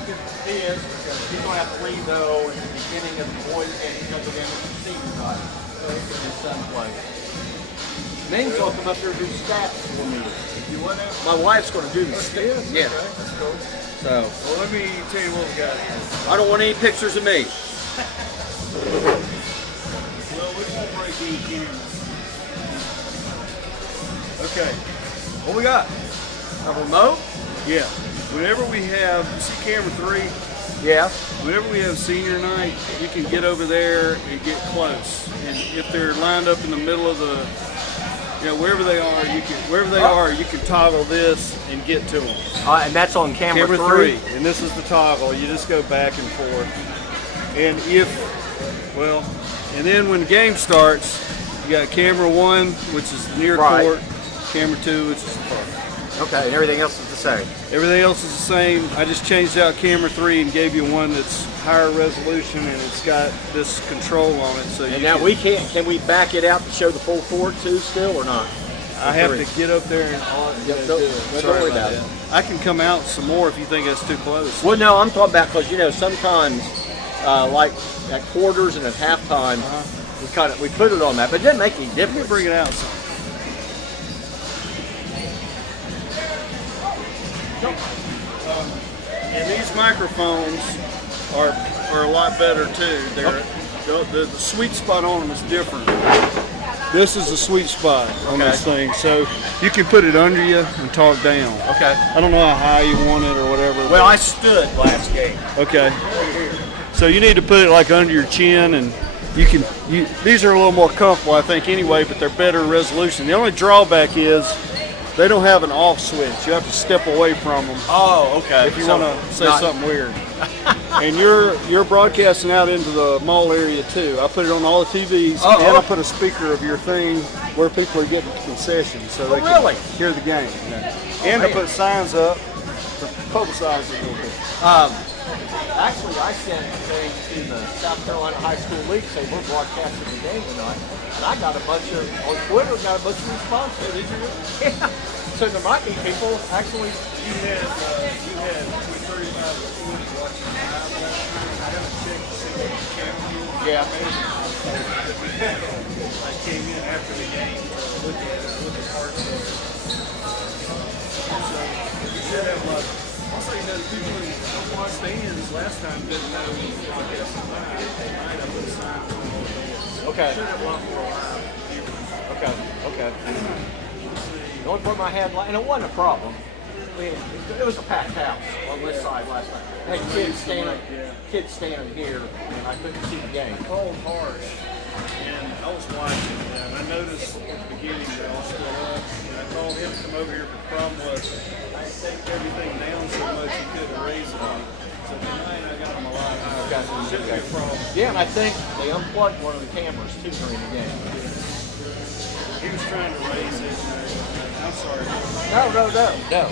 joking? He is. He's going to have to leave, though, at the beginning of the boys' game. He's going to go down with the senior night. His son plays. Ming's going to come up here and do stats for me. You want to? My wife's going to do the stats. Yeah. Okay, that's cool. So. Well, let me tell you what we got here. I don't want any pictures of me. Well, we won't break any cameras. Okay. What we got? A remote? Yeah. Whenever we have, you see camera 3? Yeah. Whenever we have senior night, you can get over there and get close. And if they're lined up in the middle of the, wherever they are, you can toggle this and get to them. And that's on camera 3. And this is the toggle. You just go back and forth. And and then when the game starts, you got camera 1, which is the near court, camera 2, which is the far. Okay, and everything else is the same. Everything else is the same. I just changed out camera 3 and gave you one that's higher resolution, and it's got this control on it. So and now can we back it out to show the full court too still or not? I have to get up there and do it. Don't worry about it. I can come out some more if you think that's too close. Well, no, I'm talking about because sometimes like at quarters and at halftime, we put it on that, but it doesn't make any difference. Let me bring it out some. And these microphones are a lot better too. The sweet spot on them is different. This is the sweet spot on this thing, so you can put it under you and talk down. Okay. I don't know how high you want it or whatever. Well, I stood last game. Okay. So you need to put it like under your chin, and these are a little more comfortable, I think, anyway, but they're better resolution. The only drawback is they don't have an off switch. You have to step away from them. Oh, okay. If you want to say something weird. And you're broadcasting out into the mall area too. I put it on all the TVs, and I put a speaker of your thing where people are getting concessions, so they can hear the game. And I put signs up to publicize it a little bit. Actually, I sent a thing to the South Carolina High School League saying we're broadcasting the game tonight, and I got a bunch of on Twitter. Got a bunch of responses. Did you? Yeah. So there might be people actually. You had 35 viewers watching live last night. I haven't checked to see what camera. Yeah. I came in after the game to look at parts of it. So you should have a lot. Also, the people in the stands last time didn't know we were broadcasting live. They might have put a sign on the door. Okay. Should have a lot more live viewers. Okay. The only problem I had, and it wasn't a problem. It was a packed house on this side last night. I had kids standing here, and I couldn't see the game. Cold, harsh, and I was watching, and I noticed at the beginning they all stood up, and I told him to come over here, but the problem was I taped everything down so much he couldn't raise it on. So tonight I got him a lot higher. So it shouldn't be a problem. Yeah, and I think they unplugged one of the cameras too during the game. He was trying to raise it. I'm sorry. No.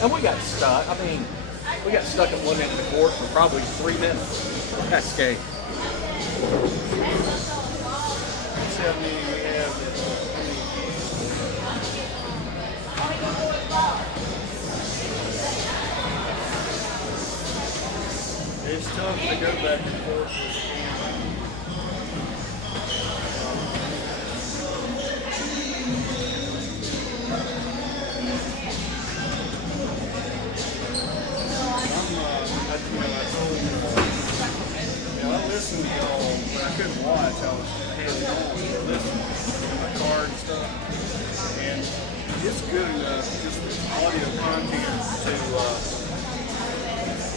And we got stuck. I mean, we got stuck at one end of the court for probably 3 minutes. That's game. Let's see how many we have. It's tough to go back and forth with the camera. I listened to y'all, but I couldn't watch. I was heading on to listen to my car and stuff. And it's good enough, just audio content to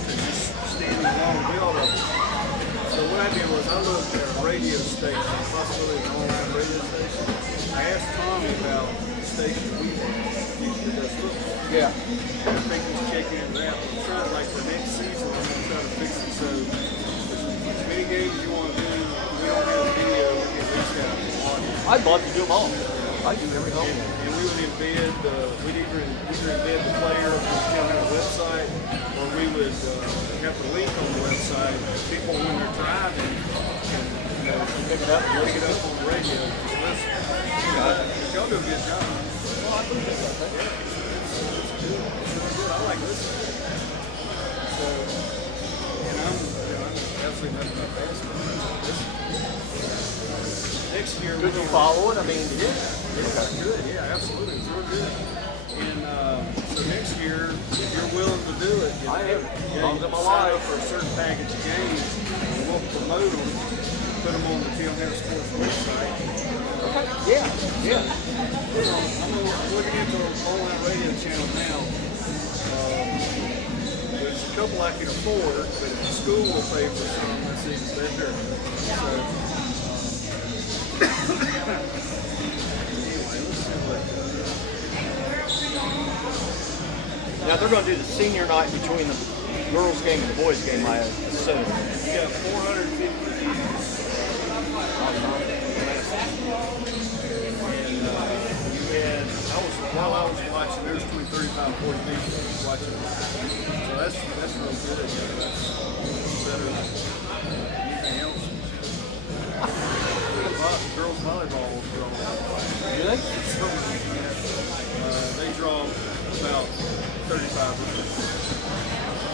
just stand alone. So what I did was I looked at a radio station, possibly an online radio station. I asked Tommy about the station we had that does football. Yeah. And I think he's checking into that. I'm trying, like, for next season, I'm going to try to fix it so as many games you want to do, we don't have video, we can at least have audio. I'd love to do them all. I do every home. And we would embed, we'd either embed the player on the website, or we would have the link on the website. People, when they're driving, can pick it up on the radio. Y'all do a good job. Well, I believe that. Yeah, it's good. I like listening. year. Could you follow it? I mean, It's good. Yeah, absolutely. It's real good. And so next year, if you're willing to do it, I am. you sign up for a certain package of games, and we'll promote them, put them on the Hanna Sports website. Okay. Yeah. I'm looking into an online radio channel now. There's a couple I can afford, but if the school will pay for some, that's even better. So, anyway, let's see what. Now they're going to do the senior night between the girls' game and the boys' game, I assume. You got 450 views. And while I was watching, there's between 35 and 40 people watching. So that's real good. That's better than anything else. Girls volleyball will draw. Do they? They draw about 35%.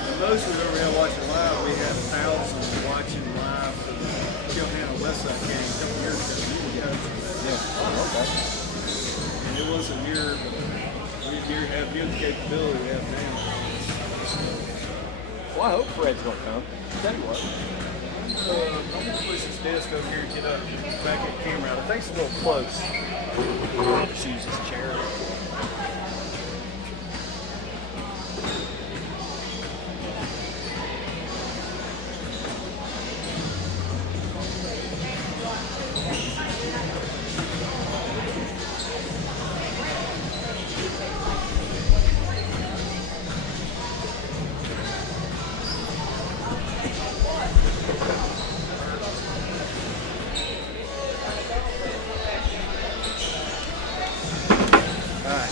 And most of them we had watching live, we had 1,000 watching live for the Hanna Westside game a couple years ago. Yeah. Oh, okay. And it wasn't near the capability we have now. Well, I hope Fred's going to come. Tell you what. I'm going to push this desk over here and get up back at the camera out. I think it's a little close. I'll just use this chair.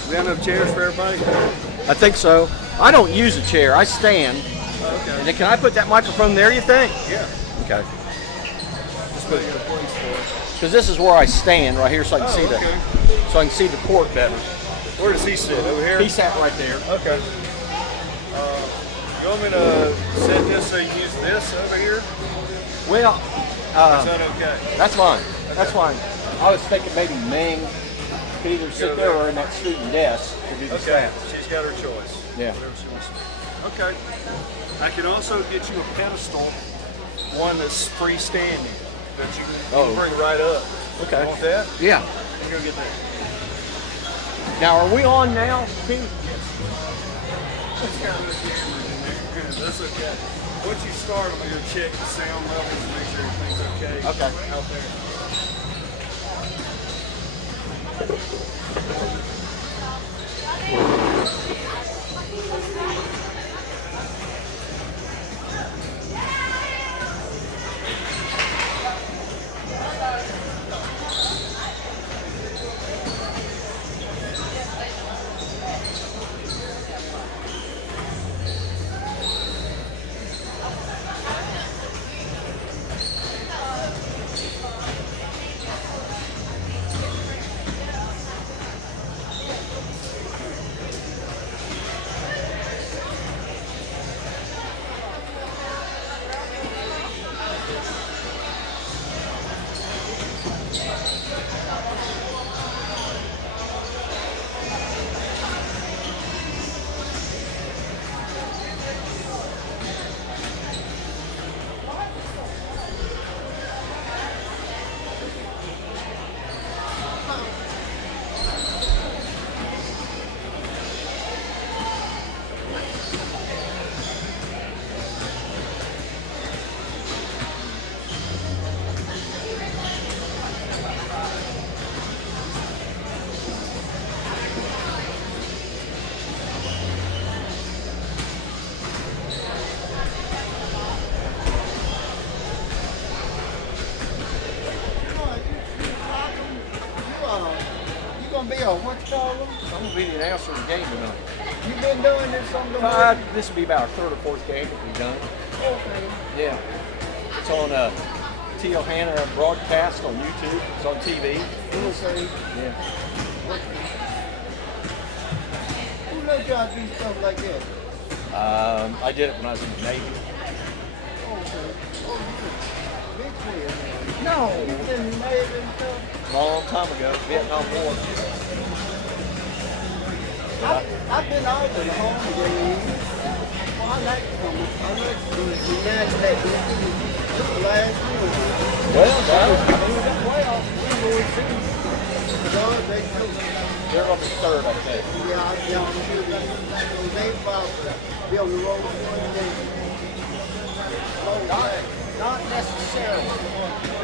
We got enough chairs for everybody? I think so. I don't use a chair. I stand. Oh, okay. And then can I put that microphone there, you think? Yeah. Okay. Just put it in a place for it. Because this is where I stand right here so I can see okay. so I can see the court better. Where does he sit? Over here? He sat right there. Okay. You want me to set this so you use this over here? Well, Is that okay? that's fine. Okay. That's fine. I was thinking maybe Ming could either sit there or in that student desk to do the Okay. stats. She's got her choice. Yeah. Whatever she wants. Okay. I can also get you a pedestal, one that's freestanding that you can bring right up. Okay. You want that? Yeah. I'm gonna get that. Now, are we on now, Pete? Let's count the cameras in there. That's okay. Once you start, I'm gonna check the sound levels and make sure everything's okay. Okay. Out there. What you call them? I'm going to be the announcer of the game tonight. You've been doing this on the This will be about our third or fourth game that we've done. Okay. Yeah. It's on Hanna broadcast on YouTube. It's on TV. We'll say, Yeah. who let y'all do stuff like that? I did it when I was in the Navy. Okay. Oh, you big player, man. No. You been in the Navy and stuff? long time ago, Vietnam War. I've been out to the home game. Well, I like the United States. This is the last one. Well, we got playoffs. We will see. They're up to third, I think. Yeah, I'm sure they probably be on the road one day. Not necessarily.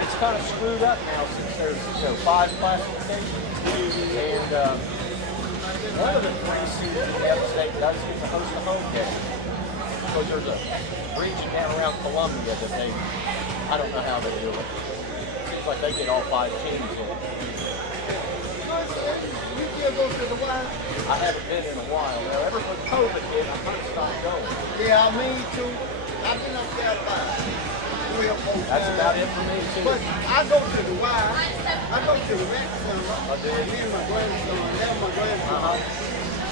It's kind of screwed up now since there's 5 classifications. And one of the 3 seeded in the state does get to host a home game. Because there's a region down around Columbia that I don't know how they do it. Seems like they get all 5 teams in. You still go to the Y? I haven't been in a while. Now, ever since COVID hit, I kind of stopped going. Yeah, me too. I've been up there about 3 or 4 times. That's about it for me, too. But I go to the Y. I go to the rec center. Me and my grandson. That's my grandson.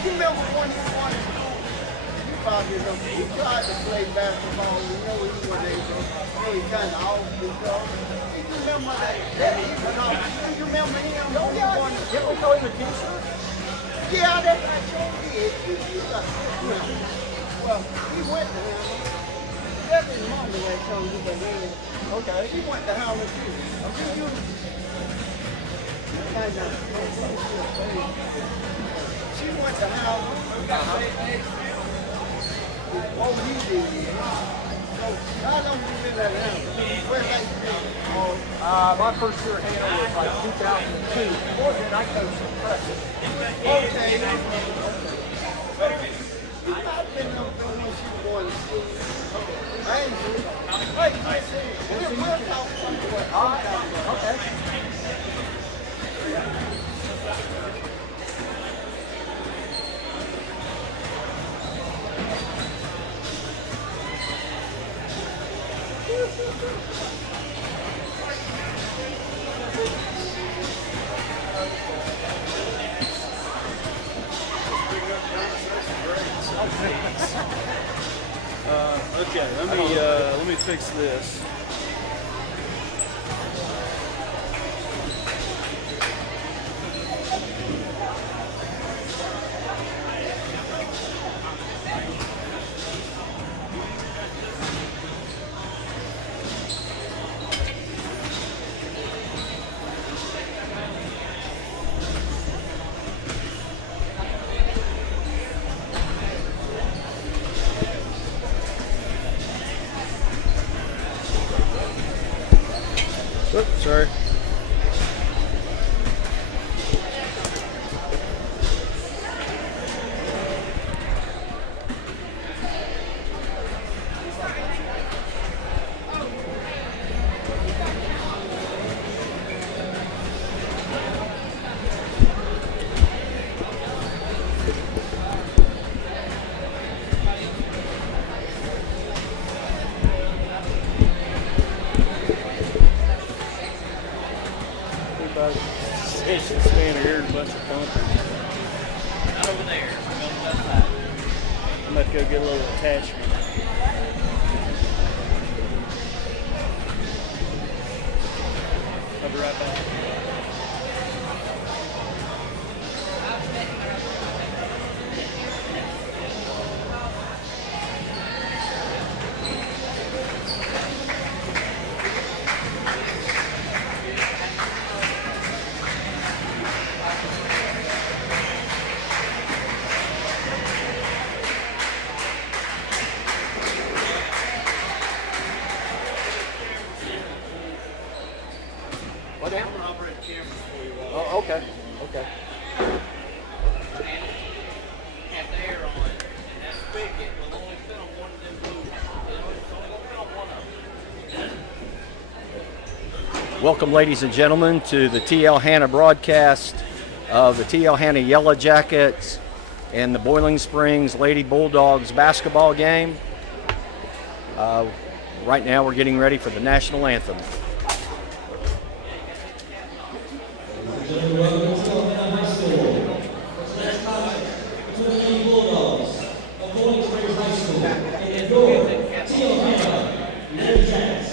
You remember when he won school? You probably know. He tried to play basketball. You know he was able. He kind of off himself. You remember that? You remember him? Oh, yeah. You don't know him a t-shirt? Yeah, that's what I told you. Well, he went to him. That's his mom that told you the name. Okay. She went to Hanna too. Okay. She went to Hanna. Oh, you did. So, how long you been at Hanna? Where have you been? My first year at Hanna was like 2002. Before then, I coached in Preston. Okay. I've been up there when she was going to school. I ain't sure. Hey, we'll talk somewhere. All right. Okay. Okay, let me fix this. Oops, sorry. Station standing here and a bunch of bumpers. Not over there. That side. I'm about to go get a little attachment. I'll be right back. What now? I'm going to operate the cameras for you. Oh, okay. Okay. Have the air on it, and that spigot will only fit on one of them boots. It's only going to fit on one of them. Welcome, ladies and gentlemen, to the TL Hanna broadcast of the TL Hanna Yellow Jackets and the Boiling Springs Lady Bulldogs basketball game. Right now we're getting ready for the national anthem. Welcome to Hanna High School. Let's talk to the Lady Bulldogs of Bowling Springs High School and your TL Hanna Yellow Jackets.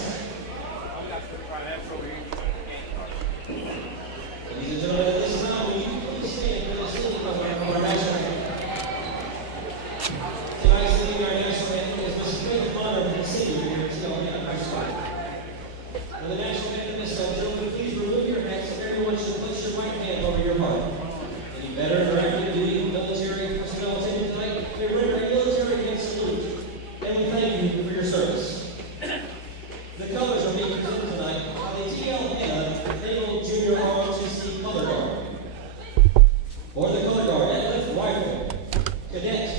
way to honor the senior here at Hanna High School. For the national anthem is held, gentlemen, please remove your hats and everyone should place your right hand over your heart. Any veteran or active duty military personnel attending tonight may render a military hand salute. And we thank you for your service. The colors are being presented tonight by the TL Hanna Naval Junior ROTC Color Guard. For the color guard at left rifle, Cadet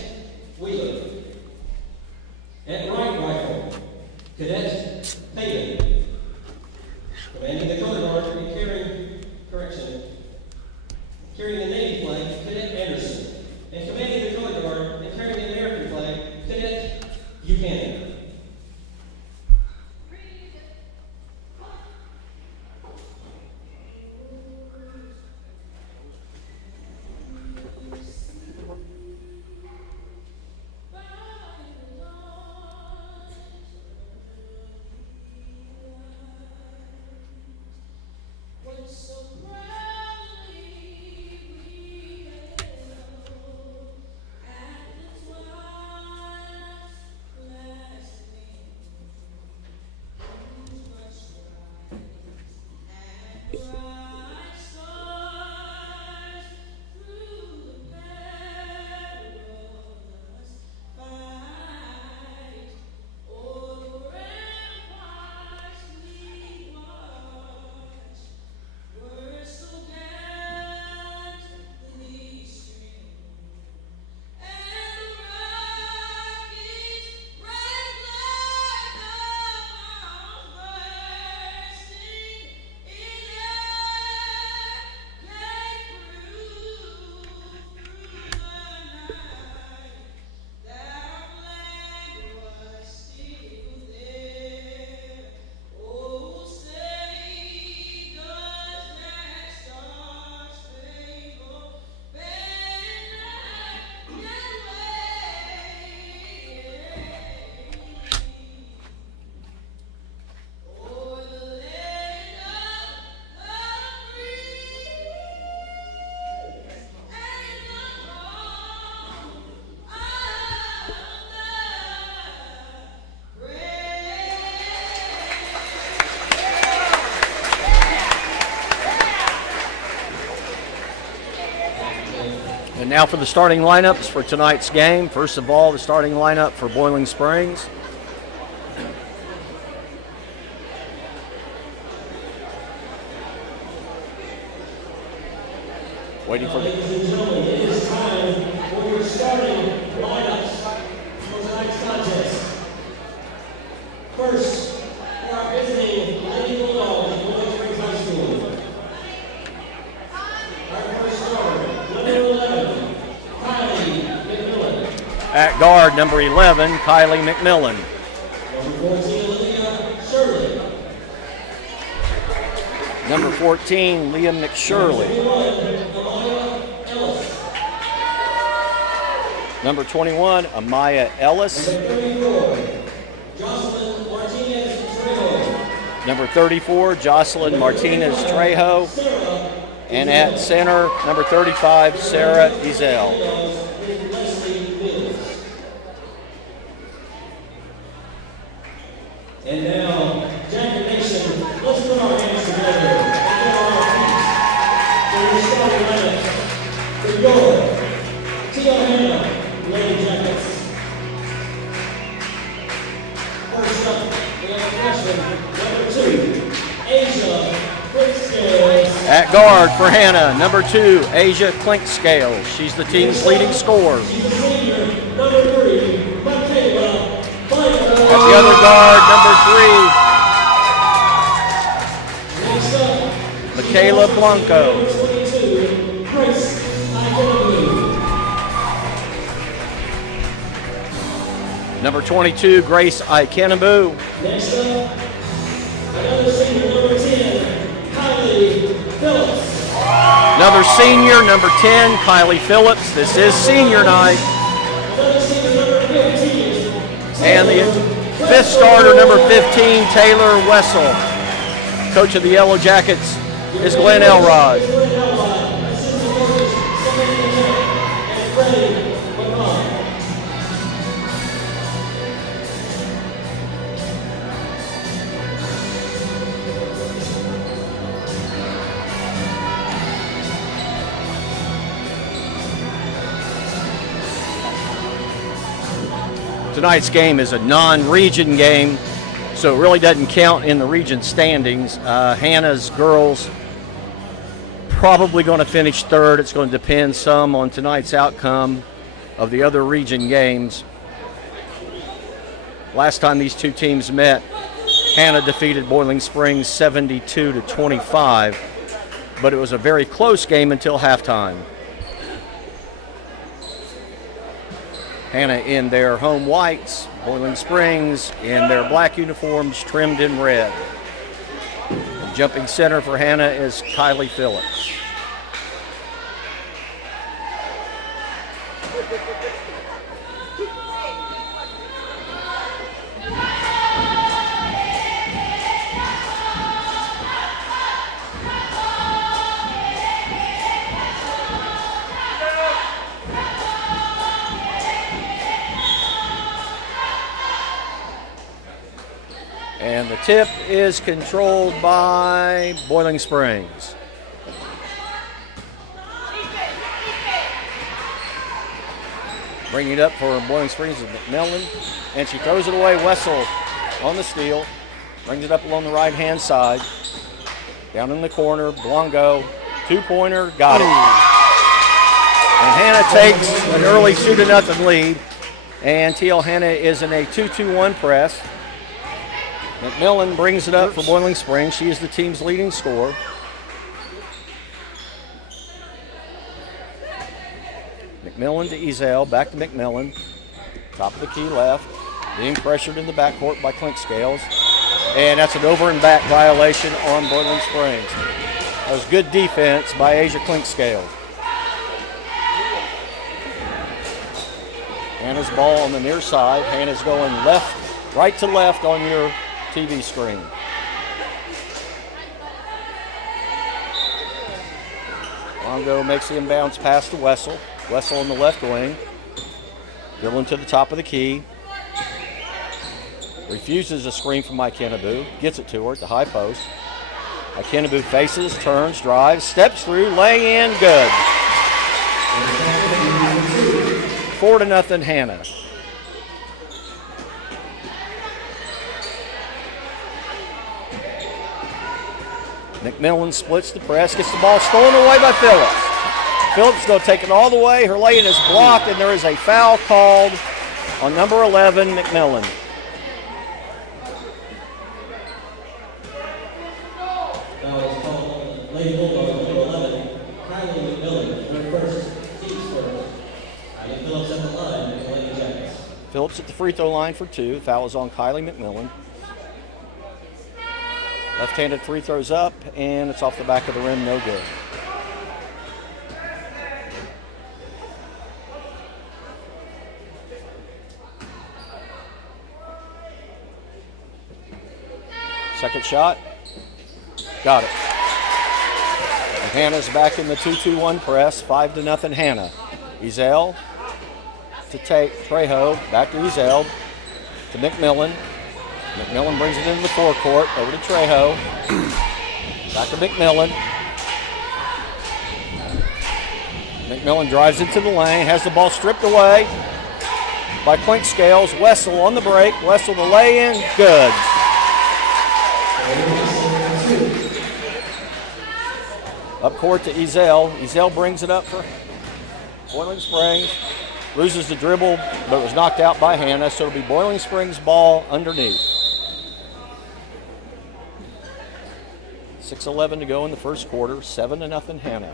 Wheeler. At right rifle, Cadet Payton. Commanding the color guard and carrying the Navy flag, Cadet Anderson. And commanding the color guard and carrying the American flag, Cadet Buchanan. And now for the starting lineups for tonight's game. First of all, the starting lineup for Boiling Springs. Waiting for Ladies and gentlemen, it is time for your starting lineups for tonight's contest. First, for our visiting Lady Bulldogs of Boiling Springs High School. Our first starter, number 11, Kylie McMillan. at guard, number 11, Kylie McMillan. Number 14, Leah Shirley. Number 14, Liam McShirley. Number 21, Amaya Ellis. Number 34, Jocelyn Martinez Trejo. And at center, number 35, Sarah Ezel. And now, Jacket Nation, let's put our hands together and get on our feet for your starting lineups for your TL Hanna Lady Jackets. First up, we have a freshman, number 2, Asia Clinkscales. At guard for Hanna, number 2, Asia Clinkscales. She's the team's leading scorer. She's a senior, number 3, Michaela. At the other guard, number 3, Michaela Blanco. Number 22, Grace Ikenabu. Next up, another senior, number 10, Kylie Phillips. Another senior, number 10, Kylie Phillips. This is senior night. Another senior, number 15. And the fifth starter, number 15, Taylor Wessel. Coach of the Yellow Jackets is Glenn Elrod. tonight's game is a non-region game, so it really doesn't count in the region standings. Hanna's girls probably going to finish third. It's going to depend some on tonight's outcome of the other region games. Last time these two teams met, Hanna defeated Boiling Springs 72-25, but it was a very close game until halftime. Hanna in their home whites, Boiling Springs in their black uniforms trimmed in red. The jumping center for Hanna is Kylie Phillips. And the tip is controlled by Boiling Springs. Bringing it up for Boiling Springs is McMillan, and she throws it away. Wessel on the steal, brings it up along the right-hand side. Down in the corner, Blanco, two-pointer, got it. And Hanna takes an early 2-0 lead, and TL Hanna is in a 2-2-1 press. McMillan brings it up for Boiling Springs. She is the team's leading scorer. McMillan to Ezel, back to McMillan. Top of the key left. Being pressured in the backcourt by Clinkscales. And that's an over and back violation on Boiling Springs. That was good defense by Asia Clinkscales. Hanna's ball on the near side. Hanna's going right to left on your TV screen. Longo makes the inbounds pass to Wessel. Wessel on the left wing. Dribbling to the top of the key. Refuses a screen from Mike Kenneboo. Gets it to her at the high post. Kenneboo faces, turns, drives, steps through, lay in, good. 4-0 Hanna. McMillan splits the press, gets the ball stolen away by Phillips. Phillips going to take it all the way. Her lay-in is blocked, and there is a foul called on number 11, McMillan. Foul is called on Lady Bulldog, number 11, Kylie McMillan, her first, team's first. Kylie Phillips at the line, and Lady Jackets. Phillips at the free throw line for two. Foul is on Kylie McMillan. Left-handed free throws up, and it's off the back of the rim, no good. Second shot, got it. And Hanna's back in the 2-2-1 press, 5-0 Hanna. Ezel to Trejo, back to Ezel, to McMillan. McMillan brings it into the forecourt, over to Trejo. Back to McMillan. McMillan drives into the lane, has the ball stripped away by Clinkscales. Wessel on the break. Wessel the lay-in, good. Up court to Ezel. Ezel brings it up for Boiling Springs. Loses the dribble, but was knocked out by Hanna, so it'll be Boiling Springs ball underneath. 6:11 to go in the first quarter, 7-0 Hanna.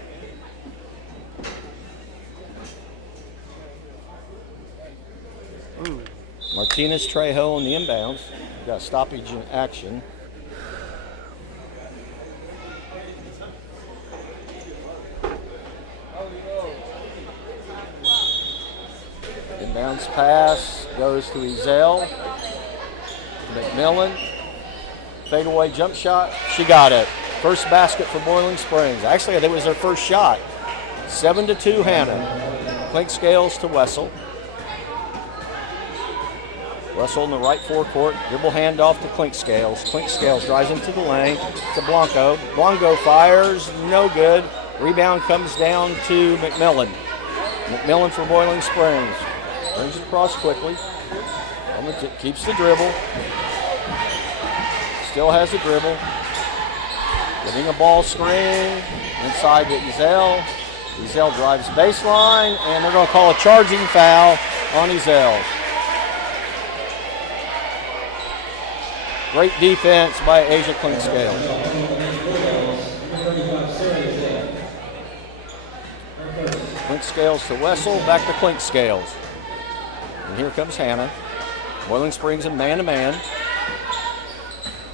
Martinez Trejo on the inbounds. Got a stoppage in action. Inbounds pass goes to Ezel. McMillan. Fadeaway jump shot. She got it. First basket for Boiling Springs. Actually, I think it was their first shot. 7-2 Hanna. Clinkscales to Wessel. Wessel in the right forecourt. Dribble handoff to Clinkscales. Clinkscales drives into the lane to Blanco. Blanco fires. No good. Rebound comes down to McMillan. McMillan for Boiling Springs. Brings it across quickly. Keeps the dribble. Still has the dribble. Getting a ball screen inside to Ezel. Ezel drives baseline, and they're going to call a charging foul on Ezel. Great defense by Asia Clinkscale. Clinkscales to Wessel, back to Clinkscales. And here comes Hanna. Boiling Springs in man-to-man.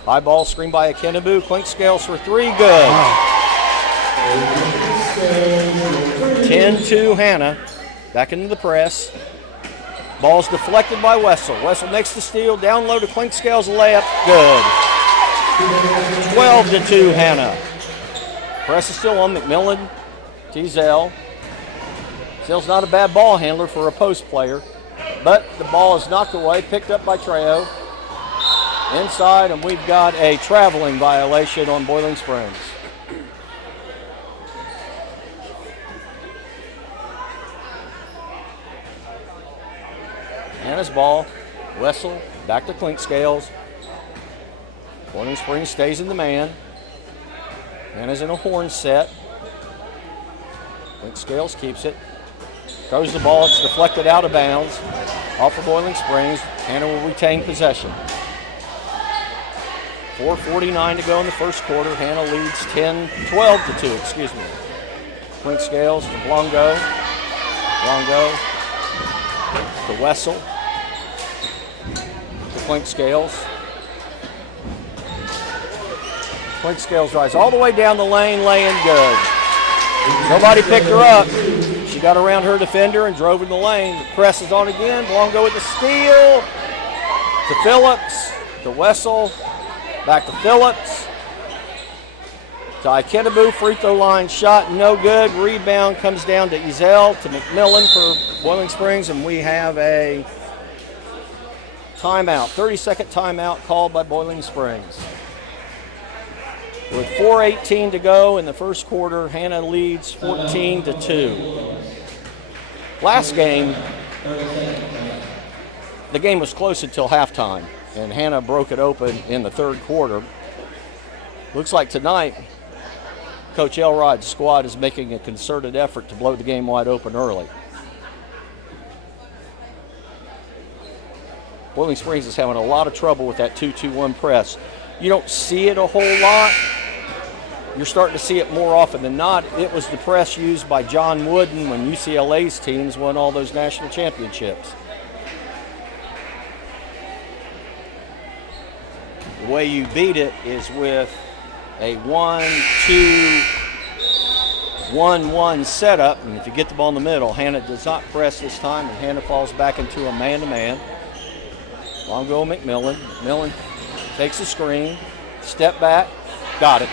High ball screen by Akenabu. Clinkscales for three, good. 10-2 Hanna. Back into the press. Ball's deflected by Wessel. Wessel makes the steal. Down low to Clinkscales, layup, good. 12-2 Hanna. Press is still on. McMillan to Ezel. Ezel's not a bad ball handler for a post player, but the ball is knocked away, picked up by Trejo. Inside, and we've got a traveling violation on Boiling Springs. Hanna's ball. Wessel back to Clinkscales. Boiling Springs stays in the man. Hanna's in a horn set. Clinkscales keeps it. Throws the ball. It's deflected out of bounds. Off of Boiling Springs. Hanna will retain possession. 4:49 to go in the first quarter. Hanna leads 12-2, excuse me. Clinkscales to Blongo. Blongo to Wessel. To Clinkscales. Clinkscales drives all the way down the lane, laying good. Nobody picked her up. She got around her defender and drove in the lane. The press is on again. Blongo with the steal. To Phillips. To Wessel. Back to Phillips. To Akenabu, free throw line shot, no good. Rebound comes down to Ezel, to McMillan for Boiling Springs, and we have a timeout, 30-second timeout called by Boiling Springs. With 4:18 to go in the first quarter, Hanna leads 14-2. Last game, the game was close until halftime, and Hanna broke it open in the third quarter. Looks like tonight, Coach Elrod's squad is making a concerted effort to blow the game wide open early. Boiling Springs is having a lot of trouble with that 2-2-1 press. You don't see it a whole lot. You're starting to see it more often than not. It was the press used by John Wooden when UCLA's teams won all those national championships. The way you beat it is with a 1-2-1-1 setup, and if you get the ball in the middle, Hanna does not press this time, and Hanna falls back into a man-to-man. Long go McMillan. McMillan takes the screen, step back, got it.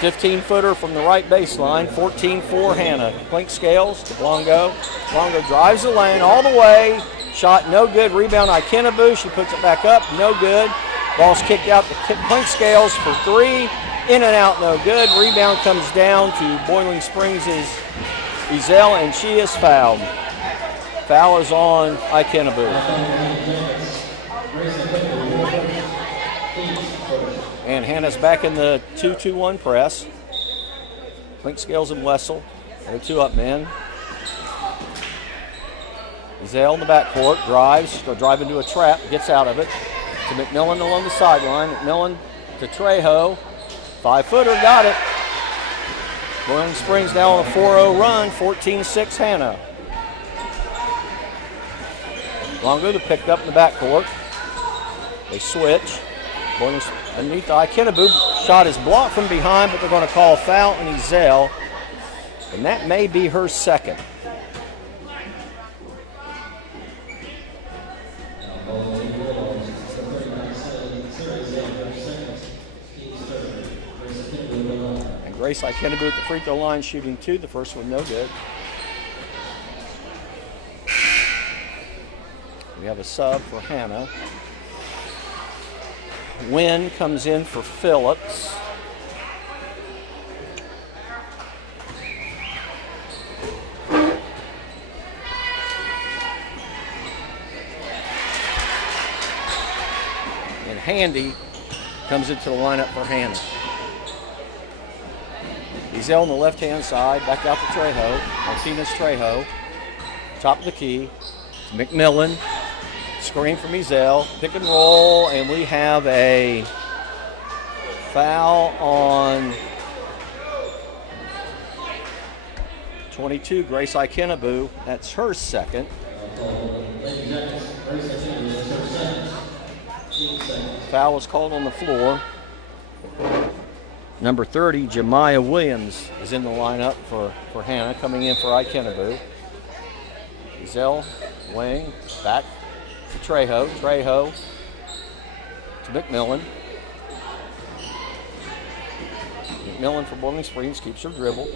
15-footer from the right baseline, 14-4 Hanna. Clinkscales to Blongo. Blongo drives the lane all the way. Shot no good. Rebound Akenabu. She puts it back up. No good. Ball's kicked out to Clinkscales for three. In and out, no good. Rebound comes down to Boiling Springs' Ezel, and she is fouled. Foul is on Akenabu. And Hanna's back in the 2-2-1 press. Clinkscales and Wessel. They're two up men. Ezel in the backcourt, drives, go drive into a trap, gets out of it. To McMillan along the sideline. McMillan to Trejo. 5-footer, got it. Boiling Springs now on a 4-0 run, 14-6 Hanna. Longo to picked up in the backcourt. They switch. Boiling underneath the Akenabu. Shot is blocked from behind, but they're going to call a foul on Ezel. And that may be her second. Grace Akenabu at the free throw line shooting two. The first one no good. We have a sub for Hanna. Wynn comes in for Phillips. Handy comes into the lineup for Hanna. Ezel on the left-hand side, back out to Trejo. Martinez Trejo, top of the key. McMillan, screen from Ezel, pick and roll, and we have a foul on 22, Grace Ikenabu. That's her second. Foul was called on the floor. Number 30, Jemiah Williams, is in the lineup for Hanna, coming in for Ikenabu. Ezel, wing, back to Trejo. Trejo to McMillan. McMillan for Boiling Springs keeps her dribble.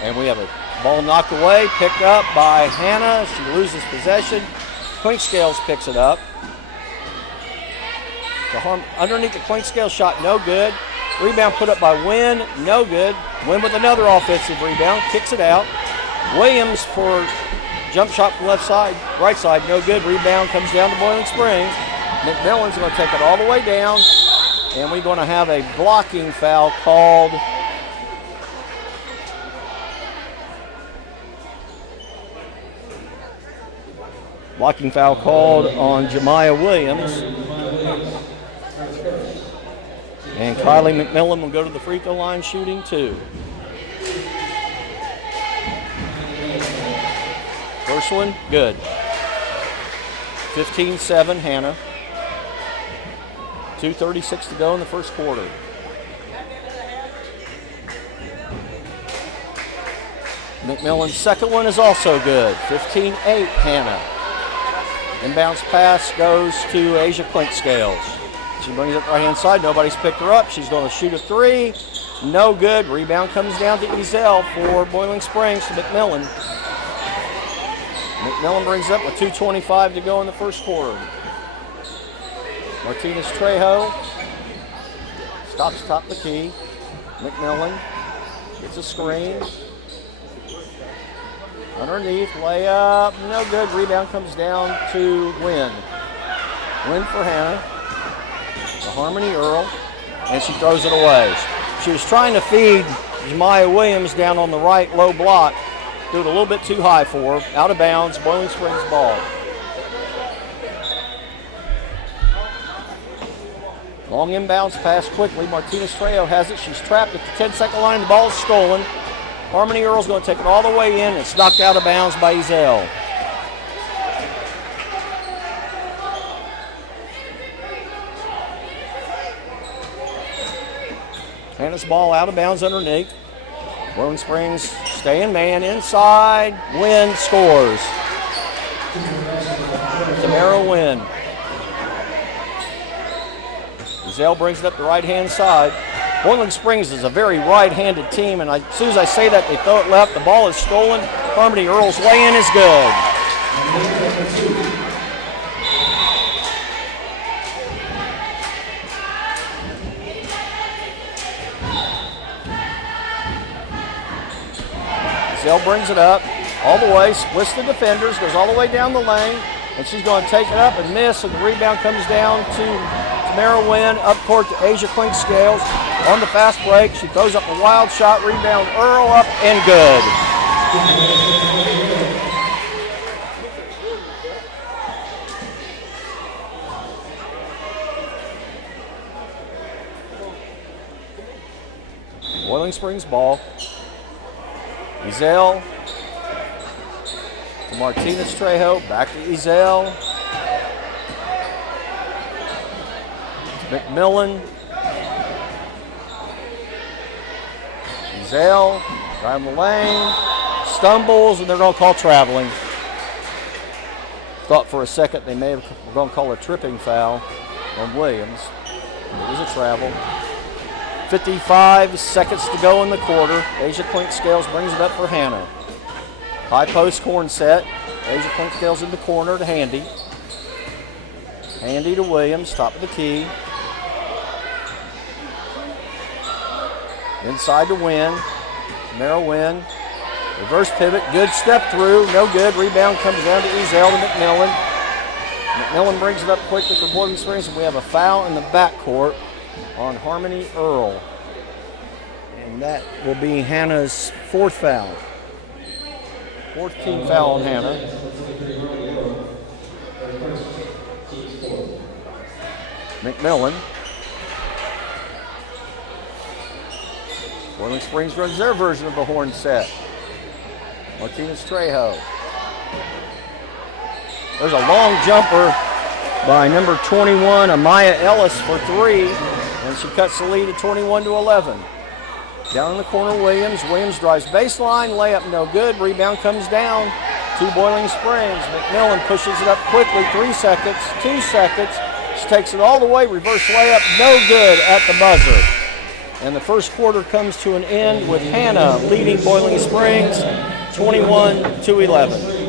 And we have a ball knocked away, picked up by Hanna. She loses possession. Clinkscales picks it up. Underneath the Clinkscale shot, no good. Rebound put up by Wynn, no good. Wynn with another offensive rebound, kicks it out. Williams for jump shot from left side, right side, no good. Rebound comes down to Boiling Springs. McMillan's going to take it all the way down, and we're going to have a blocking foul called. Blocking foul called on Jemiah Williams. And Kylie McMillan will go to the free throw line shooting 2. First one, good. 15-7, Hanna. 2:36 to go in the first quarter. McMillan's second one is also good. 15-8, Hanna. Inbounds pass goes to Asia Clinkscales. She brings it up right hand side. Nobody's picked her up. She's going to shoot a 3. No good. Rebound comes down to Ezel for Boiling Springs to McMillan. McMillan brings it up with 2:25 to go in the first quarter. Martinez Trejo stops top the key. McMillan gets a screen. Underneath, layup, no good. Rebound comes down to Wynn. Wynn for Hanna. To Harmony Earl, and she throws it away. She was trying to feed Jemiah Williams down on the right low block. Threw it a little bit too high for her. Out of bounds, Boiling Springs ball. Long inbounds pass quickly. Martinez Trejo has it. She's trapped at the 10-second line. The ball is stolen. Harmony Earl's going to take it all the way in. It's knocked out of bounds by Ezel. Hanna's ball out of bounds underneath. Boiling Springs staying man inside. Wynn scores. Tamara Wynn. Ezel brings it up the right-hand side. Boiling Springs is a very right-handed team, and as soon as I say that, they throw it left. The ball is stolen. Harmony Earl's lay-in is good. Ezel brings it up all the way, splits the defenders, goes all the way down the lane, and she's going to take it up and miss, and the rebound comes down to Tamara Wynn, up court to Asia Clinkscales. On the fast break, she throws up a wild shot, rebound Earl up and good. Boiling Springs ball. Ezel to Martinez Trejo, back to Ezel. McMillan. Ezel around the lane, stumbles, and they're going to call traveling. Thought for a second they may have were going to call a tripping foul on Williams. It was a travel. 55 seconds to go in the quarter. Asia Clinkscales brings it up for Hanna. High post corn set. Asia Clinkscales in the corner to Handy. Handy to Williams, top of the key. Inside to Wynn. Tamara Wynn. Reverse pivot, good step through, no good. Rebound comes down to Ezel to McMillan. McMillan brings it up quickly for Boiling Springs, and we have a foul in the backcourt on Harmony Earl. And that will be Hannah's 4th foul. 4th team foul on Hanna. McMillan. Boiling Springs runs their version of the horn set. Martinez Trejo. There's a long jumper by number 21, Amaya Ellis, for 3, and she cuts the lead at 21-11. Down in the corner, Williams. Williams drives baseline, layup no good. Rebound comes down to Boiling Springs. McMillan pushes it up quickly, 3 seconds, 2 seconds. She takes it all the way, reverse layup, no good at the buzzer. And the first quarter comes to an end with Hanna leading Boiling Springs 21-11.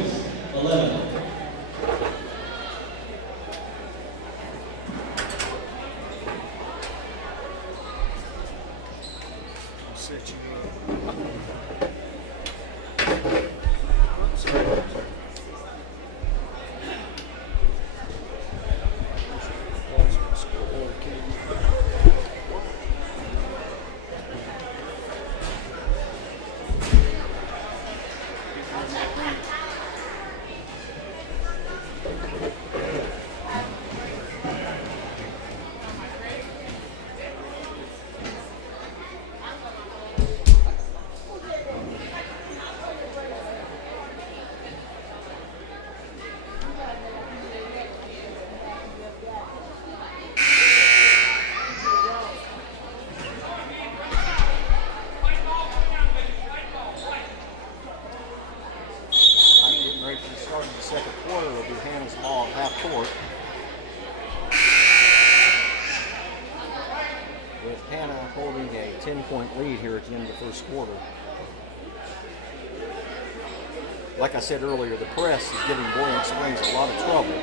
Like I said earlier, the press is giving Boiling Springs a lot of trouble.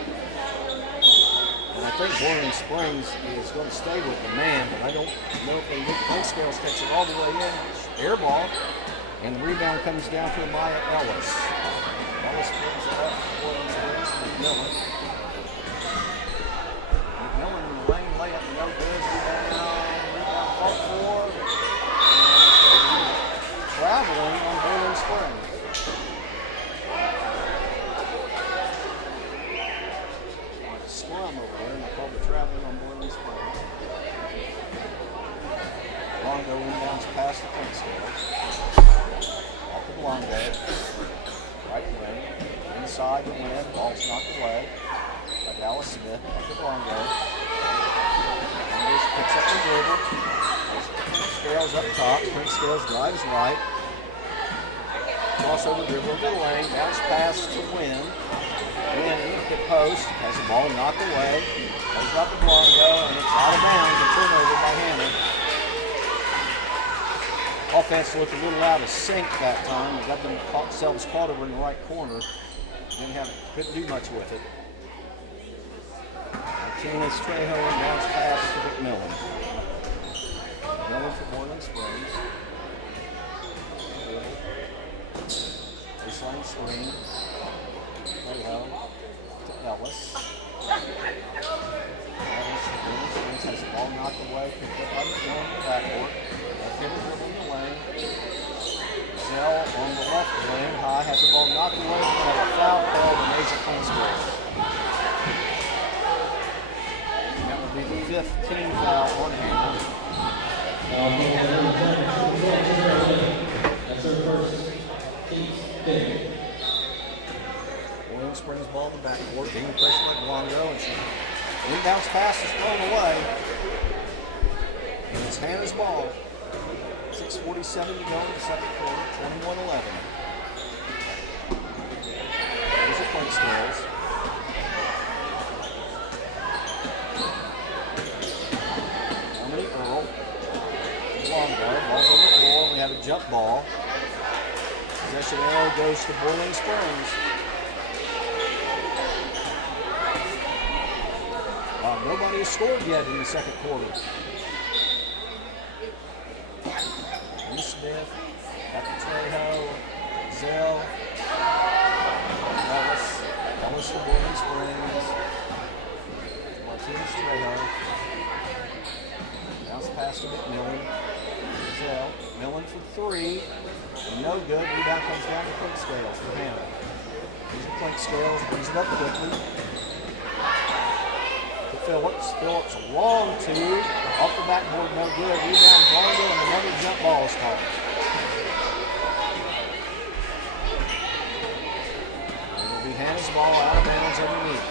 And I think Boiling Springs is going to stay with the man, but I don't know if they get Scales takes it all the way in. Air ball, and the rebound comes down to Amaya Ellis. Ellis brings it up to Boiling Springs to McMillan. McMillan in the lane, layup no good. Rebound fought for. And traveling on Boiling Springs. Over there, and I called the traveling on Boiling Springs. Longo inbounds past the fence scales. Off the Longo. Right wing. Inside the win. Ball's knocked away by Dallas Smith. Off the Longo. Longo picks up the dribble. Scales up top. Prince Scales drives right. Crossover dribble to the lane. Bounce pass to Win. Win in the post, has the ball knocked away, goes up the Blanco, and it's out of bounds, a turnover by Hanna. Offense looked a little out of sync that time. They got themselves caught over in the right corner. Couldn't do much with it. Martinez Trejo inbounds pass to McMillan. McMillan for Boiling Springs. Baseline screen. Trejo to Ellis. Ellis has the ball knocked away, picked up by McMillan in the backcourt. Left-handed dribble in the lane. Zell on the left lane, high, has the ball knocked away, and have a foul called on Asia Kingsbury. That would be the 5th team foul on Hanna. That's our first team fifth. Boiling Springs ball in the backcourt, being pressure like Longo, and she inbounds pass is thrown away. And it's Hanna's ball. 6:47 to go in the second quarter, 21-11. There's the point scales. Harmony Earl. Longo, ball's on the floor, we have a jump ball. Possession arrow goes to Boiling Springs. Nobody has scored yet in the second quarter. Smith, back to Trejo, Zell, Ellis Post for Boiling Springs. Martinez Trejo. Bounce pass to McMillan. Giselle. Millen for three. No good. Rebound comes down to Clink Scales for Hanna. These are Clink Scales. Brings it up quickly. To Phillips. Phillips a long two. Off the backboard, no good. Rebound Blanco and another jump ball is called. It'll be Hanna's ball out of bounds underneath.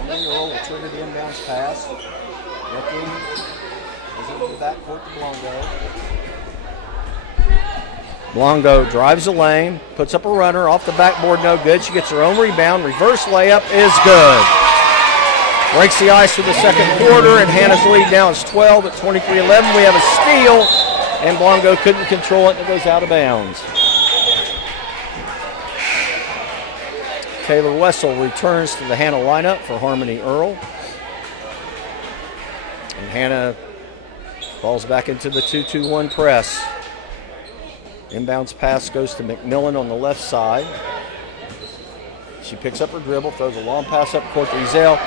Only Earl will trigger the inbounds pass. Looking. Goes into the backcourt to Blanco. Blanco drives the lane, puts up a runner, off the backboard, no good. She gets her own rebound. Reverse layup is good. Breaks the ice for the second quarter, and Hanna's lead now is 12 at 23-11. We have a steal, and Blanco couldn't control it, and it goes out of bounds. Taylor Wessel returns to the Hanna lineup for Harmony Earl. And Hanna falls back into the 2-2-1 press. Inbounds pass goes to McMillan on the left side. She picks up her dribble, throws a long pass up court to Ezell.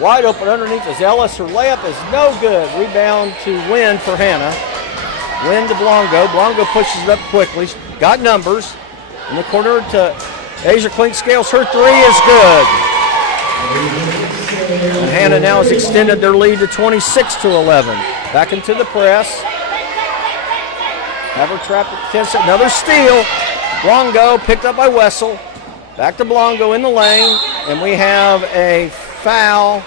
Wide open underneath is Ellis. Her layup is no good. Rebound to Wynn for Hanna. Wynn to Blanco. Blanco pushes it up quickly. Got numbers. In the corner to Asia Clink Scales. Her three is good. And Hanna now has extended their lead to 26-11. Back into the press. Have her trapped at the 10. Another steal. Blanco picked up by Wessel. Back to Blanco in the lane. And we have a foul.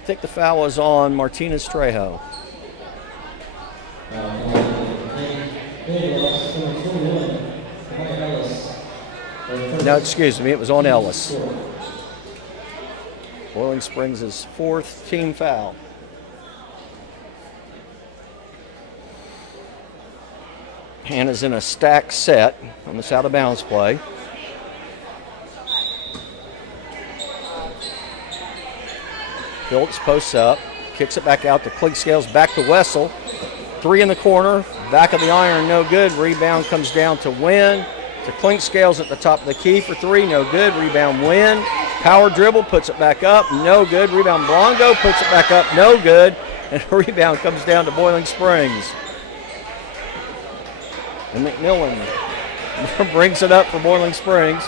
I think the foul was on Martinez Trejo. No, excuse me, it was on Ellis. Boiling Springs' fourth team foul. Hanna's in a stack set on this out of bounds play. Phillips posts up, kicks it back out to Clink Scales, back to Wessel. Three in the corner, back of the iron, no good. Rebound comes down to Wynn. To Clink Scales at the top of the key for three, no good. Rebound Wynn. Power dribble, puts it back up, no good. Rebound Blanco, puts it back up, no good. And a rebound comes down to Boiling Springs. And McMillan brings it up for Boiling Springs.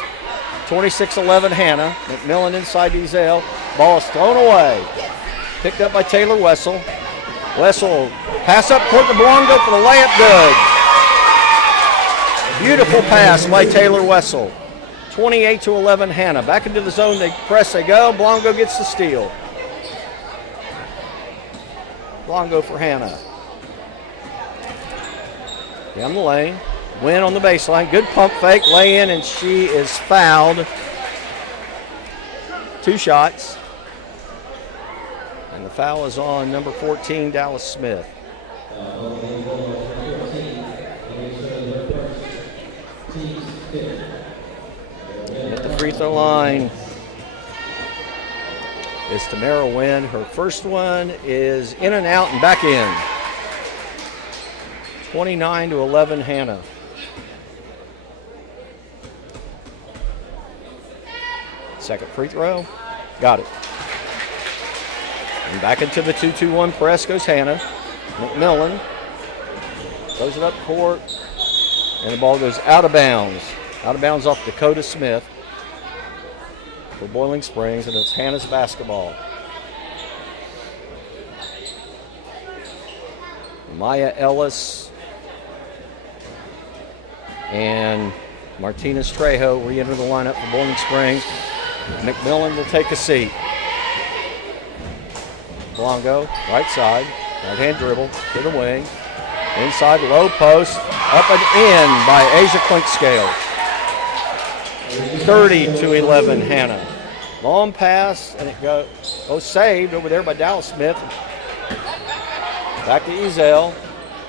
26-11 Hanna. McMillan inside Ezell. Ball is thrown away. Picked up by Taylor Wessel. Wessel pass up court to Blanco for the layup, good. Beautiful pass by Taylor Wessel. 28-11 Hanna. Back into the zone, they press, they go. Blanco gets the steal. Blanco for Hanna. Down the lane. Wynn on the baseline. Good pump fake, lay in, and she is fouled. Two shots. And the foul is on number 14, Dallas Smith. At the free throw line is Tamara Wynn. Her first one is in and out and back in. 29-11 Hanna. Second free throw. Got it. And back into the 2-2-1 press goes Hanna. McMillan throws it up court. And the ball goes out of bounds. Out of bounds off Dakota Smith for Boiling Springs, and it's Hanna's basketball. Maya Ellis and Martinez Trejo re-enter the lineup for Boiling Springs. McMillan will take a seat. Blanco, right side, right-hand dribble to the wing. Inside low post, up and in by Asia Clink Scales. 30-11 Hanna. Long pass, and it goes saved over there by Dallas Smith. Back to Ezell.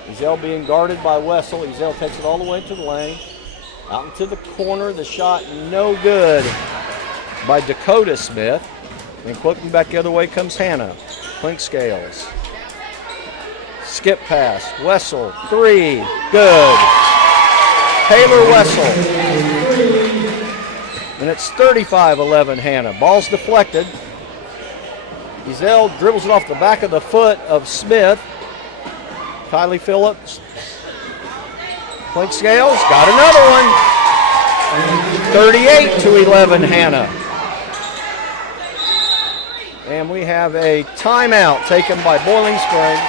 Ezell being guarded by Wessel. Ezell takes it all the way to the lane. Out into the corner, the shot no good by Dakota Smith. And quickly back the other way comes Hanna. Clink Scales. skip pass. Wessel, 3, good. Taylor Wessel. And it's 35-11 Hanna. Ball's deflected. Ezel dribbles it off the back of the foot of Smith. Kylie Phillips. Point scales, got another one. 38-11 Hanna. And we have a timeout taken by Boiling Springs.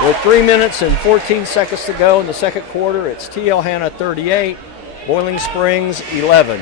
With 3 minutes and 14 seconds to go in the second quarter, it's TL Hanna 38, Boiling Springs 11.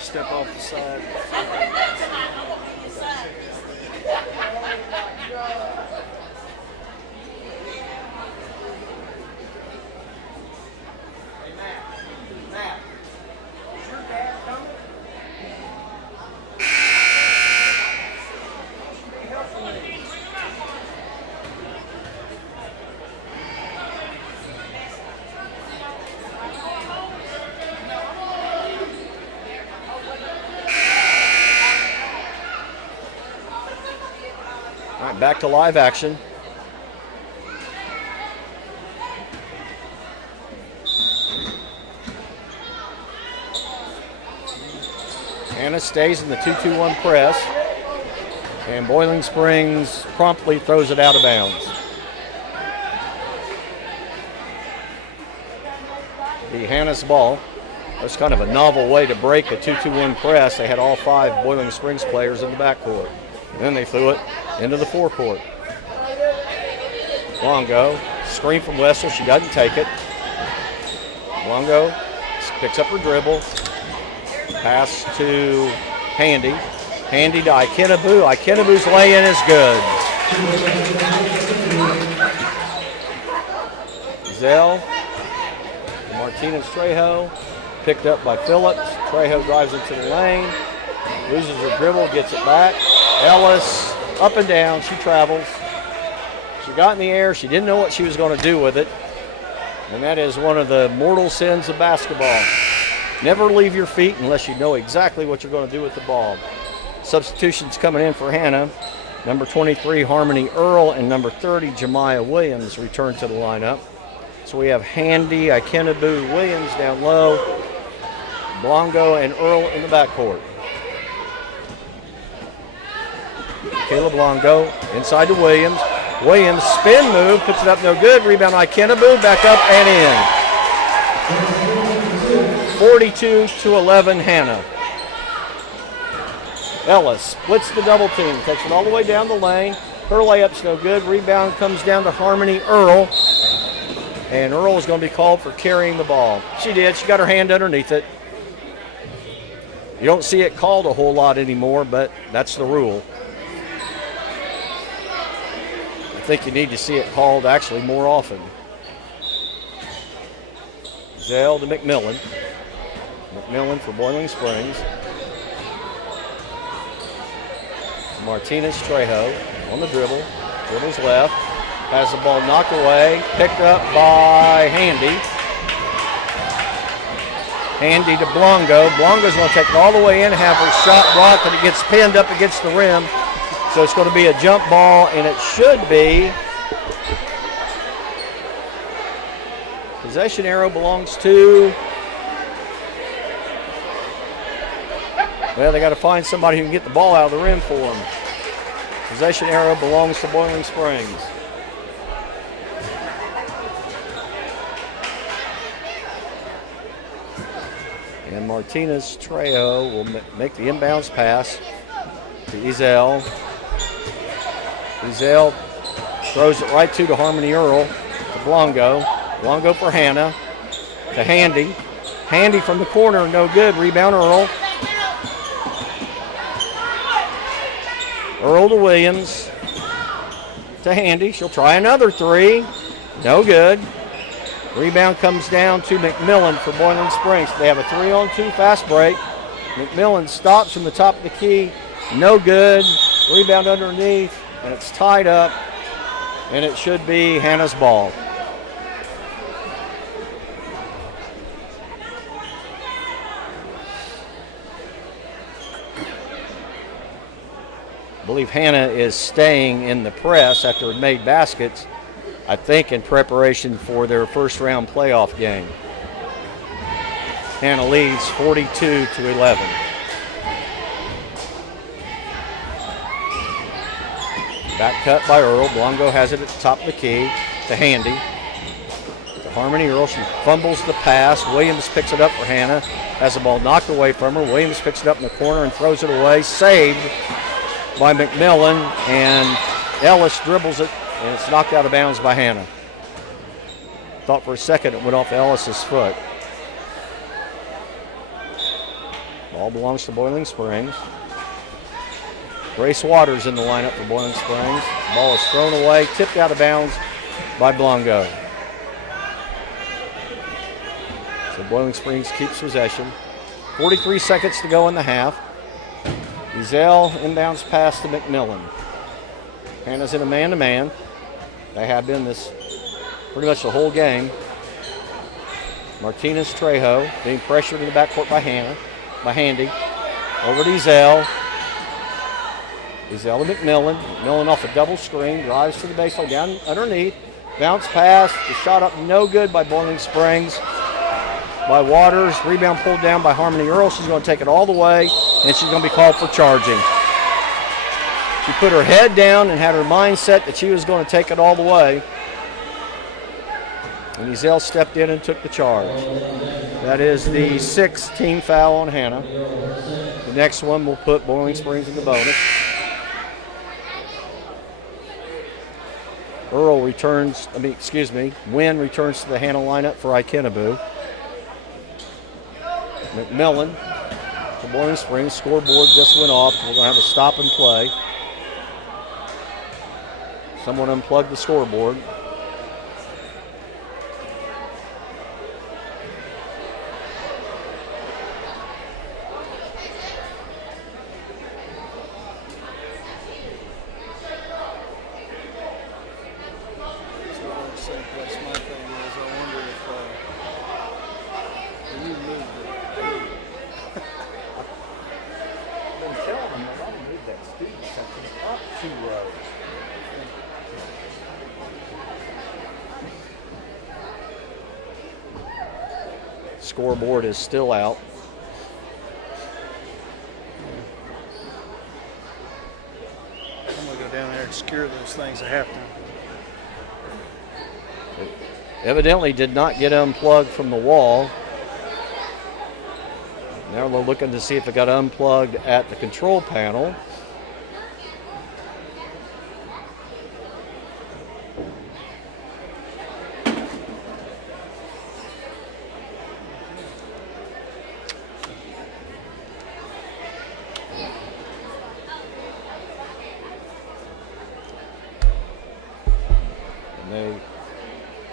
Step off the side. All right, back to live action. Hanna stays in the 2-2-1 press, and Boiling Springs promptly throws it out of bounds. The Hanna's ball. That's kind of a novel way to break a 2-2-1 press. They had all 5 Boiling Springs players in the backcourt. Then they threw it into the forecourt. Longo, screen from Wessel, she doesn't take it. Longo picks up her dribble. Pass to Handy. Handy to Ikenabu. Ikenabu's lay-in is good. Zell. Martinez Trejo. Picked up by Phillips. Trejo drives into the lane. Loses her dribble, gets it back. Ellis, up and down, she travels. She got in the air, she didn't know what she was going to do with it. And that is one of the mortal sins of basketball. Never leave your feet unless you know exactly what you're going to do with the ball. Substitutions coming in for Hanna. Number 23, Harmony Earl, and number 30, Jemiah Williams return to the lineup. So we have Handy, Ikenabu, Williams down low, Blanco and Earl in the backcourt. Caleb Longo inside to Williams. Williams spin move, puts it up no good. Rebound Ikenabu, back up and in. 42-11 Hanna. Ellis splits the double team, takes it all the way down the lane. Her layup's no good. Rebound comes down to Harmony Earl. And Earl is going to be called for carrying the ball. She did. She got her hand underneath it. You don't see it called a whole lot anymore, but that's the rule. I think you need to see it called actually more often. Zell to McMillan. McMillan for Boiling Springs. Martinez Trejo on the dribble. Dribbles left. Has the ball knocked away. Picked up by Handy. Handy to Blanco. Blanco's going to take it all the way in, have her shot blocked, and it gets pinned up against the rim. So it's going to be a jump ball, and it should be. Possession arrow belongs to. Well, they got to find somebody who can get the ball out of the rim for them. Possession arrow belongs to Boiling Springs. And Martinez Trejo will make the inbounds pass to Ezel. Ezel throws it right to Harmony Earl, to Blanco. Blanco for Hanna, to Handy. Handy from the corner, no good. Rebound Earl. Earl to Williams, to Handy. She'll try another three. No good. Rebound comes down to McMillan for Boiling Springs. They have a 3-on-2 fast break. McMillan stops from the top of the key. No good. Rebound underneath, and it's tied up, and it should be Hanna's ball. I believe Hanna is staying in the press after it made baskets, I think in preparation for their first round playoff game. Hanna leads 42-11. Back cut by Earl. Blanco has it at the top of the key to Handy. To Harmony Earl. She fumbles the pass. Williams picks it up for Hanna. Has the ball knocked away from her. Williams picks it up in the corner and throws it away. Saved by McMillan, and Ellis dribbles it, and it's knocked out of bounds by Hanna. Thought for a second it went off Ellis's foot. Ball belongs to Boiling Springs. Grace Waters in the lineup for Boiling Springs. Ball is thrown away, tipped out of bounds by Blanco. So Boiling Springs keeps possession. 43 seconds to go in the half. Ezel inbounds pass to McMillan. Hanna's in a man-to-man. They have been this pretty much the whole game. Martinez Trejo being pressured in the backcourt by Handy. Over to Ezel. Ezel to McMillan. McMillan off a double screen, drives to the baseline, down underneath. Bounce pass, the shot up no good by Boiling Springs. By Waters, rebound pulled down by Harmony Earl. She's going to take it all the way, and she's going to be called for charging. She put her head down and had her mind set that she was going to take it all the way. And Ezel stepped in and took the charge. That is the 6th team foul on Hanna. The next one will put Boiling Springs in the bonus. Wynn returns to the Hanna lineup for Ikenabu. McMillan to Boiling Springs. Scoreboard just went off. We're going to have a stop and play. Someone unplugged the scoreboard. Scoreboard is still out. I'm going to go down there and secure those things at halftime. It evidently did not get unplugged from the wall. Now they're looking to see if it got unplugged at the control panel.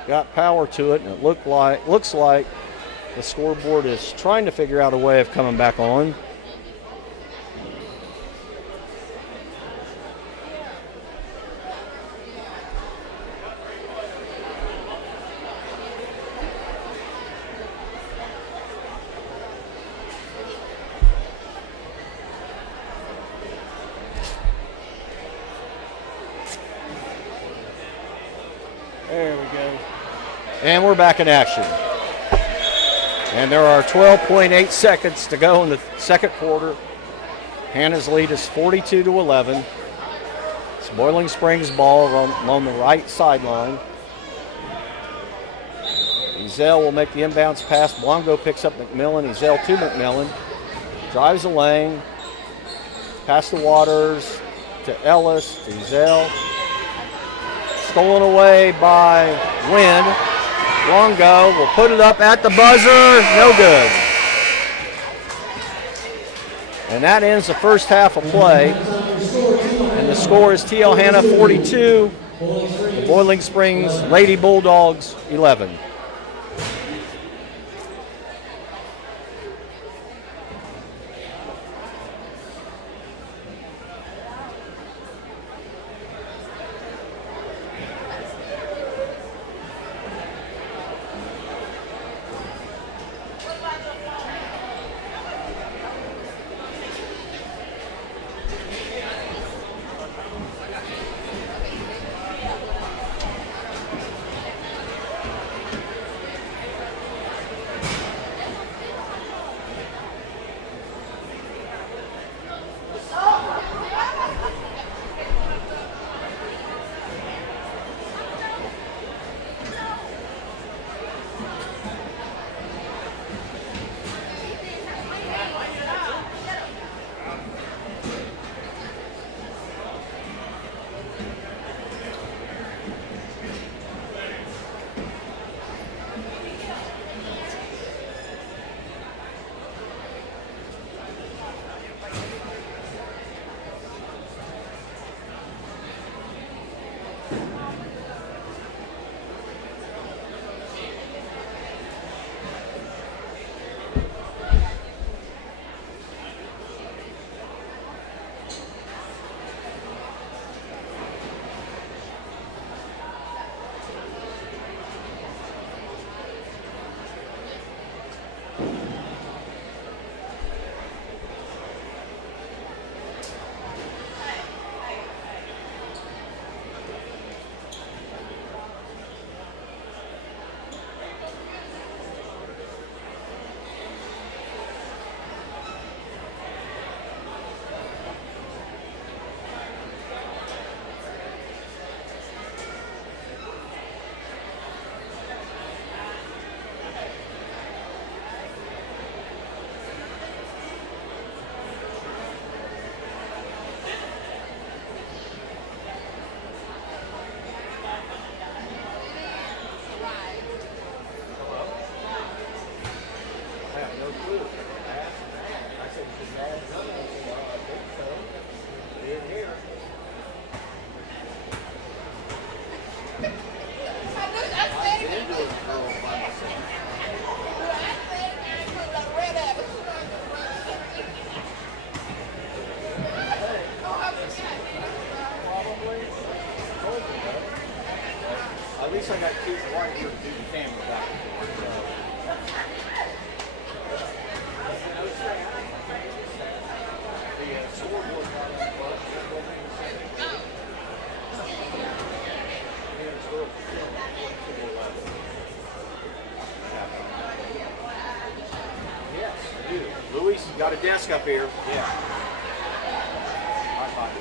Got power to it, and it looks like the scoreboard is trying to figure out a way of coming back on. There we go. And we're back in action. And there are 12.8 seconds to go in the second quarter. Hanna's lead is 42-11. It's Boiling Springs ball along the right sideline. Ezel will make the inbounds pass. Blanco picks up McMillan. Ezel to McMillan. Drives the lane. Pass to Waters. To Ellis. To Ezel. Stolen away by Wynn. Longo will put it up at the buzzer. No good. And that ends the first half of play. And the score is TL Hanna 42, the Boiling Springs Lady Bulldogs 11. He's right here to do the camera back and forth. The scoreboard got up first. Yes, I do. Luis, you got a desk up here. Yeah. High five.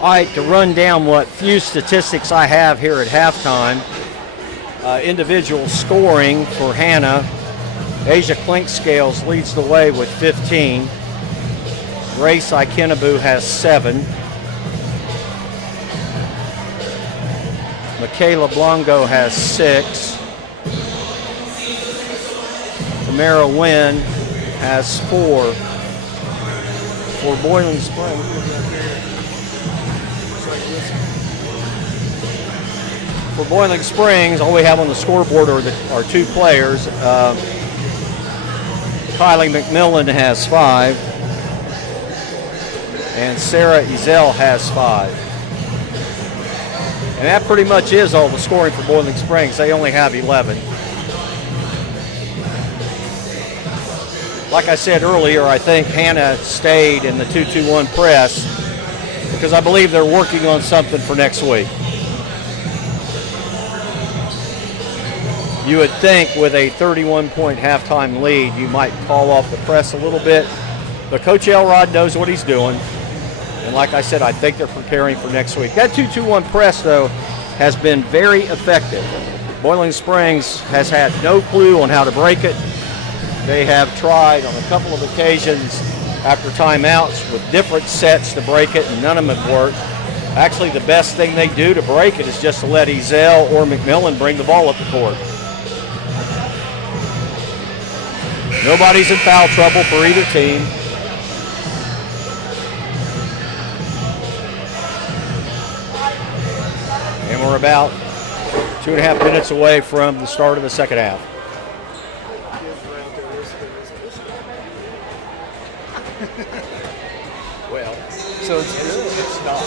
All right, to run down what few statistics I have here at halftime. Individual scoring for Hanna. Asia Clinkscales leads the way with 15. Grace Ikenabu has 7. Michaela Blongo has 6. Tamara Wynn has 4. For Boiling Springs. For Boiling Springs, all we have on the scoreboard are 2 players. Kylie McMillan has 5, and Sarah Ezel has 5. And that pretty much is all the scoring for Boiling Springs. They only have 11. Like I said earlier, I think Hanna stayed in the 2-2-1 press because I believe they're working on something for next week. You would think with a 31-point halftime lead, you might call off the press a little bit. But Coach Elrod knows what he's doing. And like I said, I think they're preparing for next week. That 2-2-1 press, though, has been very effective. Boiling Springs has had no clue on how to break it. They have tried on a couple of occasions after timeouts with different sets to break it, and none of them have worked. Actually, the best thing they do to break it is just to let Ezel or McMillan bring the ball up the court. Nobody's in foul trouble for either team. And we're about 2.5 minutes away from the start of the second half. Well, so it's good. It's not.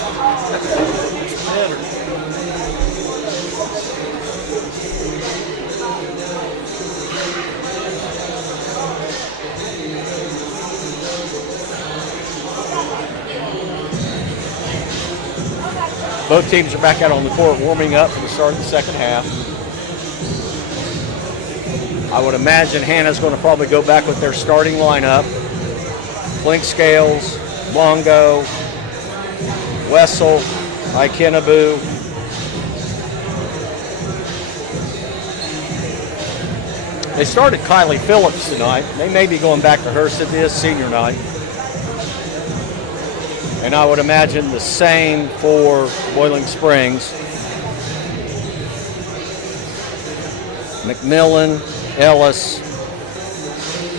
It's better. Both teams are back out on the court warming up for the start of the second half. I would imagine Hanna's going to probably go back with their starting lineup. Blink Scales, Longo, Wessel, Ikenabu. They started Kylie Phillips tonight. They may be going back to her this senior night. And I would imagine the same for Boiling Springs. McMillan, Ellis,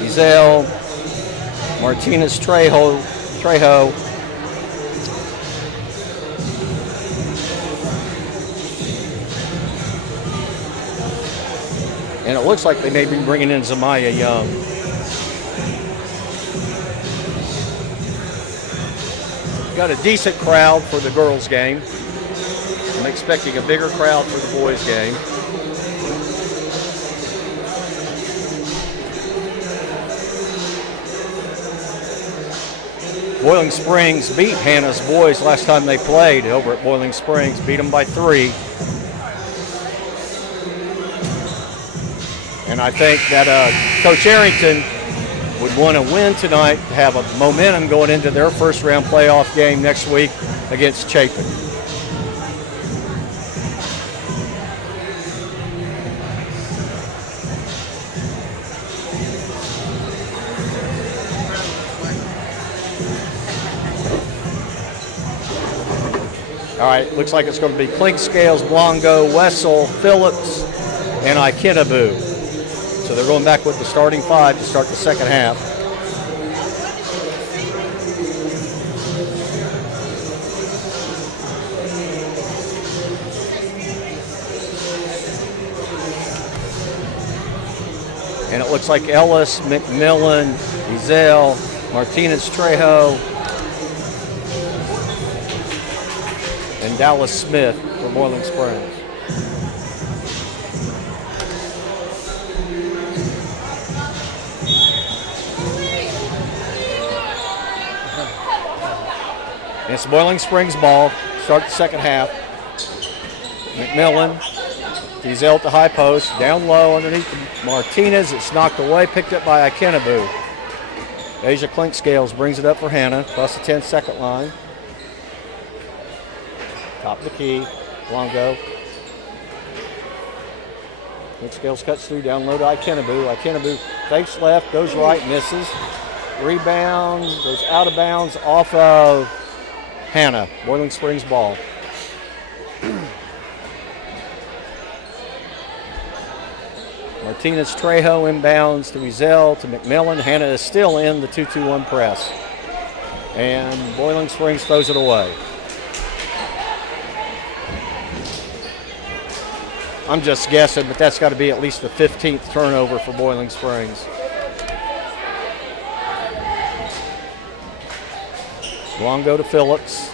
Ezel, Martinez Trejo. And it looks like they may be bringing in Zamaya Young. Got a decent crowd for the girls' game. I'm expecting a bigger crowd for the boys' game. Boiling Springs beat Hanna's boys last time they played over at Boiling Springs. Beat them by 3. And I think that Coach Arrington would want to win tonight to have a momentum going into their first round playoff game next week against Chapin. All right, looks like it's going to be Clink Scales, Blongo, Wessel, Phillips, and Ikenabu. So they're going back with the starting 5 to start the second half. And it looks like Ellis, McMillan, Ezel, Martinez Trejo, and Dallas Smith for Boiling Springs. And it's Boiling Springs ball. Start the second half. McMillan, Ezel at the high post, down low underneath Martinez. It's knocked away, picked up by Ikenabu. Asia Clink Scales brings it up for Hanna across the 10-second line. Top of the key, Longo. Clink Scales cuts through, down low to Ikenabu. Ikenabu fakes left, goes right, misses. Rebound, goes out of bounds off of Hanna. Boiling Springs ball. Martinez Trejo inbounds to Ezel to McMillan. Hanna is still in the 2-2-1 press. And Boiling Springs throws it away. I'm just guessing, but that's got to be at least the 15th turnover for Boiling Springs. Longo to Phillips.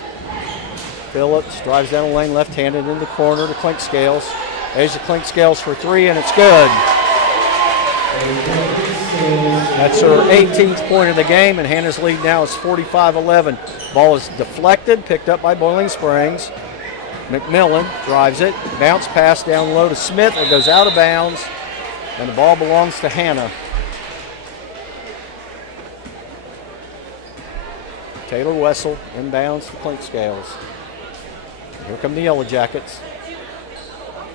Phillips drives down the lane, left-handed in the corner to Clink Scales. There's the Clink Scales for 3, and it's good. That's her 18th point of the game, and Hanna's lead now is 45-11. Ball is deflected, picked up by Boiling Springs. McMillan drives it, bounce pass down low to Smith. It goes out of bounds, and the ball belongs to Hanna. Taylor Wessel inbounds to Clink Scales. Here come the Yellow Jackets.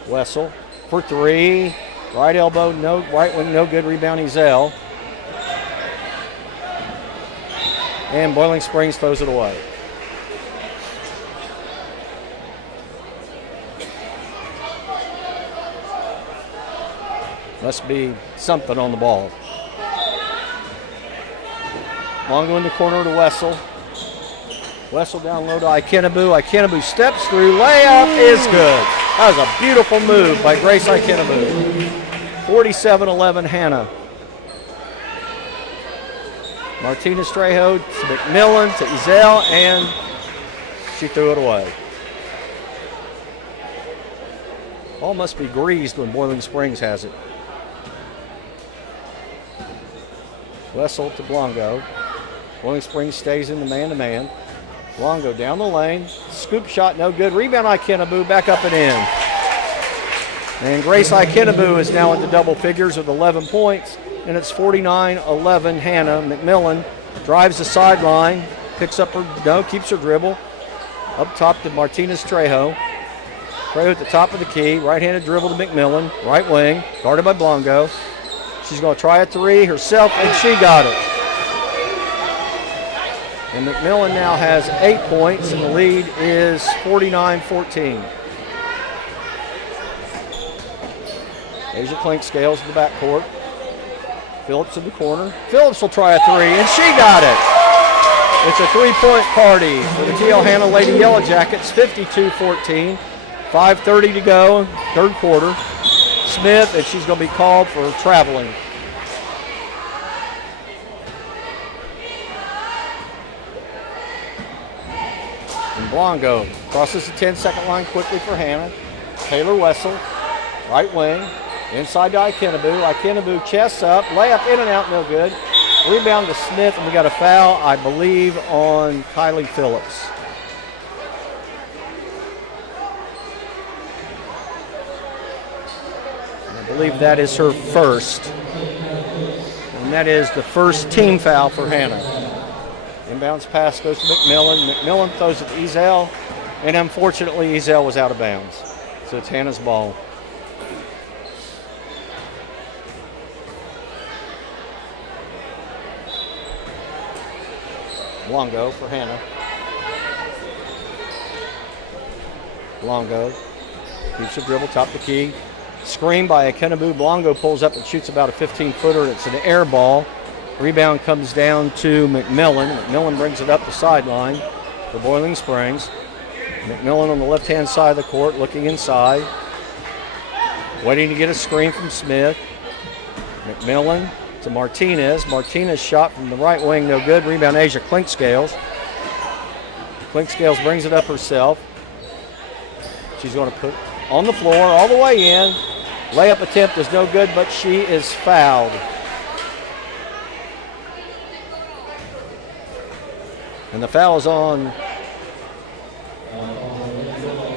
Wessel for 3. Right elbow, no, right wing, no good. Rebound, Ezel. And Boiling Springs throws it away. Must be something on the ball. Longo in the corner to Wessel. Wessel down low to Ikenabu. Ikenabu steps through. Layup is good. That was a beautiful move by Grace Ikenabu. 47-11 Hanna. Martinez Trejo to McMillan to Ezel, and she threw it away. Ball must be greased when Boiling Springs has it. Wessel to Blongo. Boiling Springs stays in the man-to-man. Longo down the lane. Scoop shot, no good. Rebound, Ikenabu, back up and in. And Grace Ikenabu is now at the double figures with 11 points, and it's 49-11 Hanna. McMillan drives the sideline, keeps her dribble. Up top to Martinez Trejo. Trejo at the top of the key, right-handed dribble to McMillan, right wing, guarded by Blanco. She's going to try a three herself, and she got it. And McMillan now has 8 points, and the lead is 49-14. Asia Klink scales to the backcourt. Phillips in the corner. Phillips will try a three, and she got it. It's a three-point party for the TL Hanna Lady Yellow Jackets, 52-14. 5:30 to go, third quarter. Smith, and she's going to be called for traveling. And Blanco crosses the 10-second line quickly for Hanna. Taylor Wessel, right wing, inside to Ikenabu. Ikenabu chests up, layup in and out, no good. Rebound to Smith, and we got a foul, I believe, on Kylie Phillips. I believe that is her first. And that is the first team foul for Hanna. Inbounds pass goes to McMillan. McMillan throws it to Ezel, and unfortunately Ezel was out of bounds. So it's Hanna's ball. Longo for Hanna. Longo keeps the dribble, top the key. Screen by Ikenabu. Blanco pulls up and shoots about a 15-footer. It's an air ball. Rebound comes down to McMillan. McMillan brings it up the sideline for Boiling Springs. McMillan on the left-hand side of the court, looking inside. Waiting to get a screen from Smith. McMillan to Martinez. Martinez shot from the right wing, no good. Rebound Asia Clinkscales. Clinkscales brings it up herself. She's going to put on the floor all the way in. Layup attempt is no good, but she is fouled. And the foul is on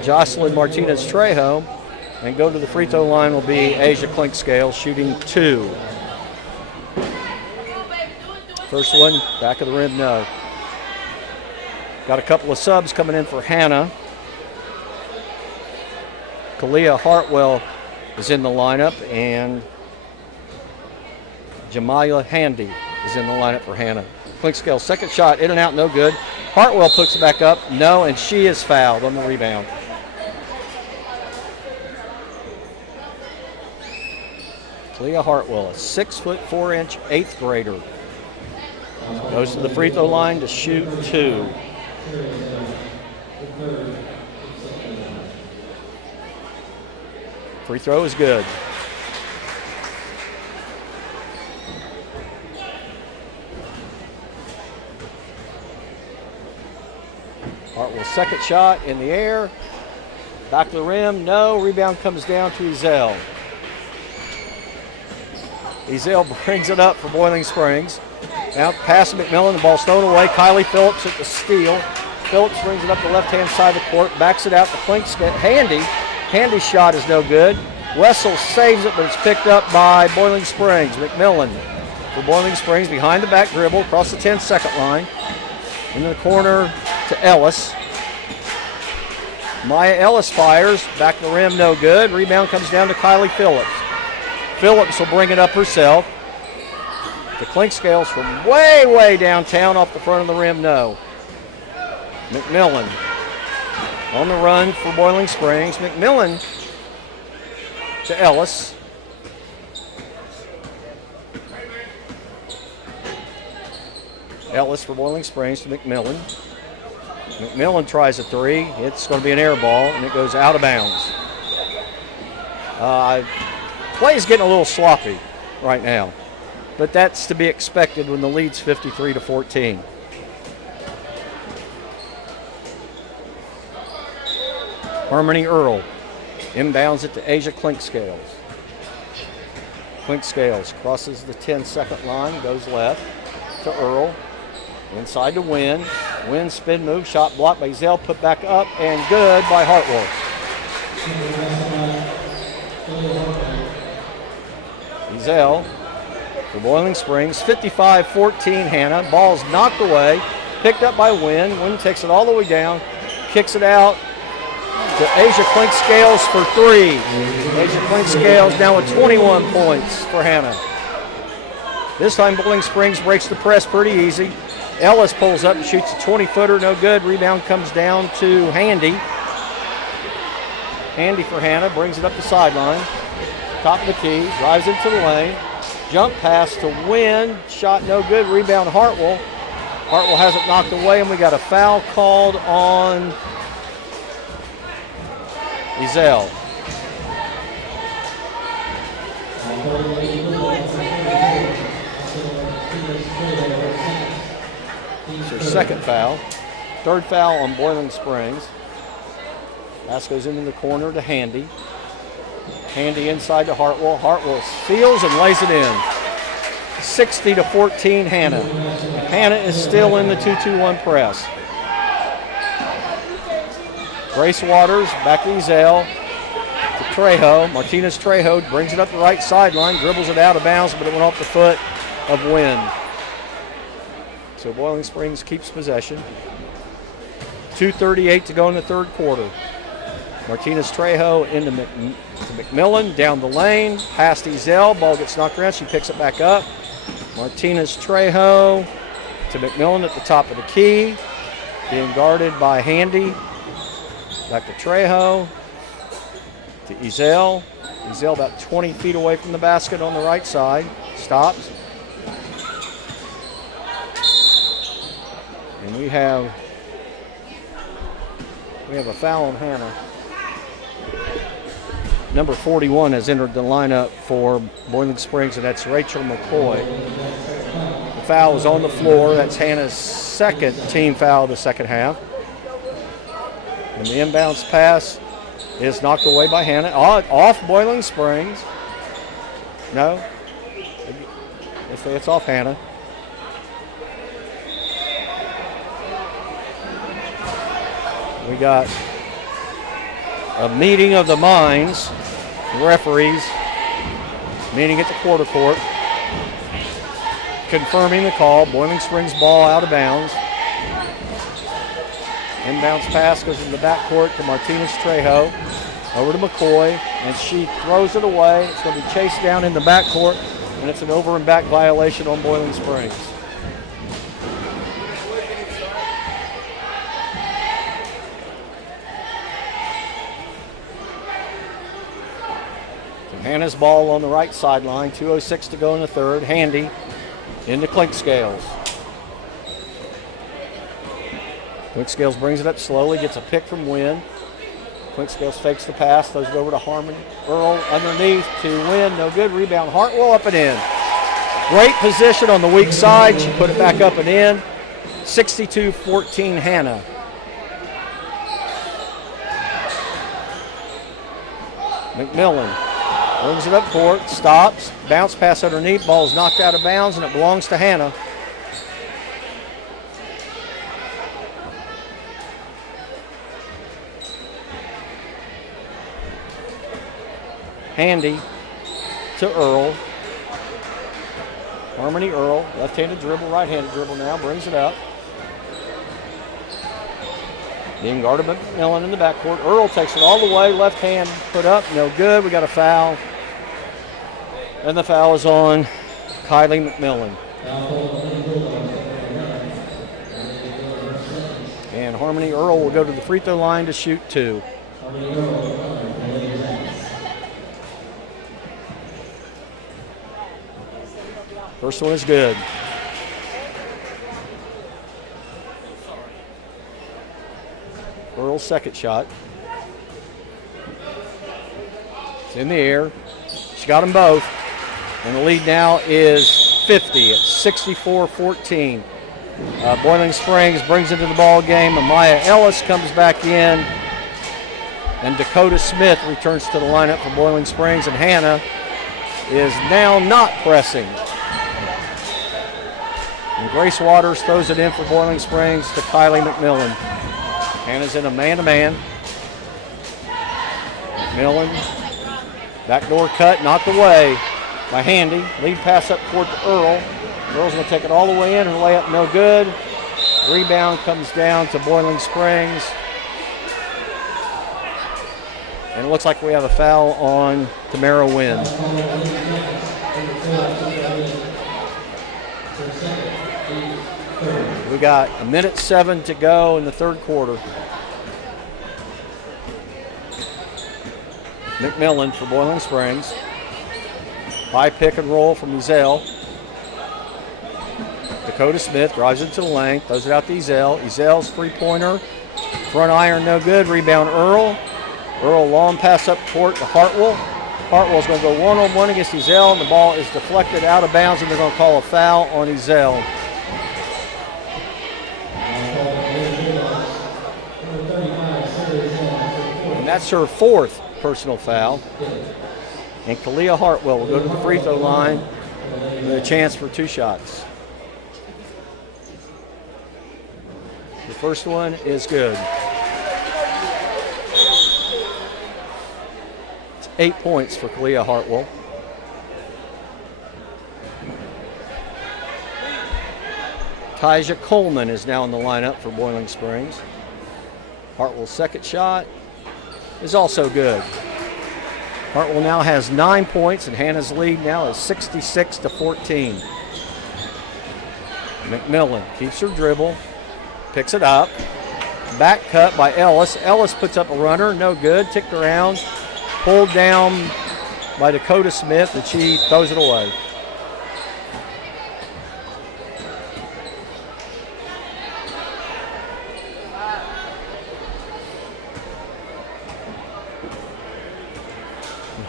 Jocelyn Martinez Trejo. And go to the free throw line will be Asia Clinkscale shooting 2. First one, back of the rim, no. Got a couple of subs coming in for Hanna. Kalia Hartwell is in the lineup, and Jamila Handy is in the lineup for Hanna. Clinkscale, second shot, in and out, no good. Hartwell puts it back up, no, and she is fouled on the rebound. Kalia Hartwell, a 6'4" 8th grader. Goes to the free throw line to shoot 2. Free throw is good. Hartwell's second shot in the air. Back to the rim, no. Rebound comes down to Ezel. Ezel brings it up for Boiling Springs. Now pass to McMillan, the ball stolen away. Kylie Phillips at the steal. Phillips brings it up the left-hand side of the court, backs it out to Clinkscale. Handy's shot is no good. Wessel saves it, but it's picked up by Boiling Springs. McMillan for Boiling Springs behind the back dribble, across the 10-second line. Into the corner to Ellis. Maya Ellis fires, back to the rim, no good. Rebound comes down to Kylie Phillips. Phillips will bring it up herself. The Clinkscales from way, way downtown off the front of the rim, no. McMillan on the run for Boiling Springs. McMillan to Ellis. Ellis for Boiling Springs to McMillan. McMillan tries a three. It's going to be an air ball, and it goes out of bounds. Play is getting a little sloppy right now, but that's to be expected when the lead's 53-14. Harmony Earl inbounds it to Asia Clinkscales. Clinkscales crosses the 10-second line, goes left to Earl. Inside to Wynn. Wynn spin move, shot blocked by Zell, put back up, and good by Hartwell. Zell for Boiling Springs, 55-14 Hanna. Ball's knocked away, picked up by Wynn. Wynn takes it all the way down, kicks it out to Asia Clink Scales for 3. Asia Clink Scales now with 21 points for Hanna. This time Boiling Springs breaks the press pretty easy. Ellis pulls up and shoots a 20-footer, no good. Rebound comes down to Handy. Handy for Hanna, brings it up the sideline. Top of the key, drives into the lane. Jump pass to Wynn, shot no good. Rebound Hartwell. Hartwell has it knocked away, and we got a foul called on Ezell. It's her second foul. Third foul on Boiling Springs. Pass goes into the corner to Handy. Handy inside to Hartwell. Hartwell seals and lays it in. 60-14 Hanna. Hanna is still in the 2-2-1 press. Grace Waters back to Ezell. To Trejo. Martinez Trejo brings it up the right sideline, dribbles it out of bounds, but it went off the foot of Wynn. So Boiling Springs keeps possession. 2:38 to go in the third quarter. Martinez Trejo into McMillan, down the lane, past Ezell, ball gets knocked around, she picks it back up. Martinez Trejo to McMillan at the top of the key, being guarded by Handy. Back to Trejo, to Ezell. Ezell about 20 feet away from the basket on the right side, stops. And we have a foul on Hanna. Number 41 has entered the lineup for Boiling Springs, and that's Rachel McCoy. The foul is on the floor. That's Hanna's second team foul of the second half. And the inbounds pass is knocked away by Hanna. Off Boiling Springs. No. It's off Hanna. We got a meeting of the minds, referees meeting at the quarter court, confirming the call. Boiling Springs ball out of bounds. Inbounds pass goes in the backcourt to Martinez Trejo, over to McCoy, and she throws it away. It's going to be chased down in the backcourt, and it's an over and back violation on Boiling Springs. Hanna's ball on the right sideline, 2:06 to go in the third. Handy into Clink Scales. Clink Scales brings it up slowly, gets a pick from Wynn. Clink Scales fakes the pass, throws it over to Harmon. Earl underneath to Wynn, no good. Rebound Hartwell up and in. Great position on the weak side. She put it back up and in. 62-14 Hanna. McMillan brings it up court, stops, bounce pass underneath, ball's knocked out of bounds, and it belongs to Hanna. Handy to Earl. Harmony Earl, left-handed dribble, right-handed dribble now, brings it up. Being guarded by McMillan in the backcourt. Earl takes it all the way, left hand put up, no good. We got a foul. And the foul is on Kylie McMillan. And Harmony Earl will go to the free throw line to shoot 2. First one is good. Earl's second shot. It's in the air. She got them both. And the lead now is 50. It's 64-14. Boiling Springs brings into the ball game. Amaya Ellis comes back in. And Dakota Smith returns to the lineup for Boiling Springs. And Hanna is now not pressing. And Grace Waters throws it in for Boiling Springs to Kylie McMillan. Hannah's in a man-to-man. McMillan, backdoor cut, knocked away by Handy. Lead pass up court to Earl. Earl's going to take it all the way in. Her layup no good. Rebound comes down to Boiling Springs. And it looks like we have a foul on Tamara Wynn. We got 1:07 to go in the third quarter. McMillan for Boiling Springs. High pick and roll from Ezell. Dakota Smith drives it to the lane, throws it out to Ezell. Ezell's three-pointer. Front iron no good. Rebound Earl. Earl long pass up court to Hartwell. Hartwell's going to go one-on-one against Ezell, and the ball is deflected out of bounds, and they're going to call a foul on Ezell. And that's her fourth personal foul. And Kalia Hartwell will go to the free throw line with a chance for 2 shots. The first one is good. It's 8 points for Kalia Hartwell. Tyja Coleman is now in the lineup for Boiling Springs. Hartwell's second shot is also good. Hartwell now has 9 points, and Hannah's lead now is 66-14. McMillan keeps her dribble, picks it up. Back cut by Ellis. Ellis puts up a runner, no good. Ticked around, pulled down by Dakota Smith, and she throws it away.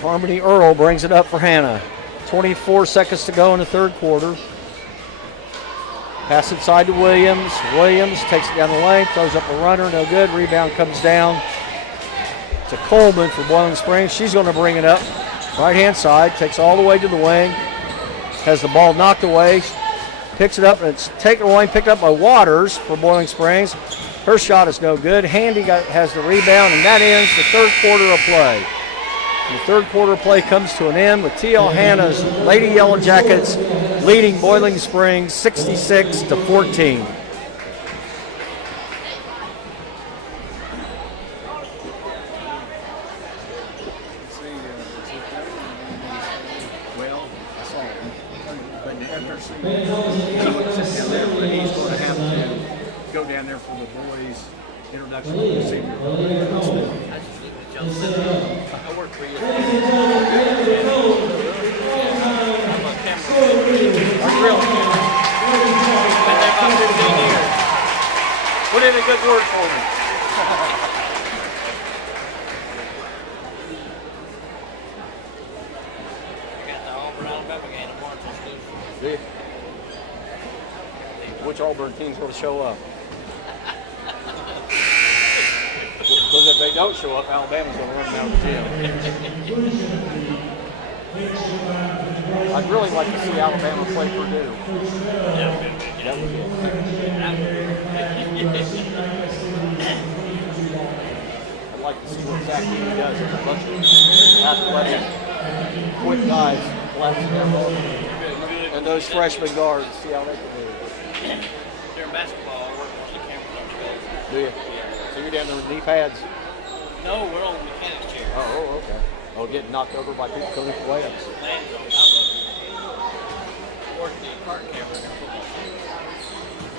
Harmony Earl brings it up for Hanna. 24 seconds to go in the third quarter. Pass inside to Williams. Williams takes it down the lane, throws up a runner, no good. Rebound comes down to Coleman for Boiling Springs. She's going to bring it up. Right-hand side, takes all the way to the wing. Has the ball knocked away. Picks it up, and it's taken away, picked up by Waters for Boiling Springs. Her shot is no good. Handy has the rebound, and that ends the third quarter of play. The third quarter play comes to an end with TL Hanna's Lady Yellow Jackets leading Boiling Springs 66-14. Well, I saw him. But after seeing sit down there, but he's going to have to go down there for the boys' introduction to the senior. I work for you. Really? Been there about 15 years. Put in a good word for me. I got the Auburn Alabama game tomorrow. Do you? Which Auburn team's going to show up? Because if they don't show up, Alabama's going to run them out of jail. I'd really like to see Alabama play Purdue. That would be I'd like to see what Zach Heaney does with a bunch of athletic, quick guys collapsing their ball. And those freshman guards, see how they can do. During basketball, I work on the cameras on the goals. Do you? So you're down there with knee pads? No, we're on the mechanics chair. Oh, okay. Oh, getting knocked over by people coming for layups. Landing on top of it. Work the cart camera.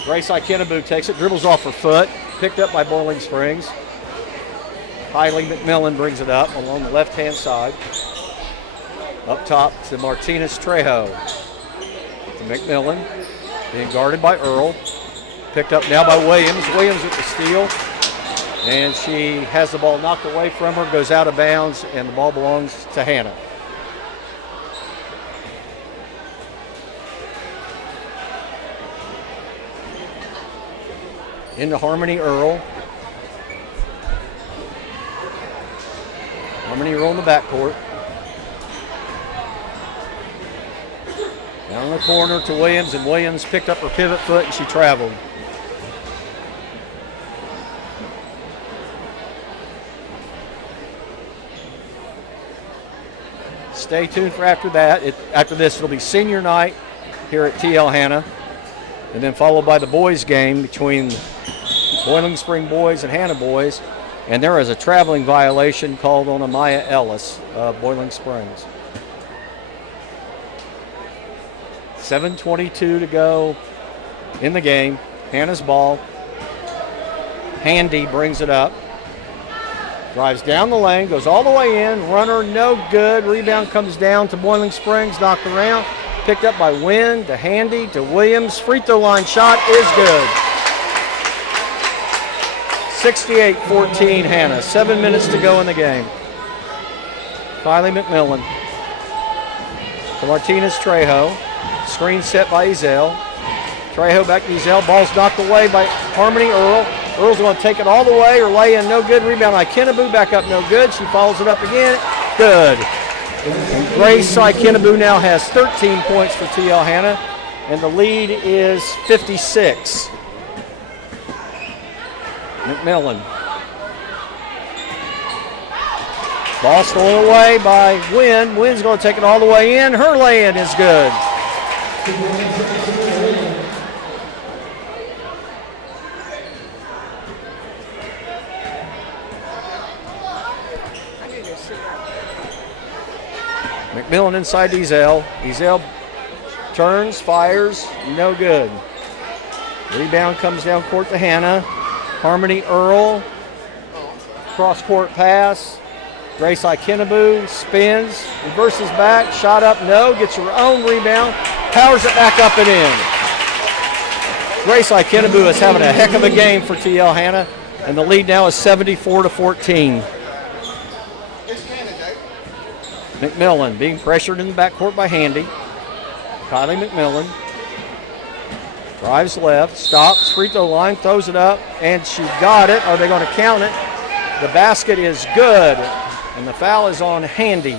Grace Ikenabu takes it, dribbles off her foot, picked up by Boiling Springs. Kylie McMillan brings it up along the left-hand side. Up top to Martinez Trejo. To McMillan, being guarded by Earl. Picked up now by Williams. Williams with the steal. And she has the ball knocked away from her, goes out of bounds, and the ball belongs to Hanna. Into Harmony Earl. Harmony Earl in the backcourt. Down the corner to Williams, and Williams picked up her pivot foot and she traveled. Stay tuned for after that. After this, it'll be senior night here at TL Hanna, and then followed by the boys' game between Boiling Spring boys and Hanna boys. And there is a traveling violation called on Amaya Ellis of Boiling Springs. 7:22 to go in the game. Hanna's ball. Handy brings it up. Drives down the lane, goes all the way in. Runner no good. Rebound comes down to Boiling Springs, knocked around. Picked up by Wynn to Handy to Williams. Free throw line shot is good. 68-14 Hanna. 7 minutes to go in the game. Kylie McMillan to Martinez Trejo. Screen set by Ezell. Trejo back to Ezell. Ball's knocked away by Harmony Earl. Earl's going to take it all the way or lay in. No good. Rebound by Kennebu. Back up. No good. She follows it up again. Good. And Grace Kennebu now has 13 points for TL Hanna, and the lead is 56. McMillan. Ball stolen away by Wynn. Wynn's going to take it all the way in. Her lay-in is good. McMillan inside to Ezell. Ezell turns, fires, no good. Rebound comes down court to Hanna. Harmony Earl, cross court pass. Grace Kennebu spins, reverses back, shot up, no, gets her own rebound, powers it back up and in. Grace Kennebu is having a heck of a game for TL Hanna, and the lead now is 74-14. McMillan being pressured in the backcourt by Handy. Kylie McMillan drives left, stops, free throw line, throws it up, and she got it. Are they going to count it? The basket is good, and the foul is on Handy.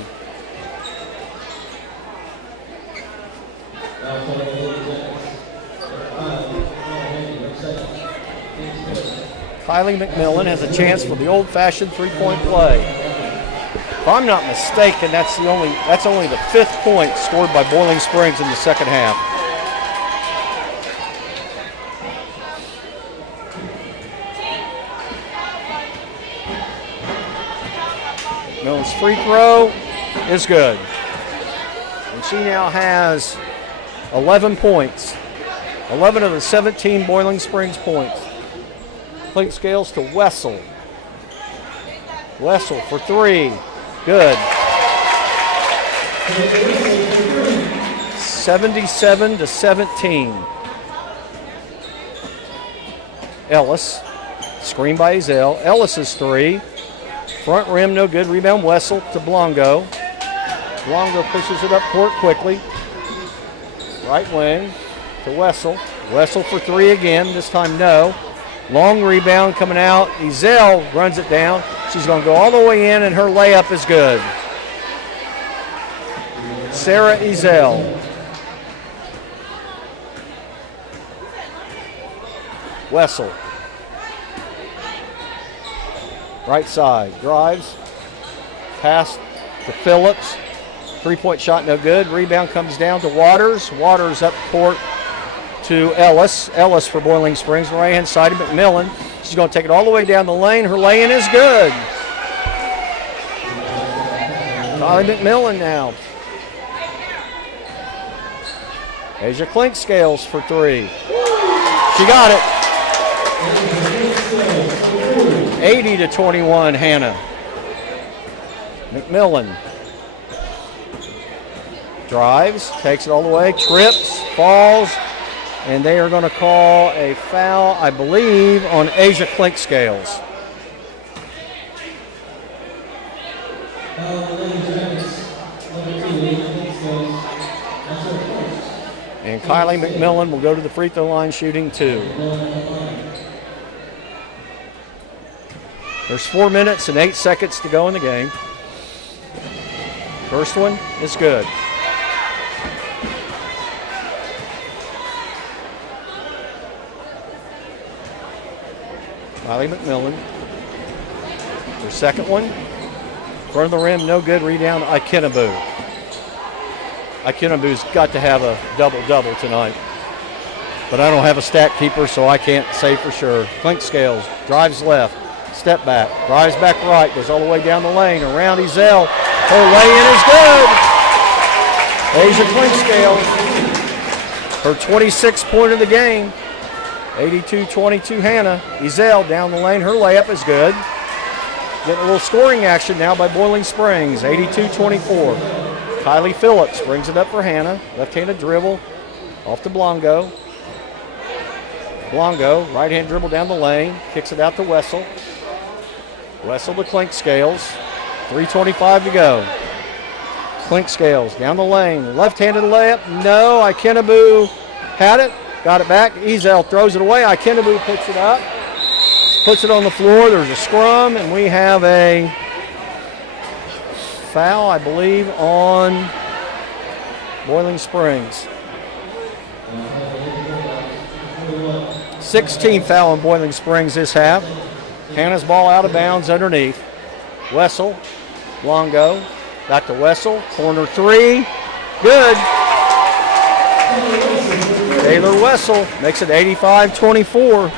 Kylie McMillan has a chance for the old-fashioned three-point play. If I'm not mistaken, that's only the fifth point scored by Boiling Springs in the second half. Millen's free throw is good. And she now has 11 points. 11 of the 17 Boiling Springs points. Plate scales to Wessel. Wessel for three. Good. 77-17. Ellis. Screen by Ezell. Ellis's three. Front rim, no good. Rebound Wessel to Blongo. Blongo pushes it up court quickly. Right wing to Wessel. Wessel for three again. This time no. Long rebound coming out. Ezell runs it down. She's going to go all the way in, and her layup is good. Sarah Ezell. Wessel. Right side. Drives. Pass to Phillips. Three-point shot no good. Rebound comes down to Waters. Waters up court to Ellis. Ellis for Boiling Springs. Right-hand side of McMillan. She's going to take it all the way down the lane. Her lay-in is good. Kylie McMillan now. Asia Klink scales for three. She got it. 80-21 Hanna. McMillan drives, takes it all the way, trips, falls, and they are going to call a foul, I believe, on Asia Klink scales. And Kylie McMillan will go to the free throw line shooting two. There's 4 minutes and 8 seconds to go in the game. First one is good. Riley McMillan. Her second one. Front of the rim, no good. Rebound, Ikenabu. Ikenabu's got to have a double-double tonight. But I don't have a stat keeper, so I can't say for sure. Clink Scales drives left, step back, drives back right, goes all the way down the lane, around Ezell. Her lay-in is good. Asia Clink Scales, her 26th point of the game. 82-22 Hanna. Ezell down the lane, her layup is good. Getting a little scoring action now by Boiling Springs, 82-24. Kylie Phillips brings it up for Hanna. Left-handed dribble off to Blongo. Blongo, right-hand dribble down the lane, kicks it out to Wessel. Wessel to Clink Scales. 3:25 to go. Clink Scales down the lane. Left-handed layup. No. Ikenabu had it. Got it back. Ezell throws it away. Ikenabu picks it up. Puts it on the floor. There's a scrum, and we have a foul, I believe, on Boiling Springs. 16th foul on Boiling Springs this half. Hanna's ball out of bounds underneath. Wessel, Longo, back to Wessel. Corner three, good. Taylor Wessel makes it 85-24.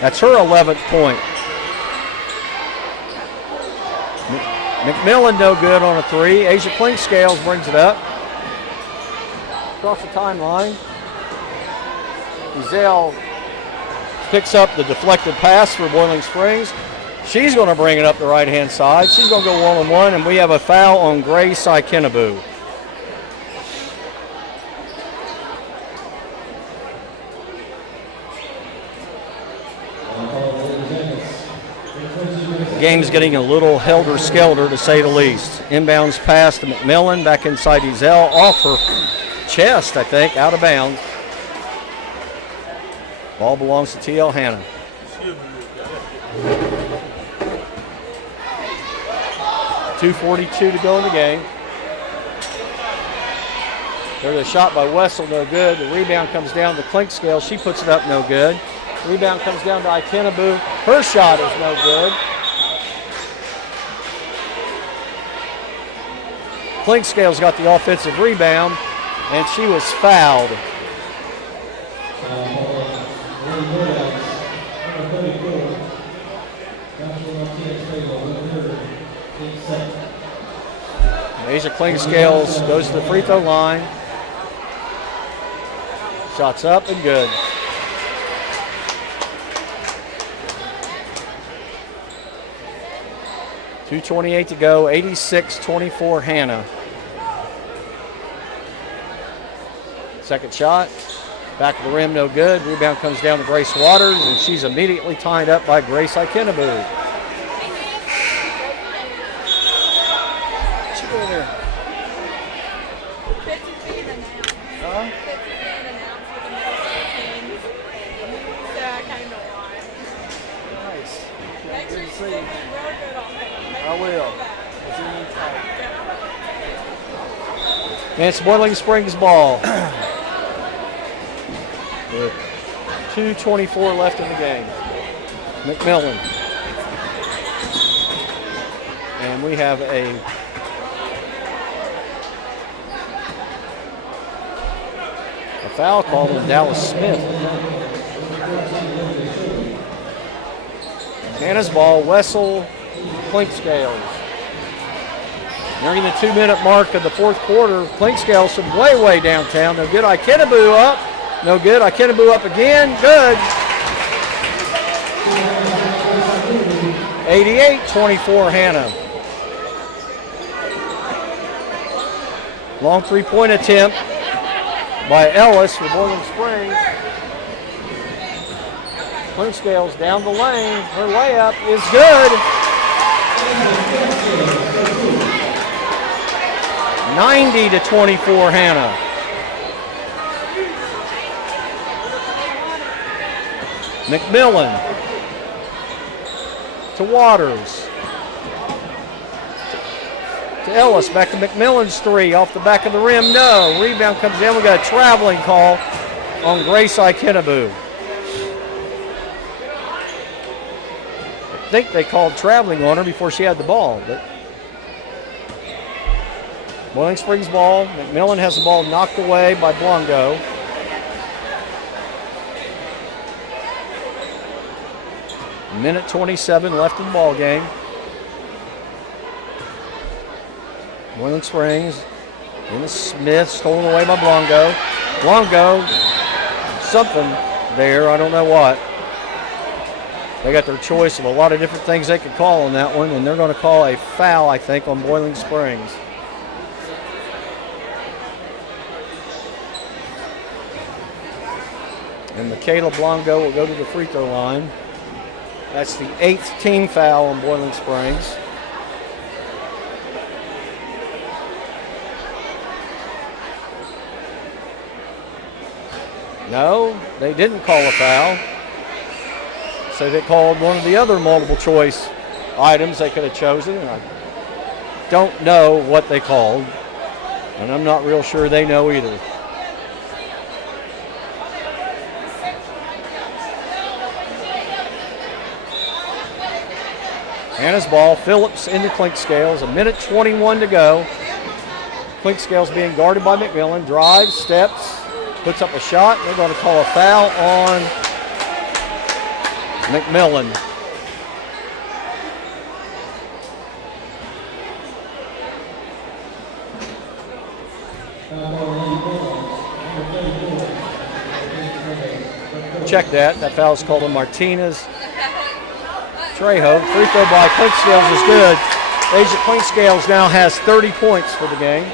That's her 11th point. McMillan no good on a three. Asia Clink Scales brings it up. Across the timeline. Ezell picks up the deflected pass for Boiling Springs. She's going to bring it up the right-hand side. She's going to go one-on-one, and we have a foul on Grace Ikenabu. The game's getting a little helter-skelter, to say the least. Inbounds pass to McMillan, back inside Ezell, off her chest, I think, out of bounds. Ball belongs to T.L. Hanna. .242 to go in the game. There's a shot by Wessel, no good. The rebound comes down to Clink Scales. She puts it up, no good. Rebound comes down to Ikenabu. Her shot is no good. Clink Scales got the offensive rebound, and she was fouled. Asia Clink Scales goes to the free throw line. Shots up and good. .228 to go, 86-24 Hanna. Second shot, back of the rim, no good. Rebound comes down to Grace Waters, and she's immediately tied up by Grace Ikenabu. What's she doing there? Huh? Nice. Good to see you. I will. And it's Boiling Springs ball. With 2:24 left in the game. McMillan. And we have a foul called on Dallas Smith. Hanna's ball, Wessel, Clink Scales. Nearing the 2-minute mark of the fourth quarter, Clink Scales from way downtown. No good. Ikenabu up. No good. Ikenabu up again. Good. 88-24 Hanna. Long three-point attempt by Ellis for Boiling Springs. Clink Scales down the lane. Her layup is good. 90-24 Hanna. McMillan to Waters. To Ellis, back to McMillan's three, off the back of the rim, no. Rebound comes in, we got a traveling call on Grace Ikenabu. think they called traveling on her before she had the ball. But Boiling Springs ball. McMillan has the ball knocked away by Blongo. Minute 27 left in the ball game. Boiling Springs into Smith, stolen away by Blongo. Blongo, something there, I don't know what. They got their choice of a lot of different things they could call on that one, and they're going to call a foul, I think, on Boiling Springs. And Michaela Blongo will go to the free throw line. That's the 8th team foul on Boiling Springs. No, they didn't call a foul. So they called one of the other multiple choice items they could have chosen. And I don't know what they called. And I'm not real sure they know either. Hanna's ball, Phillips into Clinkscales, 1:21 to go. Clinkscales being guarded by McMillan, drives, steps, puts up a shot. They're going to call a foul on McMillan. Check that. That foul is called on Martinez. Trejo, free throw by Clinkscales is good. Asia Clinkscales now has 30 points for the game.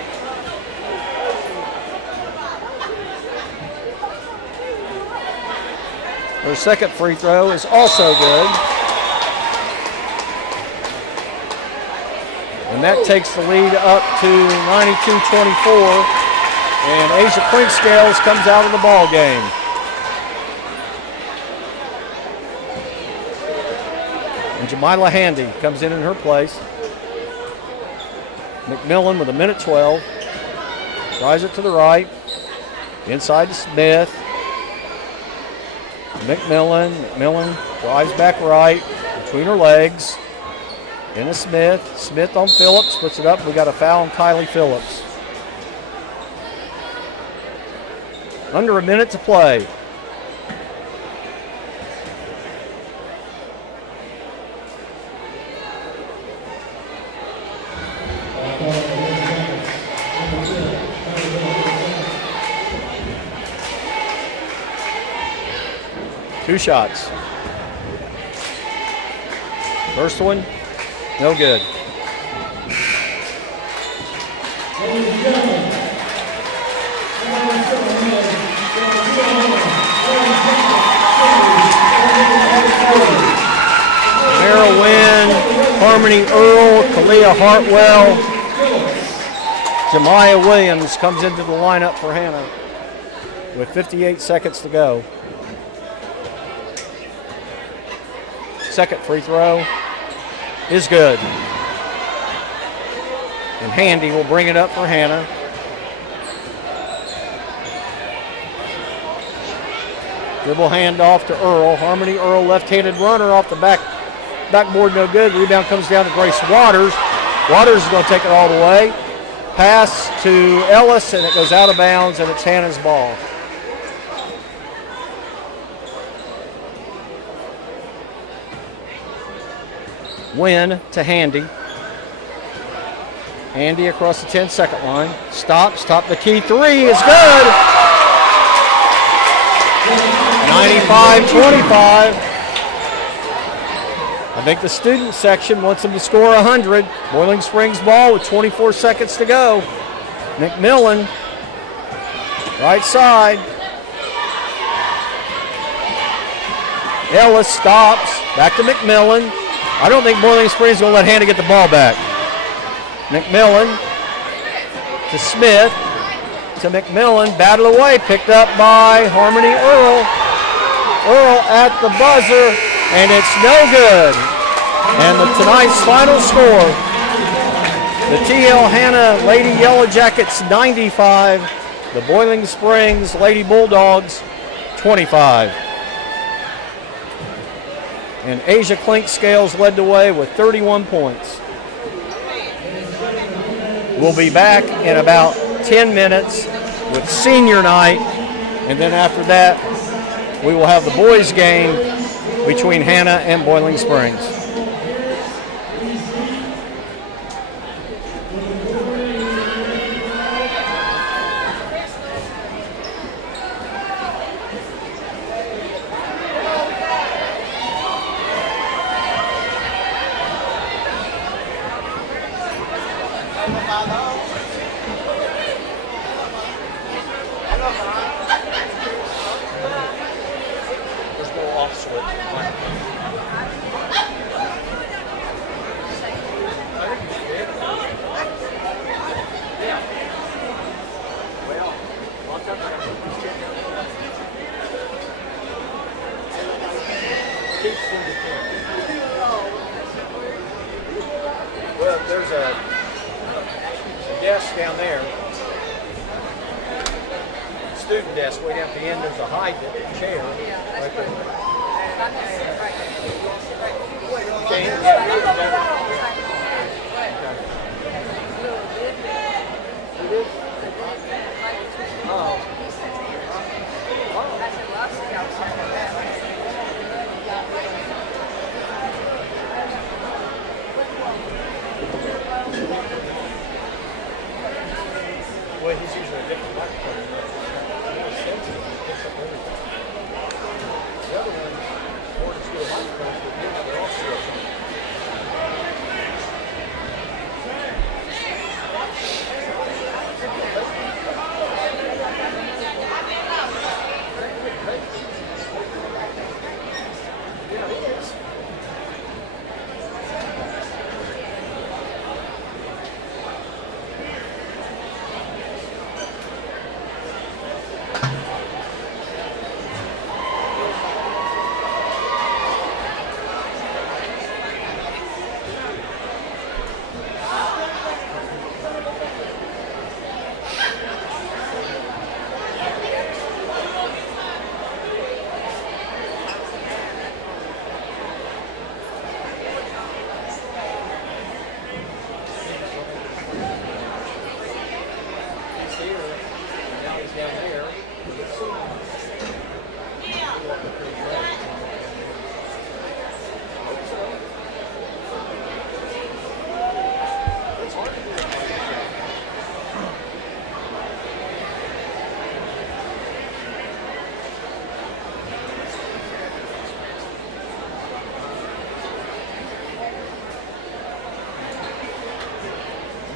Her second free throw is also good. And that takes the lead up to 92-24. And Asia Clinkscales comes out of the ball game. And Jamila Handy comes in her place. McMillan with 1:12. Drives it to the right. Inside to Smith. McMillan drives back right between her legs. Into Smith. Smith on Phillips, puts it up. We got a foul on Kylie Phillips. Under a minute to play. Two shots. First one, no good. Mara Wynn, Harmony Earl, Kalia Hartwell, Jemiah Williams comes into the lineup for Hanna with 58 seconds to go. Second free throw is good. And Handy will bring it up for Hanna. Dribble handoff to Earl. Harmony Earl, left-handed runner off the backboard, no good. Rebound comes down to Grace Waters. Waters is going to take it all the way. Pass to Ellis, and it goes out of bounds, and it's Hanna's ball. Win to Handy. Handy across the 10-second line. Stops, top the key three is good. 95-25. I think the student section wants them to score 100. Boiling Springs ball with 24 seconds to go. McMillan, right side. Ellis stops, back to McMillan. I don't think Boiling Springs is going to let Hanna get the ball back. McMillan to Smith, to McMillan, battle away, picked up by Harmony Earl. Earl at the buzzer, and it's no good. And tonight's final score, the TL Hanna Lady Yellow Jackets 95, the Boiling Springs Lady Bulldogs 25. And Asia Klink Scales led the way with 31 points. We'll be back in about 10 minutes with senior night, and then after that, we will have the boys' game between Hanna and Boiling Springs. Well, there's a desk down there, student desk way down at the end. There's a hide chair right there. Well, he's using a different microphone. More sensitive. Picks up everything. The other one, more to a microphone, but they're all switching. Yeah, it is.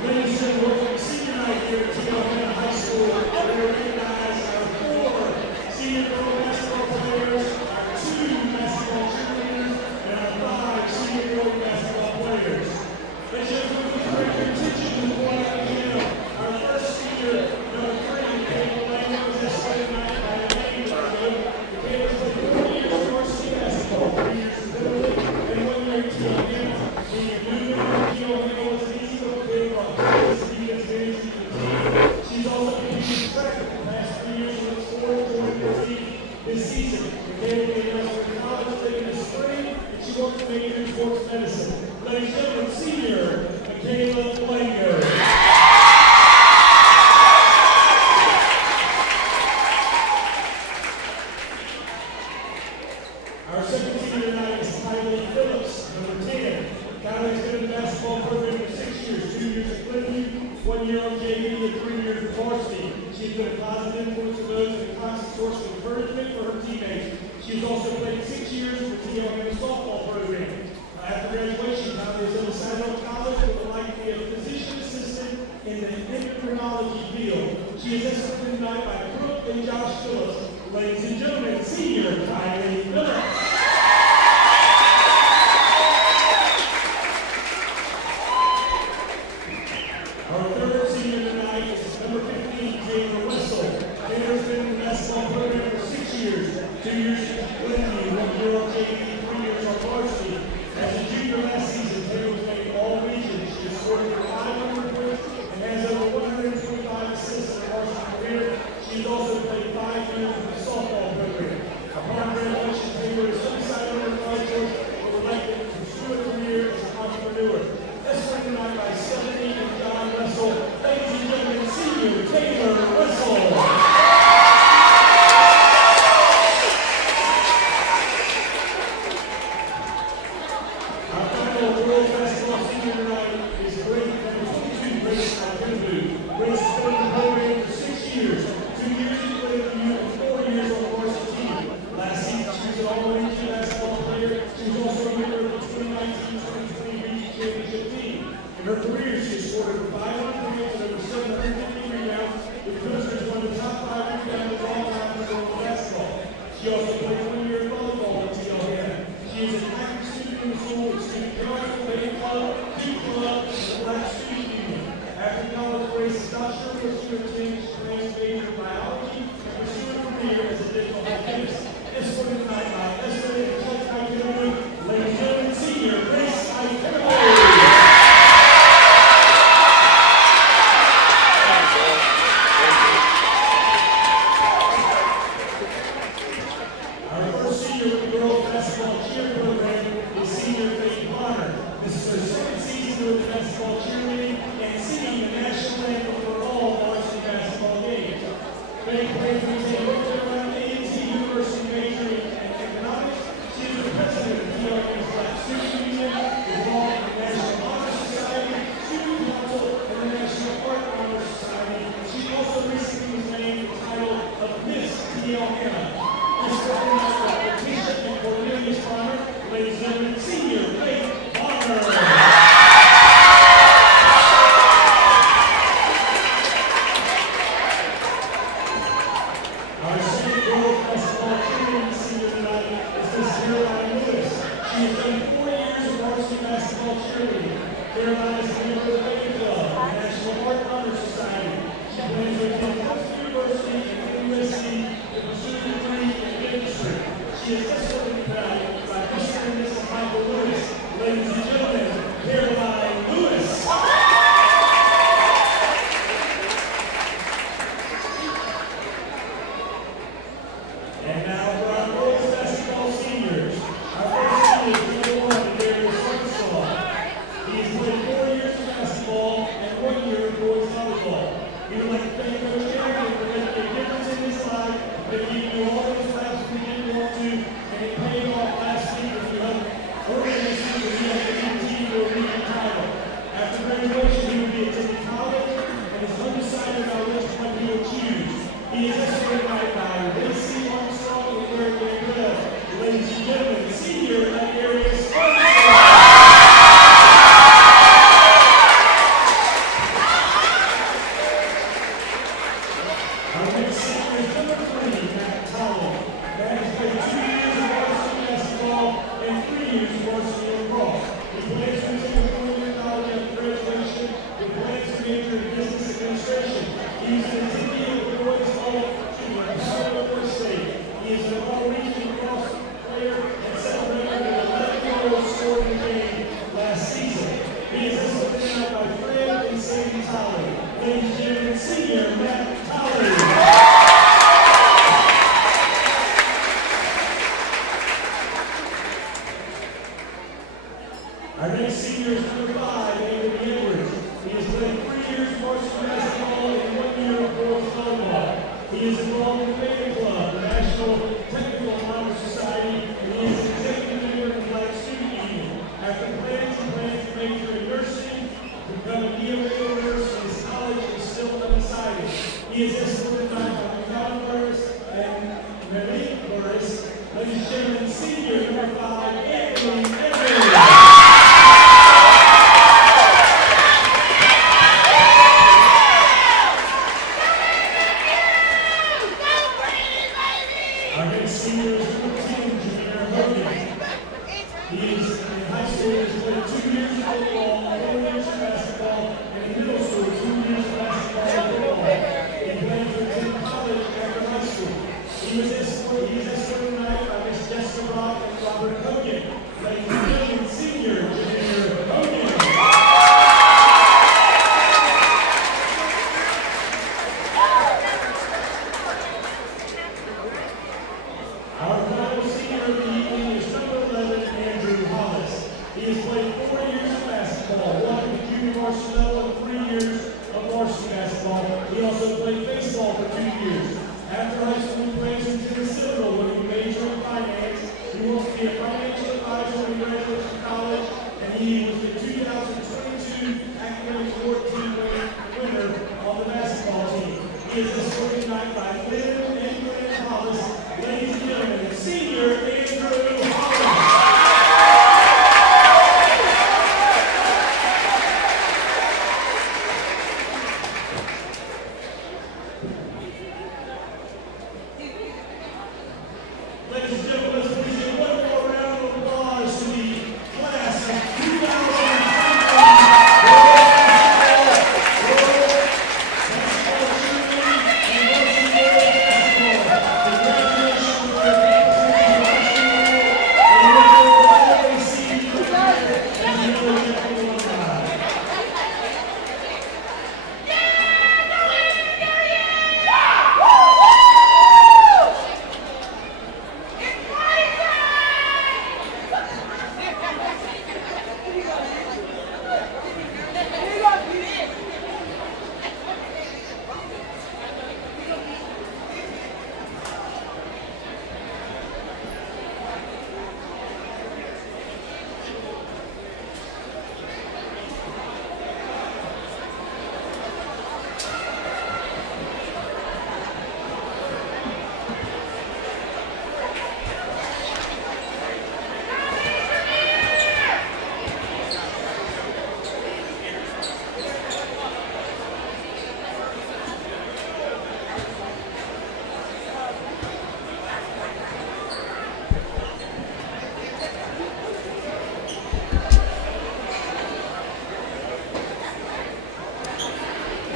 Ladies and gentlemen, senior night here at Hanna High School. We recognize our 4 senior girl basketball players, our 2 basketball cheerleaders, and our 5 senior girl basketball players. Ladies and gentlemen, we direct your attention to the point of the gym. Our first senior, number 3, Kayla Lang, was escorted tonight by a name of Kayla's played 4 years of varsity basketball, 3 years in Little League, and 1 year in team against. When you do it, you don't know it's an easy little bit on she's also competed track for the past 3 years and looks forward to joining the team this season. Kayla came out with college late in the spring, and she wants to make it in sports medicine. Ladies and gentlemen, senior Kayla Blanger. Our second senior tonight is Kylie Phillips, number 10. Kylie's been in the basketball program for 6 years, 2 years at Clinton, 1 year on JV, and 3 years at Varsity. She's been a positive influence of those and a constant source of encouragement for her teammates. She's also played 6 years with the Hanna softball program. After graduation, Kylie is undecided on college but would like to be a physician assistant in the endocrinology field. She is escorted tonight by Brooke and Josh Phillips. Ladies and gentlemen, senior Kylie Phillips. Our third senior tonight is number 15, Taylor Wessel. Taylor's been in the basketball program for 6 years, 2 years at Glenview, 1 year on JV, 3 years on varsity. As a junior last season, Taylor was made all regions. She has scored over 500 points and has over 125 assists in her varsity career. She has also played 5 years with the softball program. Upon graduation, Taylor is undecided on her college choice,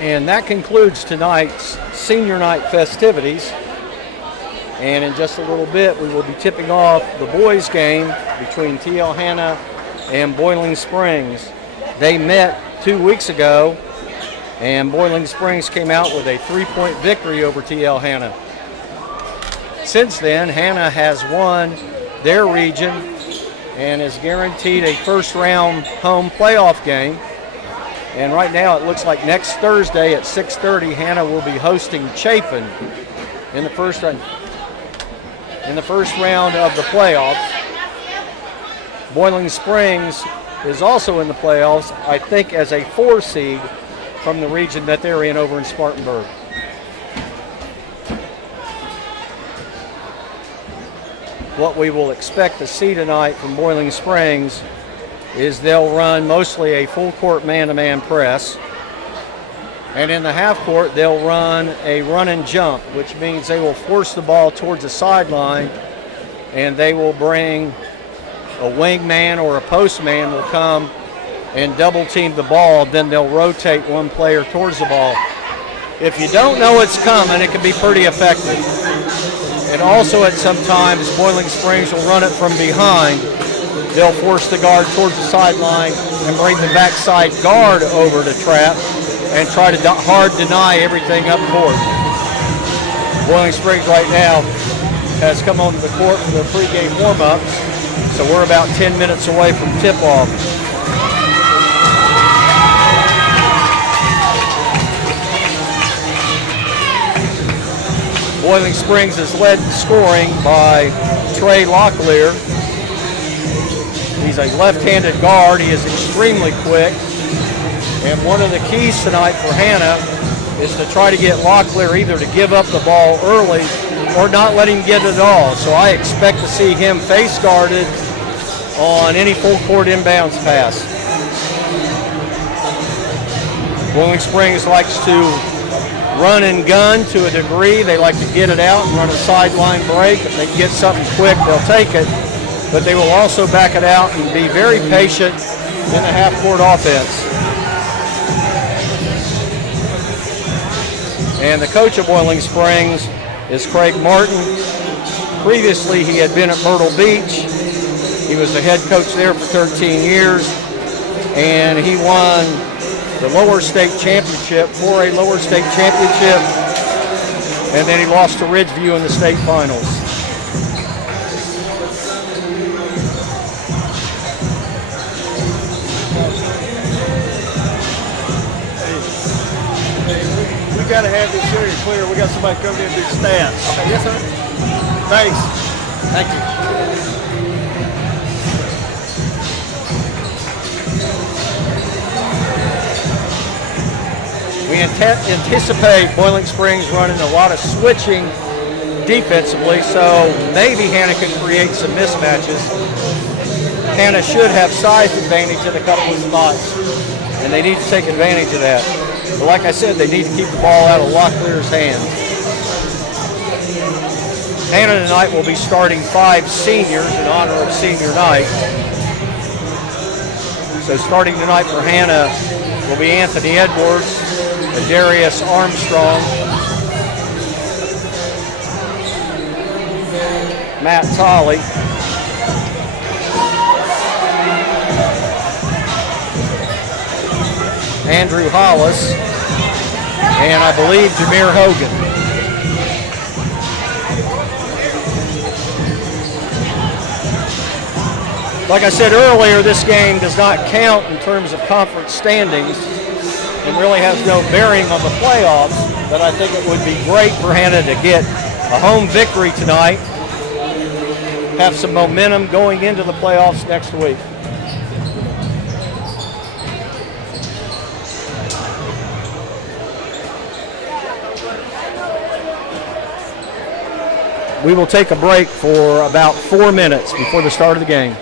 And that concludes tonight's senior night festivities. And in just a little bit, we will be tipping off the boys' game between TL Hanna and Boiling Springs. They met 2 weeks ago, and Boiling Springs came out with a 3-point victory over TL Hanna. Since then, Hanna has won their region and is guaranteed a first-round home playoff game. And right now, it looks like next Thursday at 6:30, Hanna will be hosting Chapin in the first round of the playoffs. Boiling Springs is also in the playoffs, I think, as a 4 seed from the region that they're in over in Spartanburg. What we will expect to see tonight from Boiling Springs is they'll run mostly a full court man-to-man press. And in the half court, they'll run a run and jump, which means they will force the ball towards the sideline, and they will bring a wingman or a postman will come and double team the ball. Then they'll rotate one player towards the ball. If you don't know it's coming, it can be pretty effective. And also at some times, Boiling Springs will run it from behind. They'll force the guard towards the sideline and bring the backside guard over to trap and try to hard deny everything up court. Boiling Springs right now has come onto the court for their pregame warm-ups, so we're about 10 minutes away from tip-off. Boiling Springs has led the scoring by Trey Locklear. He's a left-handed guard. He is extremely quick. And one of the keys tonight for Hanna is to try to get Locklear either to give up the ball early or not let him get it at all. So I expect to see him face guarded on any full court inbounds pass. Boiling Springs likes to run and gun to a degree. They like to get it out and run a sideline break. If they can get something quick, they'll take it. But they will also back it out and be very patient in the half-court offense. And the coach of Boiling Springs is Craig Martin. Previously, he had been at Myrtle Beach. He was the head coach there for 13 years, and he won the lower state championship, 4A lower state championship, and then he lost to Ridgeview in the state finals. We got to have this area clear. We got somebody coming in and do stats. Okay, yes, sir. Thanks. Thank you. We anticipate Boiling Springs running a lot of switching defensively, so maybe Hanna can create some mismatches. Hanna should have size advantage in a couple of spots, and they need to take advantage of that. But like I said, they need to keep the ball out of Locklear's hands. Hanna tonight will be starting 5 seniors in honor of senior night. So starting tonight for Hanna will be Anthony Edwards, Darius Armstrong, Matt Tolley, Andrew Hollis, and I believe Jameer Hogan. Like I said earlier, this game does not count in terms of conference standings and really has no bearing on the playoffs, but I think it would be great for Hanna to get a home victory tonight, have some momentum going into the playoffs next week. We will take a break for about 4 minutes before the start of the game.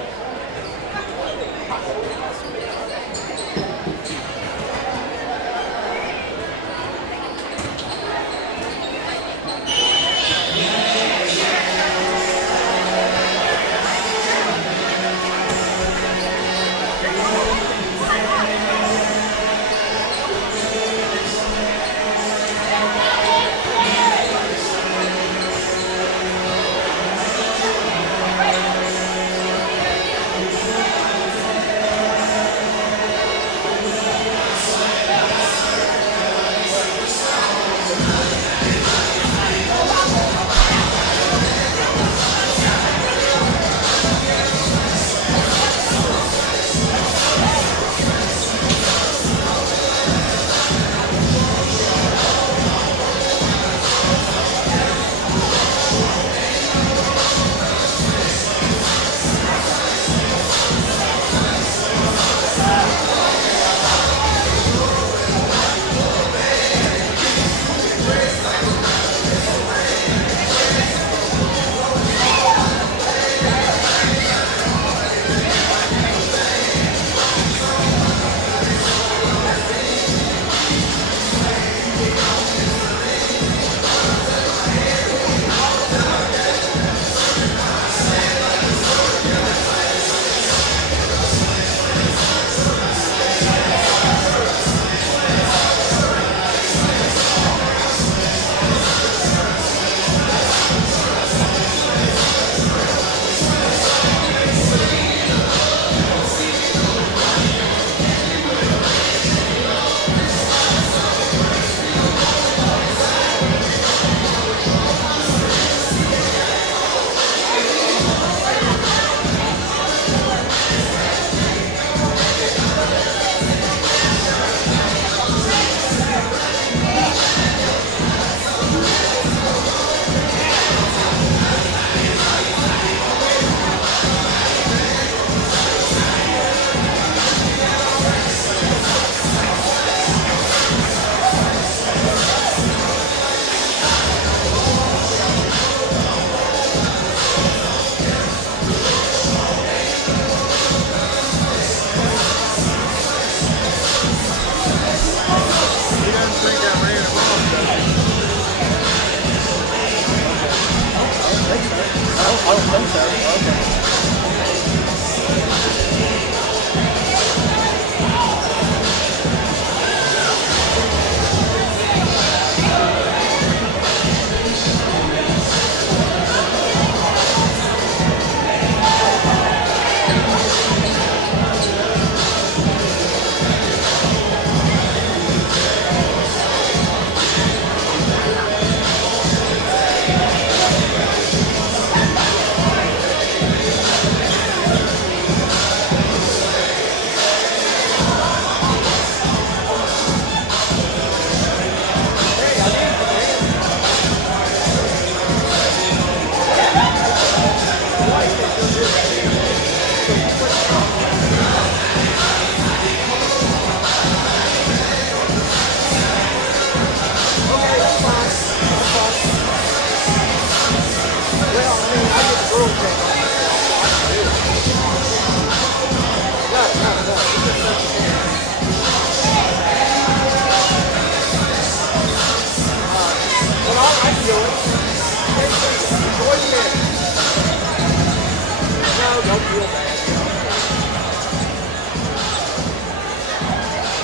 so. Okay.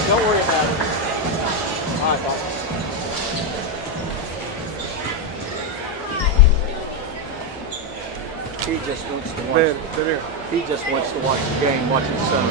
Don't worry about it. All right, Bob. He just wants to watch. He just wants to watch the game, watch his son.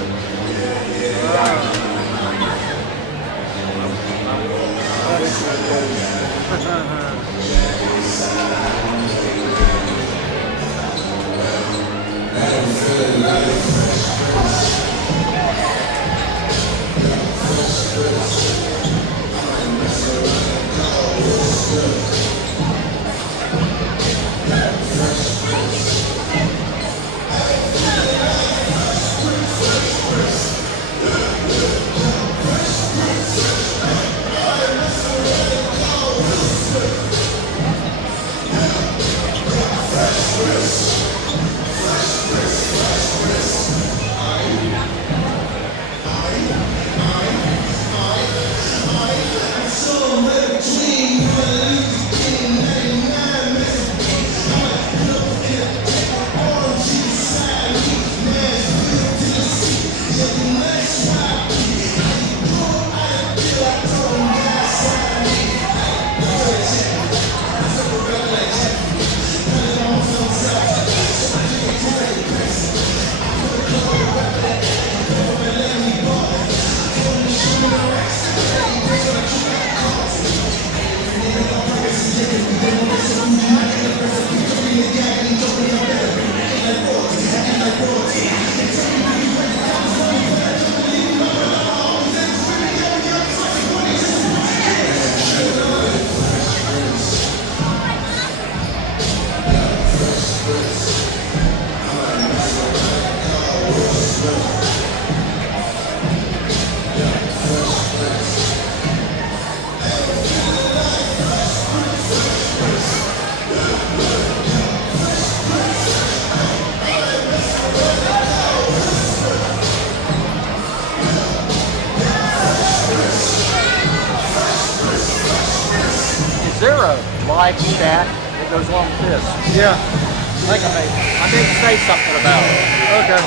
Is there a live chat that goes along with this? Yeah. I need to say something about it. Okay.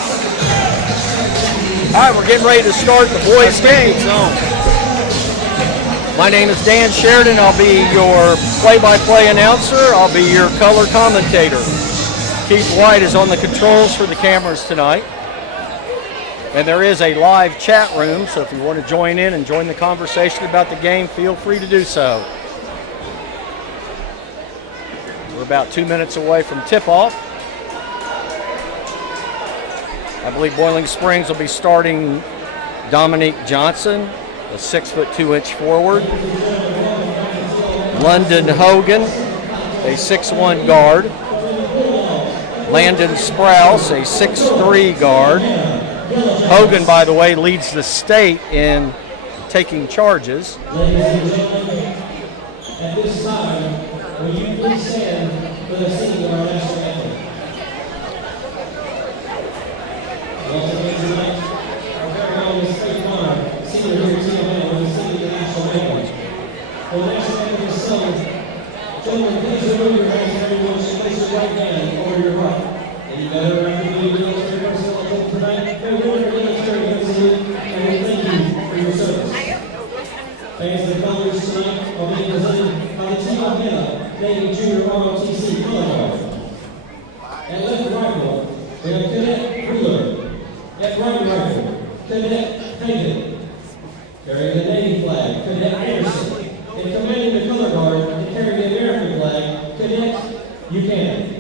All right, we're getting ready to start the boys' game. My name is Dan Sheridan. I'll be your play-by-play announcer. I'll be your color commentator. Keith White is on the controls for the cameras tonight. And there is a live chat room, so if you want to join in and join the conversation about the game, feel free to do so. We're about 2 minutes away from tip-off. I believe Boiling Springs will be starting Dominique Johnson, a 6'2" forward. London Hogan, a 6'1" guard. Landon Sprouse, a 6'3" guard. Hogan, by the way, leads the state in taking charges. Ladies and gentlemen, at this time, will you please stand for the singing of our national anthem? Also here tonight, our very own Miss Faith Bonner, senior here at TML, will be singing the national anthem. For the national anthem is sung, gentlemen, please remove your hands and everyone should place your right hand over your heart. We have Cadet Wheeler. At right rifle, Cadet Hagan. Carrying the Navy flag, Cadet Anderson. And commanding the color guard and carrying the American flag, Cadet Buchanan.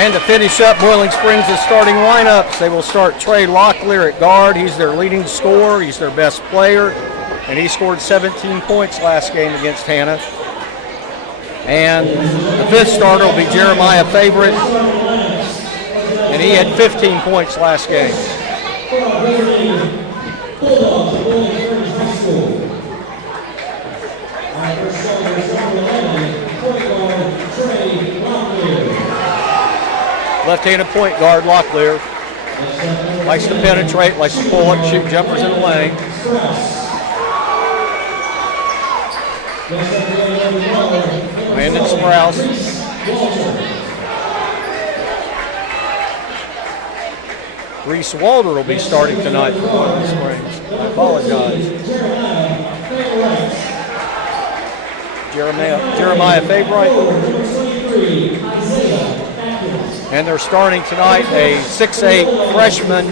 And to finish up Boiling Springs' starting lineups, they will start Trey Locklear at guard. He's their leading scorer. He's their best player. And he scored 17 points last game against Hanna. And the fifth starter will be Jeremiah Favorite. And he had 15 points last game. Left-handed point guard, Locklear. Likes to penetrate, likes to pull up, shoot jumpers in the lane. Landon Sprouse. Reese Walder will be starting tonight for Boiling Springs. I apologize. Jeremiah Favorite. And they're starting tonight a 6'8" freshman,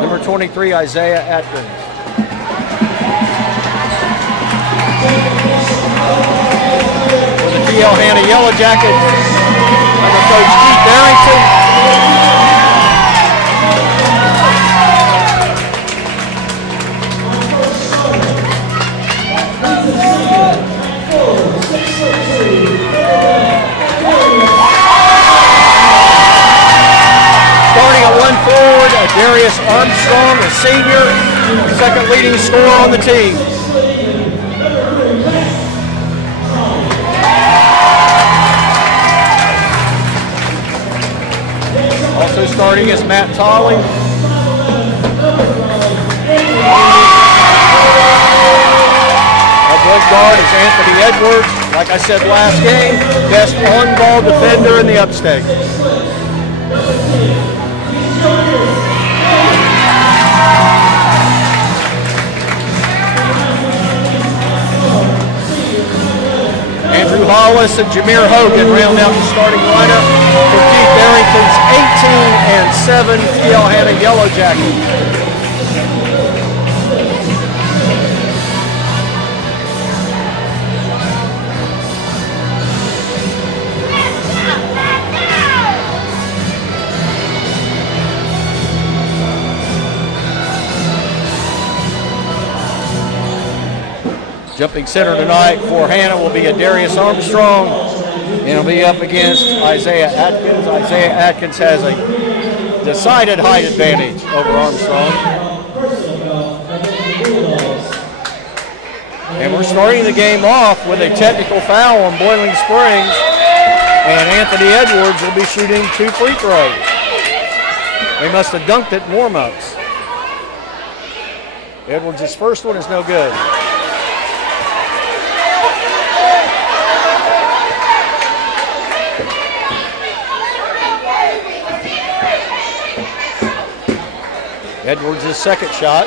number 23, Isaiah Atkins. For the TL Hanna Yellow Jackets, under Coach Keith Barrington. Starting at one forward, Darius Armstrong, a senior, second leading scorer on the team. Also starting is Matt Tolley. Our point guard is Anthony Edwards. Like I said last game, best on-ball defender in the upstate. Andrew Hollis and Jameer Hogan round out the starting lineup for Keith Barrington's 18-7 TL Hanna Yellow Jackets. Jumping center tonight for Hanna will be a Darius Armstrong, and he'll be up against Isaiah Atkins. Isaiah Atkins has a decided height advantage over Armstrong. Bulldogs. And we're starting the game off with a technical foul on Boiling Springs. And Anthony Edwards will be shooting 2 free throws. They must have dunked it in warm-ups. Edwards' first one is no good. Edwards' second shot.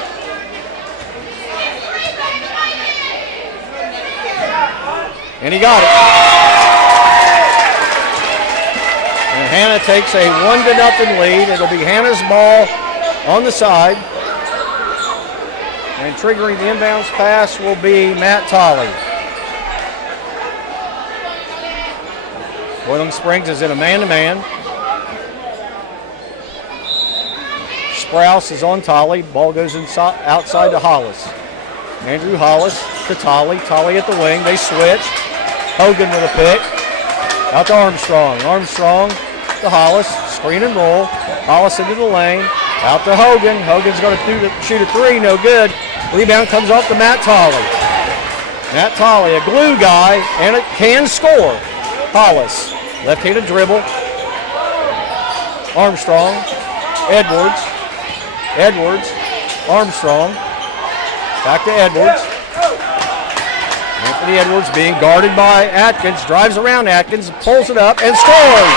And he got it. And Hanna takes a 1-0 lead. It'll be Hanna's ball on the side. And triggering the inbounds pass will be Matt Tolley. Boiling Springs is in a man-to-man. Sprouse is on Tolley. Ball goes outside to Hollis. Andrew Hollis to Tolley. Tolley at the wing. They switch. Hogan with a pick. Out to Armstrong. Armstrong to Hollis. Screen and roll. Hollis into the lane. Out to Hogan. Hogan's going to shoot a 3. No good. Rebound comes off to Matt Tolley. Matt Tolley, a glue guy, and it can score. Hollis. Left-handed dribble. Armstrong. Edwards. Edwards, Armstrong, back to Edwards. Anthony Edwards being guarded by Atkins, drives around Atkins, pulls it up, and scores.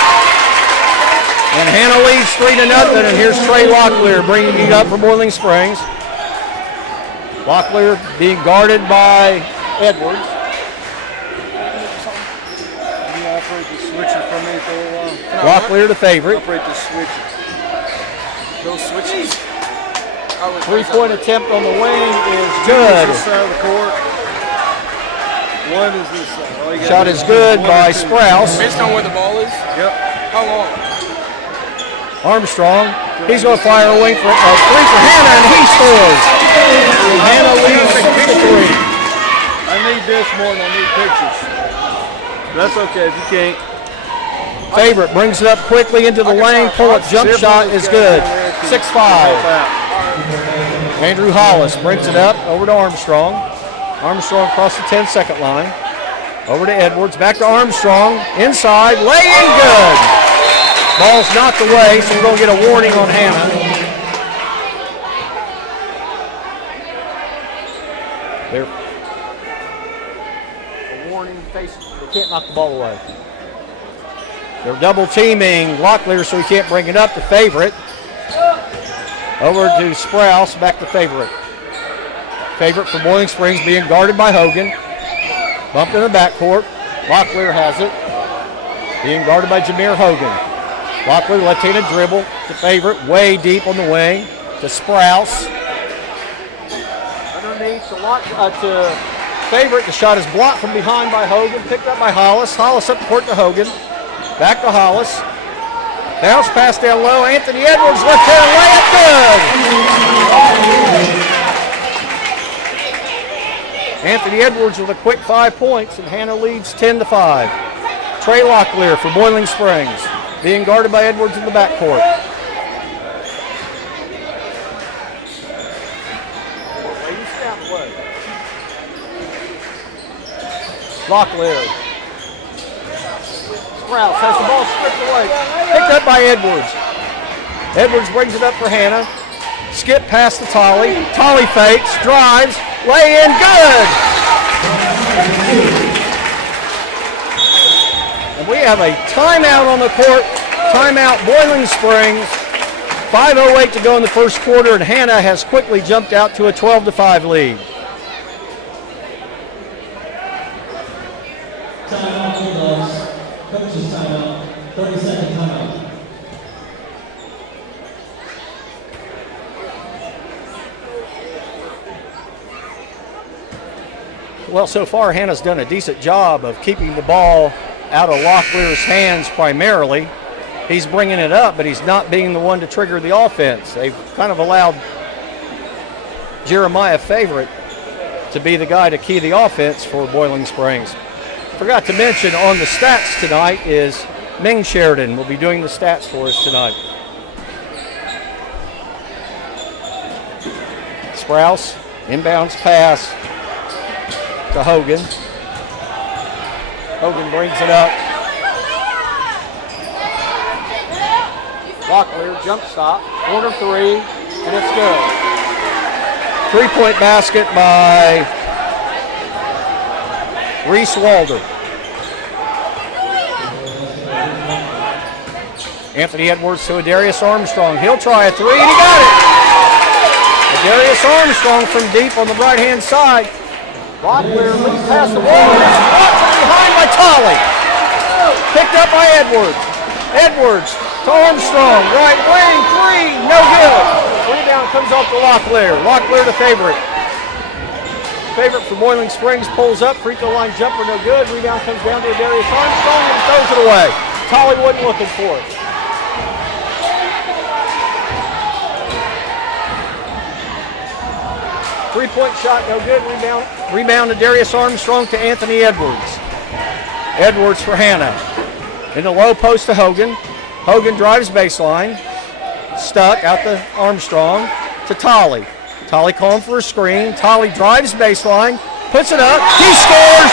And Hanna leads 3-0, and here's Trey Locklear bringing it up for Boiling Springs. Locklear being guarded by Edwards. Can you operate the switcher for me for a while? Locklear the favorite. Operate the switcher. Those switches. 3-point attempt on the wing is good. This side of the court. One is this side. All you gotta Shot do is good by Sprouse. Based on where the ball is? Yep. How long? Armstrong, he's going to fire a wing for a 3 for Hanna, and he scores. And Hanna leads 6-3. I need this more than I need pictures. That's okay if you can't. Favorite brings it up quickly into the lane. Pull-up jump shot is good. 6-5. Andrew Hollis brings it up over to Armstrong. Armstrong across the 10-second line. Over to Edwards. Back to Armstrong. Inside. Lay-in good. Ball's knocked away, so we're going to get a warning on Hanna. A warning. They can't knock the ball away. They're double teaming Locklear, so he can't bring it up. The favorite. Over to Sprouse, back to favorite. Favorite for Boiling Springs being guarded by Hogan. Bump in the backcourt. Locklear has it. Being guarded by Jameer Hogan. Locklear left-handed dribble to favorite, way deep on the wing to Sprouse. Underneath to favorite. The shot is blocked from behind by Hogan, picked up by Hollis. Hollis up the court to Hogan. Back to Hollis. Bounce pass down low. Anthony Edwards left hand layup good. Anthony Edwards with a quick 5 points, and Hanna leads 10-5. Trey Locklear for Boiling Springs, being guarded by Edwards in the backcourt. Locklear. Sprouse has the ball stripped away. Picked up by Edwards. Edwards brings it up for Hanna. Skip past to Tolley. Tolley fakes, drives, lay in, good! And we have a timeout on the court. Timeout, Boiling Springs. 5:08 to go in the first quarter, and Hanna has quickly jumped out to a 12-5 lead. Timeout, Bulldogs. Coach's timeout. 30-second timeout. Well, so far, Hanna's done a decent job of keeping the ball out of Locklear's hands primarily. He's bringing it up, but he's not being the one to trigger the offense. They've kind of allowed Jeremiah Favorite to be the guy to key the offense for Boiling Springs. Forgot to mention on the stats tonight is Ming Sheridan will be doing the stats for us tonight. Sprouse Inbounds pass to Hogan. Hogan brings it up. Locklear, jump stop, corner three, and it's good. 3-point basket by Reese Walder. Anthony Edwards to Darius Armstrong. He'll try a three, and he got it. Darius Armstrong from deep on the right-hand side. Locklear leads past the wall. Caught from behind by Tolley. Picked up by Edwards. Edwards to Armstrong. Right wing, three, no good. Rebound comes off to Locklear. Locklear to Favorite. Favorite for Boiling Springs pulls up. Free throw line jumper, no good. Rebound comes down to Darius Armstrong and throws it away. Tolley wasn't looking for it. Three-point shot, no good. Rebound to Darius Armstrong to Anthony Edwards. Edwards for Hanna. In the low post to Hogan. Hogan drives baseline. Stuck out to Armstrong to Tolley. Tolley calling for a screen. Tolley drives baseline. Puts it up. He scores!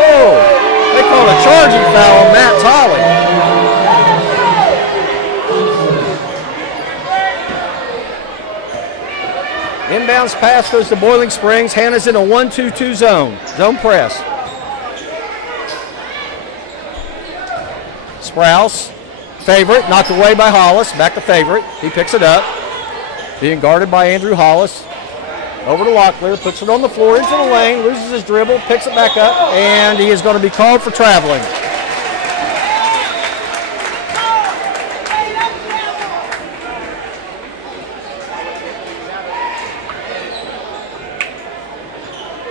Oh, they called a charging foul on Matt Tolley. Inbounds pass goes to Boiling Springs. Hanna's in a 1-2-2 zone. Zone press. Sprouse. Favorite. Knocked away by Hollis. Back to Favorite. He picks it up. Being guarded by Andrew Hollis. Over to Locklear. Puts it on the floor into the lane. Loses his dribble. Picks it back up. And he is going to be called for traveling.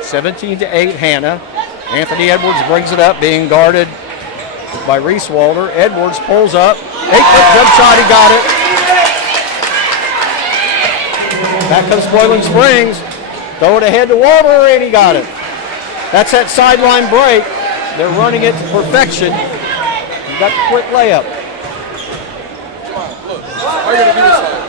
(17-8) Hanna. Anthony Edwards brings it up, being guarded by Reese Walder. Edwards pulls up. 8-foot jump shot, he got it. Back comes Boiling Springs. Throw it ahead to Walder, and he got it. That's that sideline break. They're running it to perfection. You got the quick layup.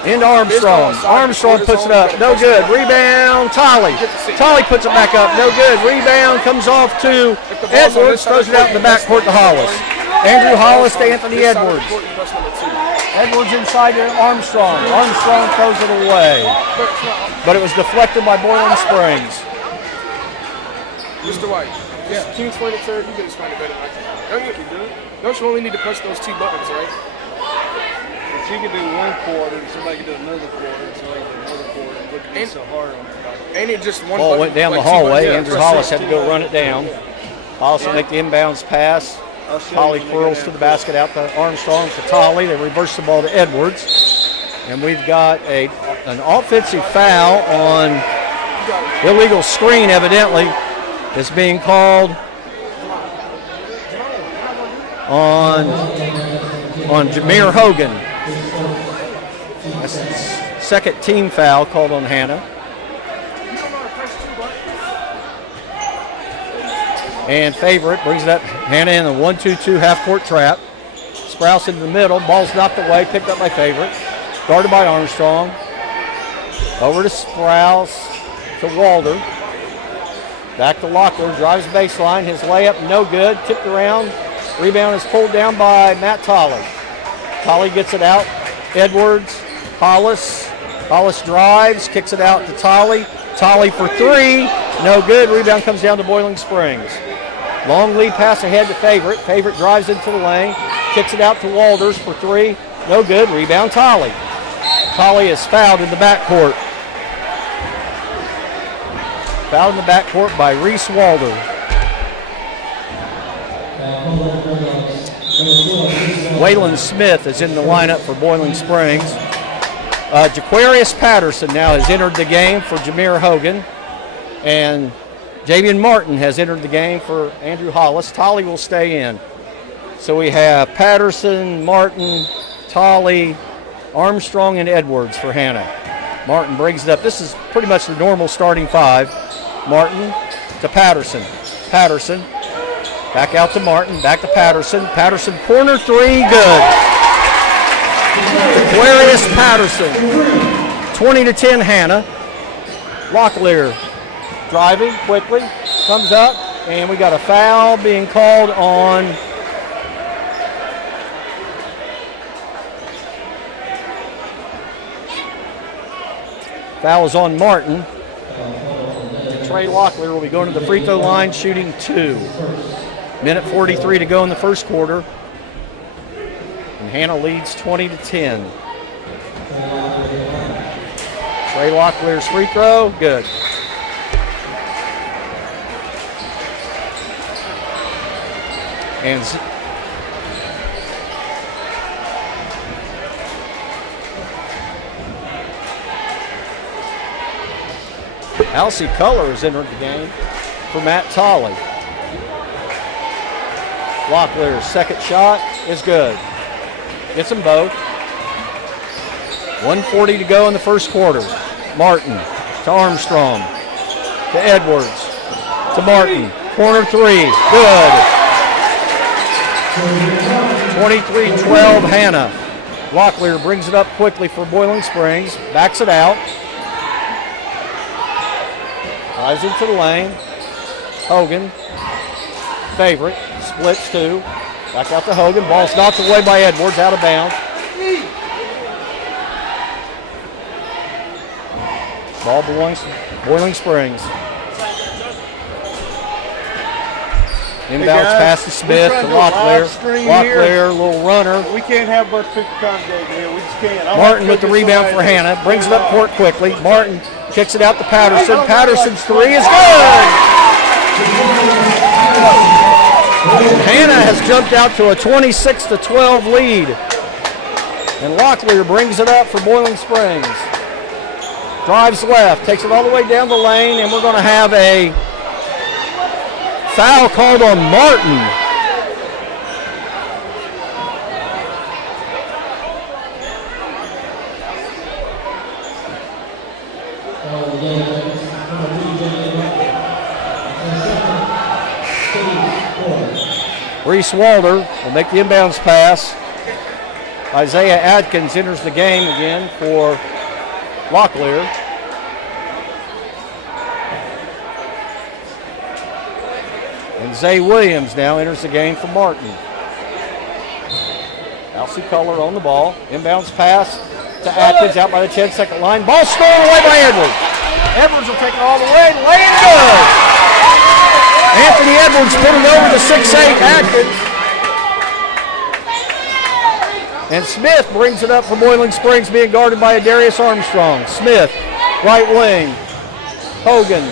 Into Armstrong. Armstrong puts it up. No good. Rebound. Tolley. Tolley puts it back up. No good. Rebound comes off to Edwards. Throws it out in the backcourt to Hollis. Andrew Hollis to Anthony Edwards. Edwards inside to Armstrong. Armstrong throws it away. But it was deflected by Boiling Springs. Mr. White, can you explain it, sir? You can explain it better than I can. Don't you only need to press those two buttons, right? She could do one quarter, somebody could do another quarter, somebody could do another quarter. It wouldn't be so hard on everybody. Ain't it just one Ball button? went down like the hallway. yeah, Andrew Hollis had to go run it down. Hollis will make the inbounds pass. Tolley twirls to the basket out to Armstrong to Tolley. They reverse the ball to Edwards. And we've got an offensive foul on illegal screen, evidently. It's being called on Jameer Hogan. That's the second team foul called on Hanna. And Favorite brings it up. Hanna in the 1-2-2 half-court trap. Sprouse into the middle. Ball's knocked away. Picked up by Favorite. Guarded by Armstrong. Over to Sprouse to Walder. Back to Locklear. Drives baseline. His layup no good. Tipped around. Rebound is pulled down by Matt Tolley. Tolley gets it out. Edwards. Hollis. Hollis drives. Kicks it out to Tolley. Tolley for three. No good. Rebound comes down to Boiling Springs. Long lead pass ahead to Favorite. Favorite drives into the lane. Kicks it out to Walters for three. No good. Rebound Tolley. Tolley is fouled in the backcourt. Fouled in the backcourt by Reese Walder. Waylon Smith is in the lineup for Boiling Springs. Jaquarius Patterson now has entered the game for Jameer Hogan. And Javian Martin has entered the game for Andrew Hollis. Tolley will stay in. So we have Patterson, Martin, Tolley, Armstrong, and Edwards for Hanna. Martin brings it up. This is pretty much the normal starting five. Martin to Patterson. Patterson Back out to Martin, back to Patterson. Patterson, corner three, good. Aquarius Patterson. 20-10 Hanna. Locklear driving quickly, comes up, and we got a foul being called on foul is on Martin. Trey Locklear will be going to the free throw line, shooting 2. Minute 43 to go in the first quarter. And Hanna leads 20-10. Trey Locklear's free throw, good. And Alcy Culler has entered the game for Matt Tolley. Locklear's second shot is good. Gets them both. 1:40 to go in the first quarter. Martin to Armstrong to Edwards to Martin. Corner three, good. 23-12 Hanna. Locklear brings it up quickly for Boiling Springs. Backs it out. Drives into the lane. Hogan. Favorite. Splits 2. Back out to Hogan. Ball's knocked away by Edwards. Out of bounds. Ball belongs to Boiling Springs. Inbounds pass to Smith to Locklear. Locklear, little runner. We can't have but 50 congregate here. We just can't. Martin with the rebound for Hanna. Brings it up court quickly. Martin kicks it out to Patterson. Patterson's three is good. Hanna has jumped out to a 26-12 lead. And Locklear brings it up for Boiling Springs. Drives left, takes it all the way down the lane, and we're going to have a foul called on Martin. Reese Walder will make the inbounds pass. Isaiah Atkins enters the game again for Locklear. And Zay Williams now enters the game for Martin. Alcy Culler on the ball. Inbounds pass to Atkins out by the 10-second line. Ball stolen away by Edwards. Edwards will take it all the way. Laying good. Anthony Edwards putting over the 6'8" Atkins. And Smith brings it up for Boiling Springs, being guarded by Darius Armstrong. Smith, right wing. Hogan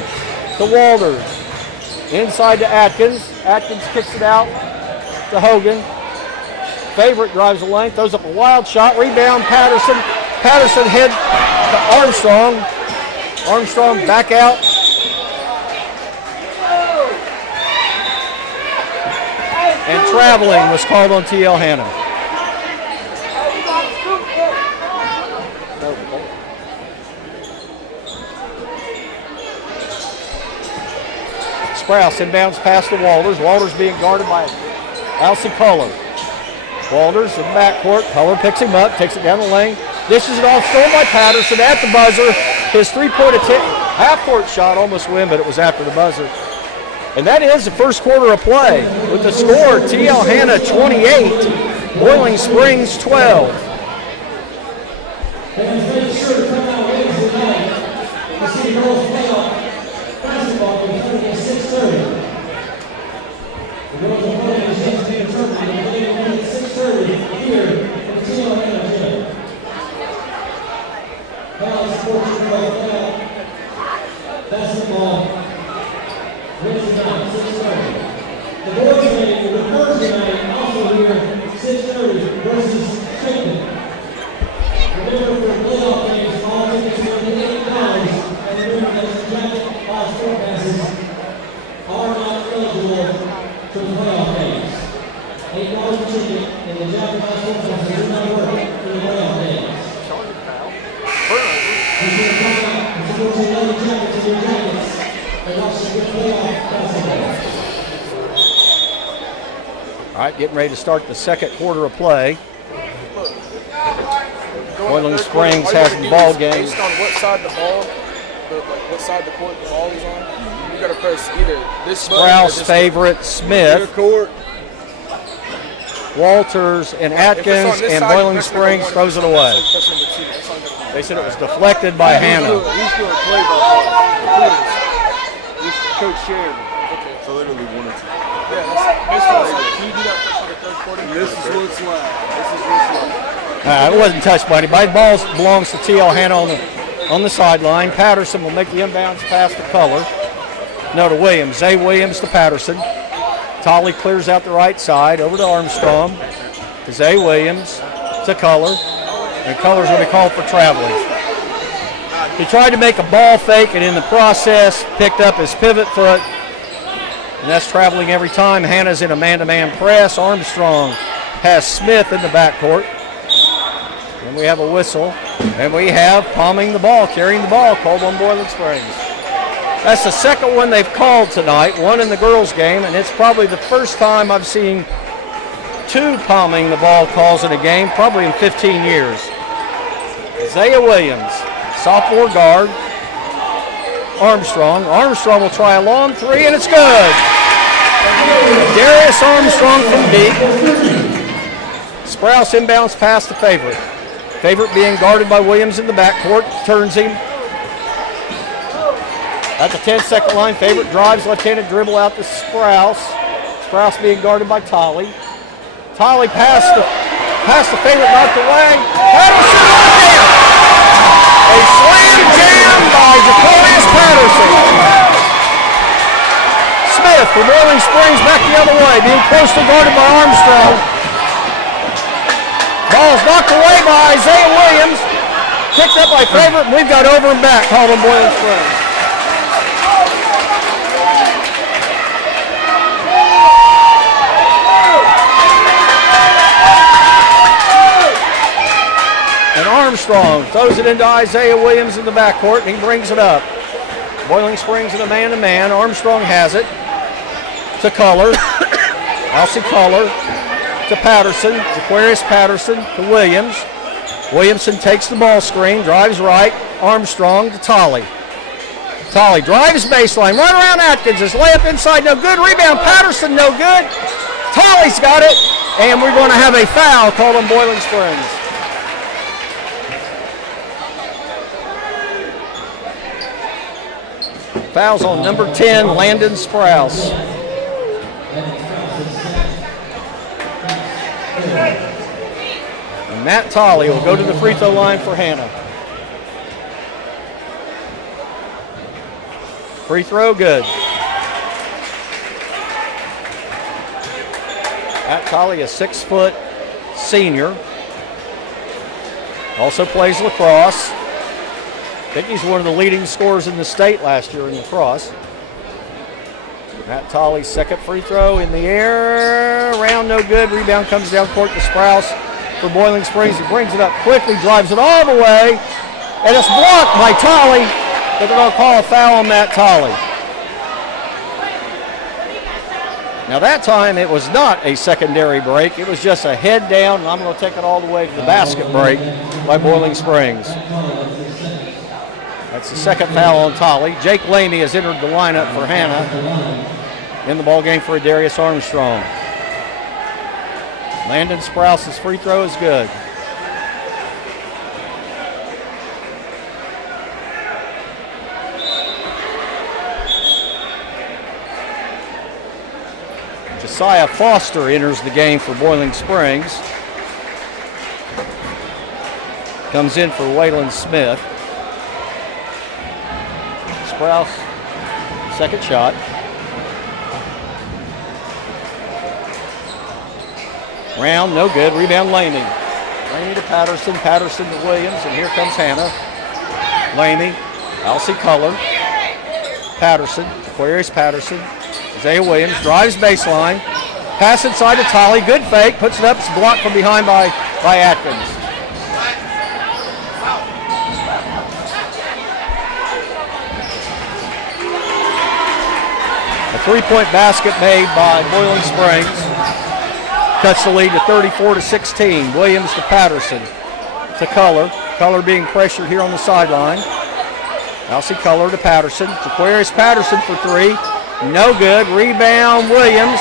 to Walters. Inside to Atkins. Atkins kicks it out to Hogan. Favorite drives the lane, throws up a wild shot. Rebound Patterson. Patterson head to Armstrong. Armstrong back out. And traveling was called on TL Hanna. Sprouse inbounds pass to Walters. Walters being guarded by Alcy Culler. Walters in the backcourt. Culler picks him up, takes it down the lane. Dishes it off, stolen by Patterson at the buzzer. His three-point attempt, half-court shot almost win, but it was after the buzzer. And that is the first quarter of play. With the score, TL Hanna 28, Boiling Springs 12. Basketball. The boys game, the first game, also here, 6:30 versus Strickland. Remember, for playoff games, all tickets are $8. And remember that the jacket all sport passes are not eligible for the playoff games. $8 a ticket, and the jacket all sport passes do not work for the playoff games. He's going to come out and support your other jackets in your jackets. And watch the good playoff basketball. All right, getting ready to start the second quarter of play. Boiling Springs has the ball game. Based on what side the ball, what side the court the ball is on, you gotta press either this button or Sprouse this favorite Smith, Court. Walters, and Atkins, and Boiling Springs throws it away. Press number 2. That's all you gotta do. They said it was deflected by Hanna. He's doing play-by-play. This is Coach Sheridan. Okay. So literally 1 or 2. Yeah, that's basically. Can you do that for the third quarter? This is what's like. This is what's like. It wasn't touched by anybody. Ball belongs to T.L. Hanna on the sideline. Patterson will make the inbounds pass to Color. No, to Williams. Zay Williams to Patterson. Tolley clears out the right side over to Armstrong. To Zay Williams to Color. And Color's going to be called for traveling. He tried to make a ball fake and in the process picked up his pivot foot. And that's traveling every time. Hanna's in a man-to-man press. Armstrong has Smith in the backcourt. And we have a whistle. And we have palming the ball, carrying the ball, called on Boiling Springs. That's the second one they've called tonight, one in the girls' game, and it's probably the first time I've seen 2 palming the ball calls in a game, probably in 15 years. Isaiah Williams, sophomore guard. Armstrong. Armstrong will try a long 3, and it's good. Darius Armstrong from deep. Sprouse inbounds past the favorite. Favorite being guarded by Williams in the backcourt. Turns him. At the 10-second line, favorite drives, left-handed dribble out to Sprouse. Sprouse being guarded by Tolley. Tolley past the favorite, knocked away. Patterson on there. A slam jam by Jacorius Patterson. Smith for Boiling Springs back the other way, being closely guarded by Armstrong. Ball's knocked away by Isaiah Williams. Picked up by favorite, and we've got over and back called on Boiling Springs. And Armstrong throws it into Isaiah Williams in the backcourt, and he brings it up. Boiling Springs in a man-to-man. Armstrong has it to Color. Alcy Color to Patterson. Aquarius Patterson to Williams. Williamson takes the ball screen, drives right. Armstrong to Tolley. Tolley drives baseline, right around Atkins. His layup inside, no good. Rebound, Patterson, no good. Tolley's got it, and we're going to have a foul called on Boiling Springs. Fouls on number 10, Landon Sprouse. And Matt Tolley will go to the free throw line for Hanna. Free throw, good. Matt Tolley, a 6-foot senior. Also plays lacrosse. I think he's one of the leading scorers in the state last year in lacrosse. Matt Tolley's second free throw in the air. Round no good. Rebound comes down court to Sprouse for Boiling Springs. He brings it up quickly, drives it all the way, and it's blocked by Tolley, but they're going to call a foul on Matt Tolley. Now that time it was not a secondary break. It was just a head down, and I'm going to take it all the way to the basket break by Boiling Springs. That's the second foul on Tolley. Jake Lamy has entered the lineup for Hanna in the ballgame for Darius Armstrong. Landon Sprouse's free throw is good. Josiah Foster enters the game for Boiling Springs. Comes in for Waylon Smith. Sprouse, second shot. Round, no good. Rebound, Lamy. Lamy to Patterson, Patterson to Williams, and here comes Hanna. Lamy, Alcy Color. Patterson, Aquarius Patterson. Isaiah Williams drives baseline. Pass inside to Tolley. Good fake. Puts it up. It's blocked from behind by Atkins. A three-point basket made by Boiling Springs. cuts the lead to 34-16. Williams to Patterson to Color. Color being pressured here on the sideline. Elsie Color to Patterson. Jaquarius Patterson for three. No good. Rebound Williams.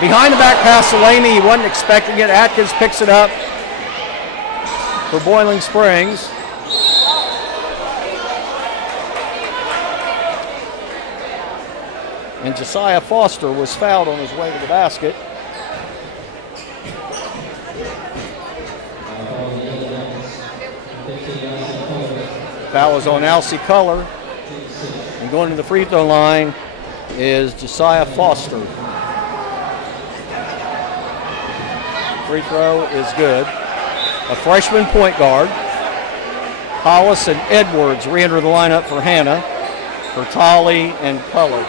Behind the back pass to Lamy. He wasn't expecting it. Atkins picks it up for Boiling Springs. And Josiah Foster was fouled on his way to the basket. Foul is on Elsie Color. And going to the free throw line is Josiah Foster. Free throw is good. A freshman point guard. Hollis and Edwards re-enter the lineup for Hanna, for Tolley and Color.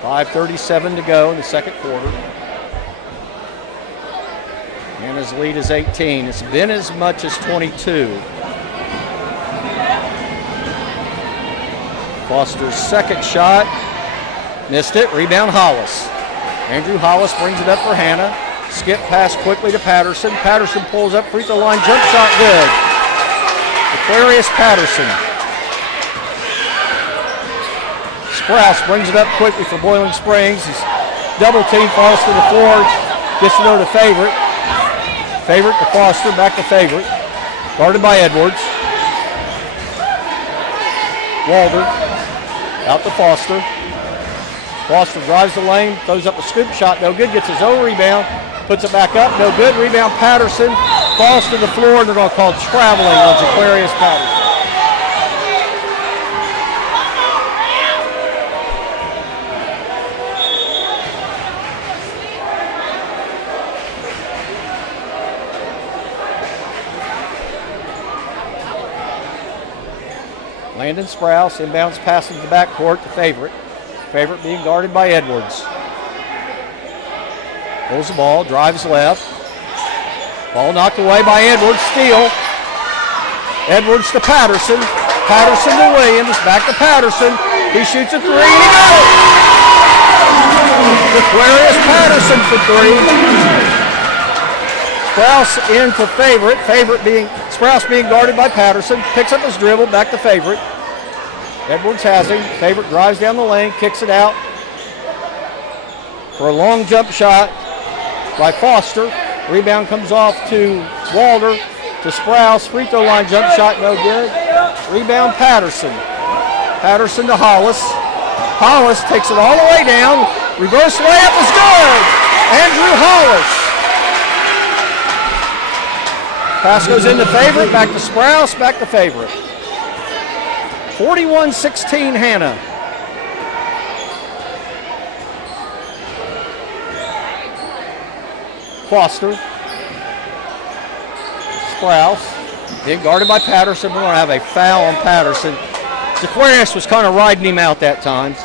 .537 to go in the second quarter. Hanna's lead is 18. It's been as much as 22. Foster's second shot. Missed it. Rebound Hollis. Andrew Hollis brings it up for Hanna. Skip pass quickly to Patterson. Patterson pulls up free throw line. Jump shot good. Aquarius Patterson. Sprouse brings it up quickly for Boiling Springs. He's double team, falls to the floor. Gets it over to Favorite. Favorite to Foster. Back to Favorite. Guarded by Edwards. Walder. Out to Foster. Foster drives the lane, throws up a scoop shot, no good, gets his own rebound, puts it back up, no good, rebound Patterson, falls to the floor, and they're going to call traveling on Jaquarius Patterson. Landon Sprouse inbounds passing to the backcourt to Favorite. Favorite being guarded by Edwards. Pulls the ball, drives left. Ball knocked away by Edwards, steal. Edwards to Patterson. Patterson to Williams, back to Patterson. He shoots a three and he goes! Aquarius Patterson for three. Sprouse into Favorite. Sprouse being guarded by Patterson. Picks up his dribble, back to Favorite. Edwards has him. Favorite drives down the lane, kicks it out for a long jump shot by Foster. Rebound comes off to Walder, to Sprouse. Free throw line jump shot, no good. Rebound Patterson. Patterson to Hollis. Hollis takes it all the way down. Reverse layup is good. Andrew Hollis. Pass goes into Favorite, back to Sprouse, back to Favorite. 41-16 Hanna. Foster. Sprouse. Being guarded by Patterson. We're going to have a foul on Patterson. Jaquarius was kind of riding him out that time.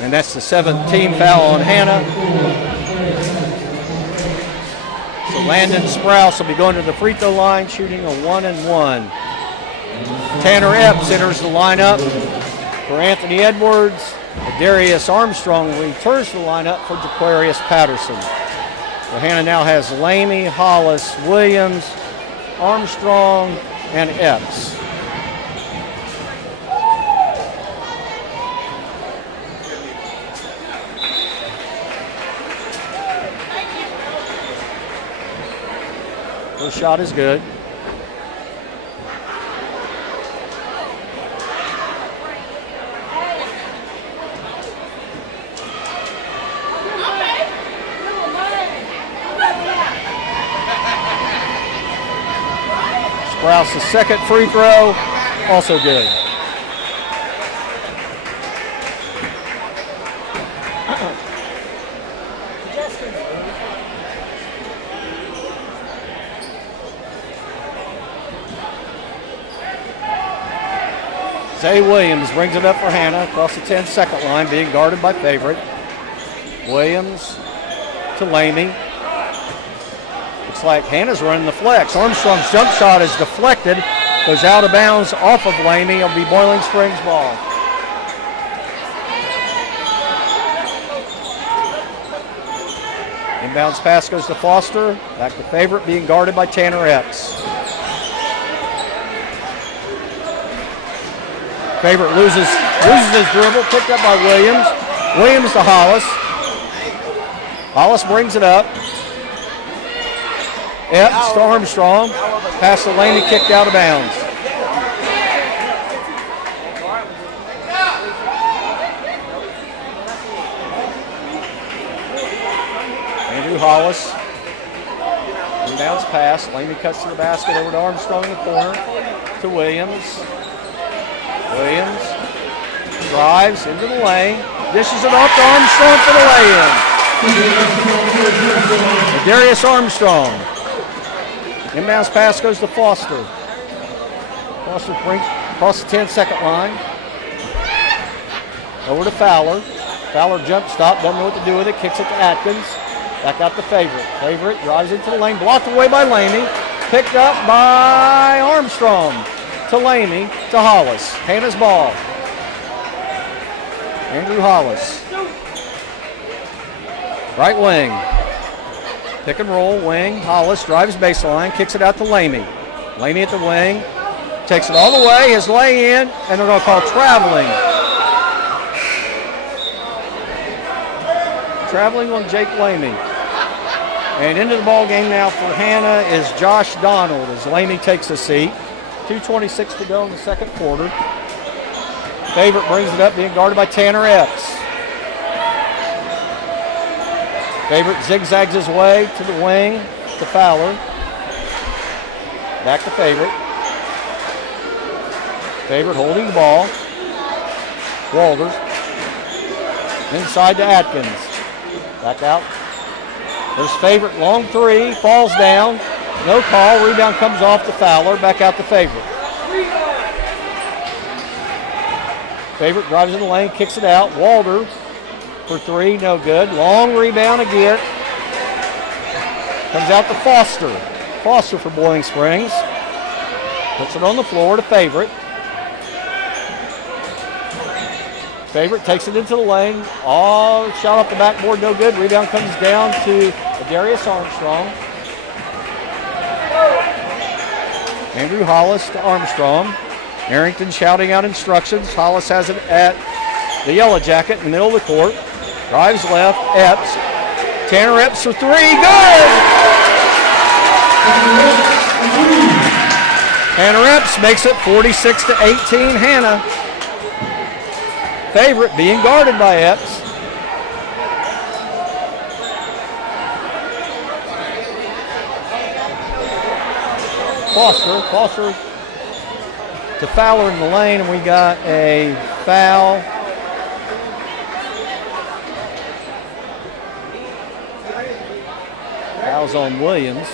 And that's the 17th foul on Hanna. So Landon Sprouse will be going to the free throw line, shooting a 1-and-1. Tanner Epps enters the lineup for Anthony Edwards. Darius Armstrong returns to the lineup for Jaquarius Patterson. So Hanna now has Lamy, Hollis, Williams, Armstrong, and Epps. First shot is good. Sprouse's second free throw, also good. Zay Williams brings it up for Hanna across the 10-second line, being guarded by Favorite. Williams to Lamy. It's looks like Hannah's running the flex. Armstrong's jump shot is deflected, goes out of bounds off of Lamy. It'll be Boiling Springs ball. Inbounds pass goes to Foster. Back to Favorite, being guarded by Tanner Epps. Favorite loses his dribble, picked up by Williams. Williams to Hollis. Hollis brings it up. Epps to Armstrong. Pass to Lamy, kicked out of bounds. Andrew Hollis. Inbounds pass. Lamy cuts to the basket over to Armstrong in the corner. To Williams. Williams drives into the lane. Dishes it off to Armstrong for the lay-in. Darius Armstrong. Inbounds pass goes to Foster. Foster brings across the 10-second line. Over to Fowler. Fowler jump stop, doesn't know what to do with it, kicks it to Atkins. Back out to Favorite. Favorite drives into the lane, blocked away by Lamy. Picked up by Armstrong. To Lamy, to Hollis. Hannah's ball. Andrew Hollis. Right wing. Pick and roll, wing. Hollis drives baseline, kicks it out to Lamy. Lamy at the wing. Takes it all the way, his lay in, and they're going to call traveling. Traveling on Jake Lamy. And into the ball game now for Hanna is Josh Donald as Lamy takes a seat. 2:26 to go in the second quarter. Favorite brings it up, being guarded by Tanner Epps. Favorite zigzags his way to the wing to Fowler. Back to Favorite. Favorite holding the ball. Walters. Inside to Atkins. Back out. There's Favorite, long three, falls down. No call, rebound comes off to Fowler, back out to Favorite. Favorite drives in the lane, kicks it out. Walter for three, no good. Long rebound again. Comes out to Foster. Foster for Boiling Springs. Puts it on the floor to Favorite. Favorite takes it into the lane. Oh, shot off the backboard, no good. Rebound comes down to Darius Armstrong. Andrew Hollis to Armstrong. Arrington shouting out instructions. Hollis has it at the Yellow Jacket in the middle of the court. Drives left, Epps. Tanner Epps for three, good! Tanner Epps makes it 46-18, Hanna. Favorite being guarded by Epps. Foster to Fowler in the lane, and we got a foul. Foul's on Williams.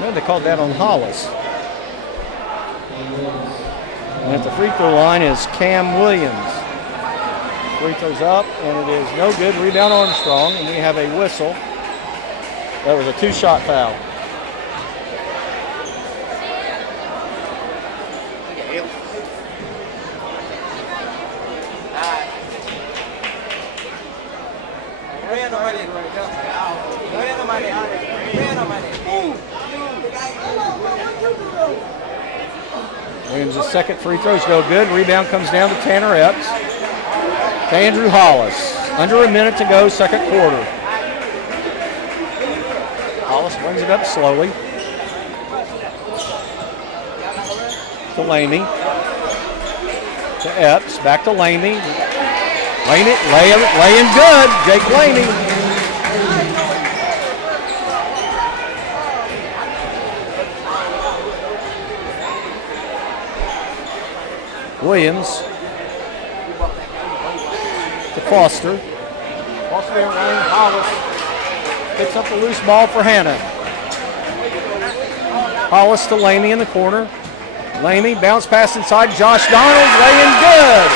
No, they called that on Hollis. And at the free throw line is Cam Williams. Free throws up, and it is no good. Rebound Armstrong, and we have a whistle. That was a two-shot foul. Williams' second free throw is no good. Rebound comes down to Tanner Epps. To Andrew Hollis. Under a minute to go, second quarter. Hollis brings it up slowly. To Lamy. To Epps. Back to Lamy. Laying good. Jake Lamy. Williams to Foster. Foster in lane. Hollis picks up the loose ball for Hanna. Hollis to Lamy in the corner. Lamy bounce pass inside. Josh Donald laying good.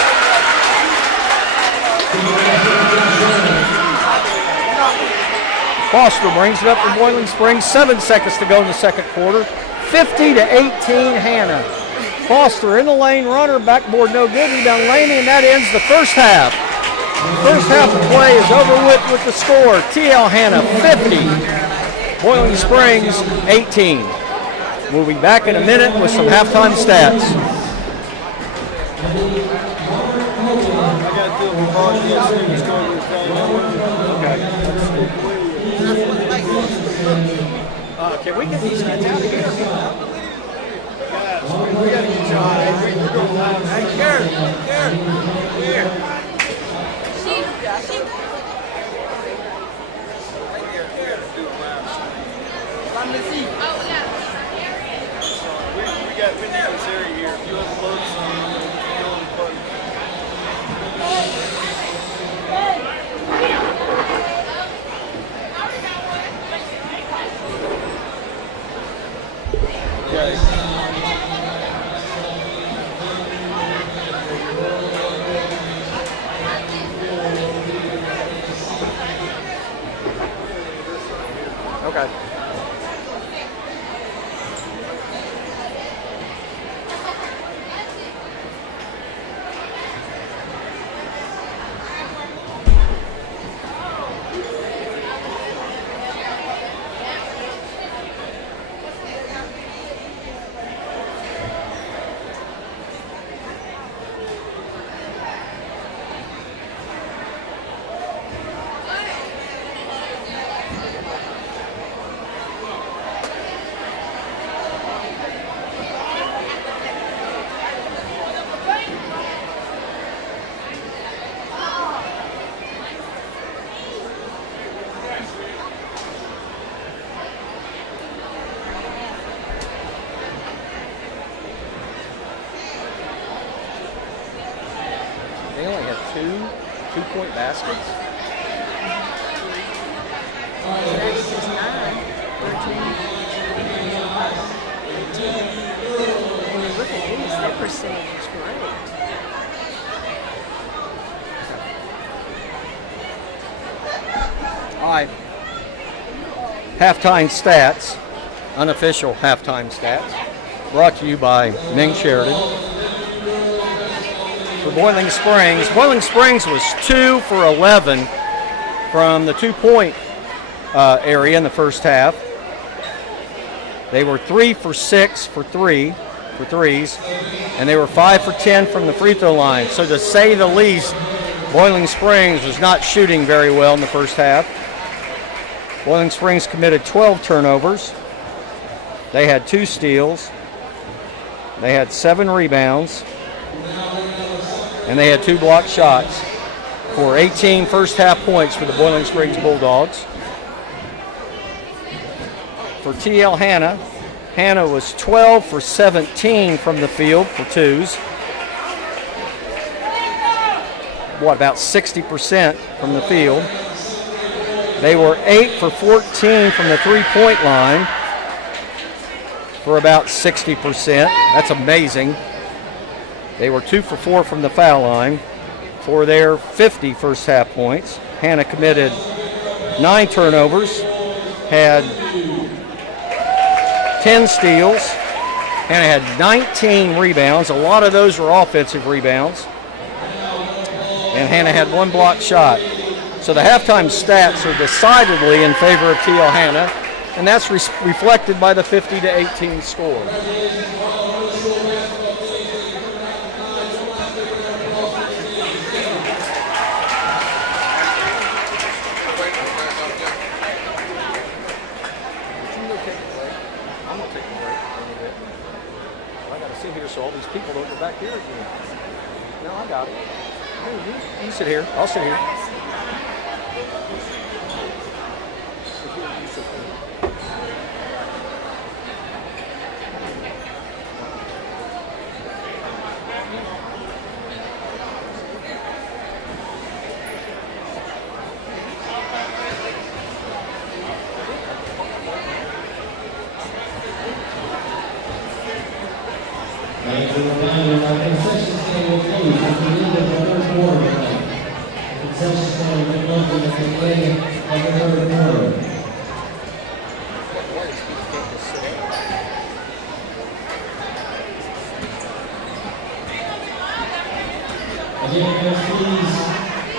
Foster brings it up for Boiling Springs. 7 seconds to go in the second quarter. 50-18 Hanna. Foster in the lane, runner, backboard no good. Rebound Laney, and that ends the first half. First half of play is over with the score. TL Hanna 50, Boiling Springs 18. We'll be back in a minute with some halftime stats. Can we get these guys out of here? We got to get you on. We're going live. Hey, Karen, here. We need this area here. If you have plugs, you'll unplug. Okay. They only had two-point baskets. Look at these, their percentage is great. All right. Halftime stats, unofficial halftime stats, brought to you by Ming Sheridan. For Boiling Springs was 2 for 11 from the 2-point area in the first half. They were 3 for 6 for threes, and they were 5 for 10 from the free throw line. So to say the least, Boiling Springs was not shooting very well in the first half. Boiling Springs committed 12 turnovers. They had 2 steals. They had 7 rebounds. And they had 2 blocked shots for 18 first half points for the Boiling Springs Bulldogs. For TL Hanna was 12 for 17 from the field for twos. About 60% from the field. They were 8 for 14 from the three-point line for about 60%. That's amazing. They were 2 for 4 from the foul line for their 50 first half points. Hanna committed 9 turnovers, had 10 steals. Hanna had 19 rebounds. A lot of those were offensive rebounds. And Hanna had 1 blocked shot. So the halftime stats are decidedly in favor of TL Hanna, and that's reflected by the 50-18 score. So all these people don't go back here again. No, I got it. Here, you sit here. I'll sit here. As a reminder, our concession stand will close at the end of the third quarter tonight. The concession stand will be closing at the end of the third quarter. matters. You can't just sit down. Again, guys, please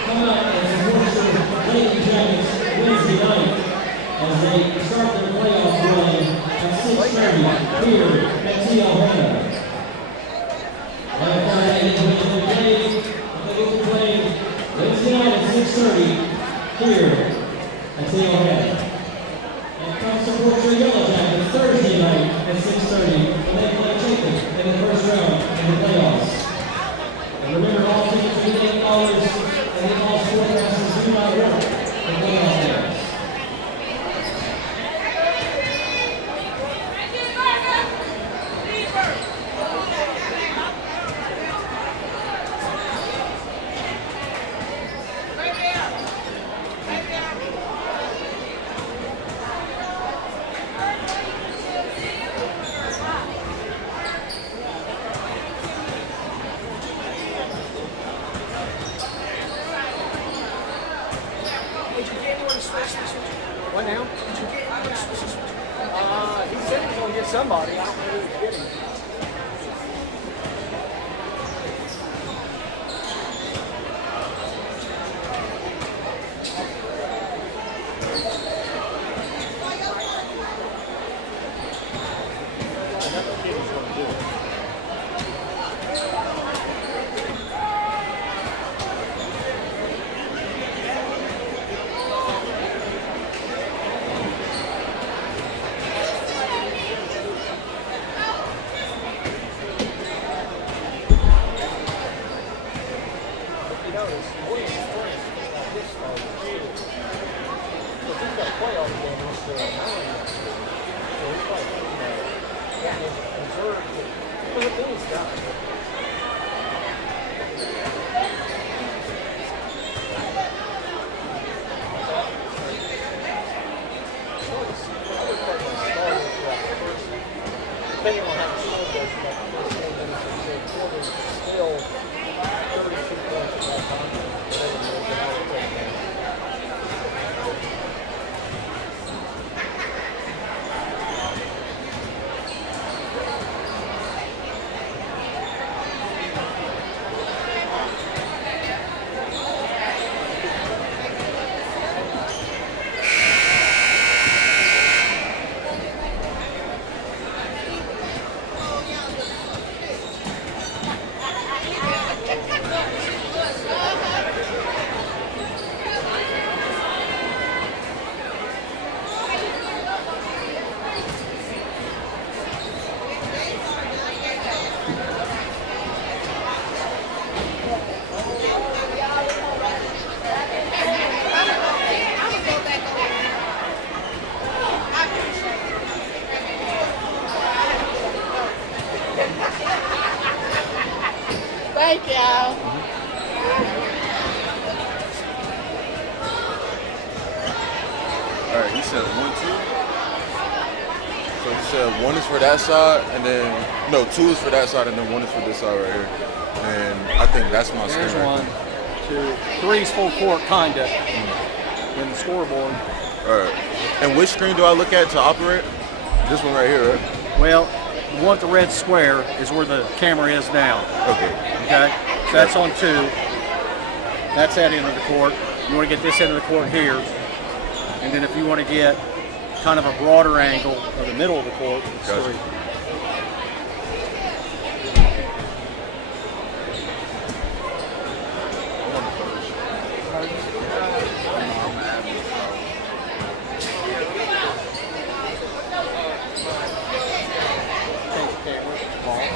come out and support your Lady Jackets Wednesday night as they start their playoff run at 6:30 here at TL Hanna. Like Friday, they'll be playing Wednesday night at 6:30 here at TL Hanna. And come support your Yellow Jackets Thursday night at 6:30 when they play Jacob in the first round of the playoffs. And remember, all tickets are $8, and the all sport passes do not work for playoff games. What now? He said he was going to get somebody. I don't know who he's getting. Another kid was going to do it. Depending on how the score goes, like the first 4 minutes of the third quarter, it's still 32 points at that time. Thank y'all. All right, he said 1, 2. So he said 1 is for that side, and then, no, 2 is for that side, and then 1 is for this side right here. And I think that's my There's screen. 1, 2, 3's full court, kinda, in the scoreboard. All right. And which screen do I look at to operate? This one right here, right? Well, the one with the red square is where the camera is now. Okay. Okay? So that's on 2. That's that end of the court. You want to get this end of the court here. And then if you want to get kind of a broader angle of the middle of the court, it's Gotcha. 3.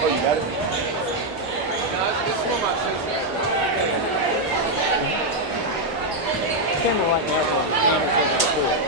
Oh, you got it? Camera right now is on the camera's in the court.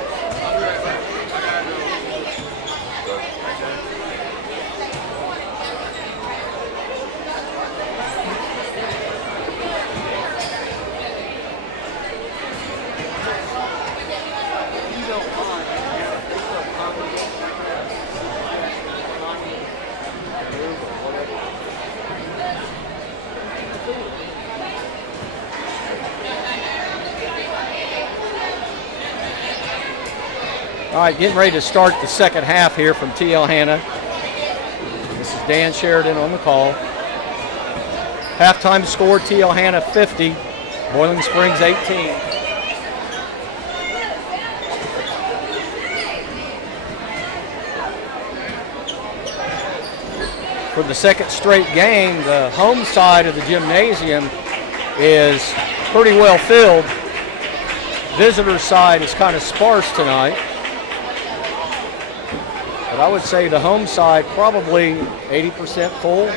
All right, getting ready to start the second half here from TL Hanna. This is Dan Sheridan on the call. Halftime score, TL Hanna 50, Boiling Springs 18. For the second straight game, the home side of the gymnasium is pretty well filled. Visitor side is kind of sparse tonight. But I would say the home side probably 80% full.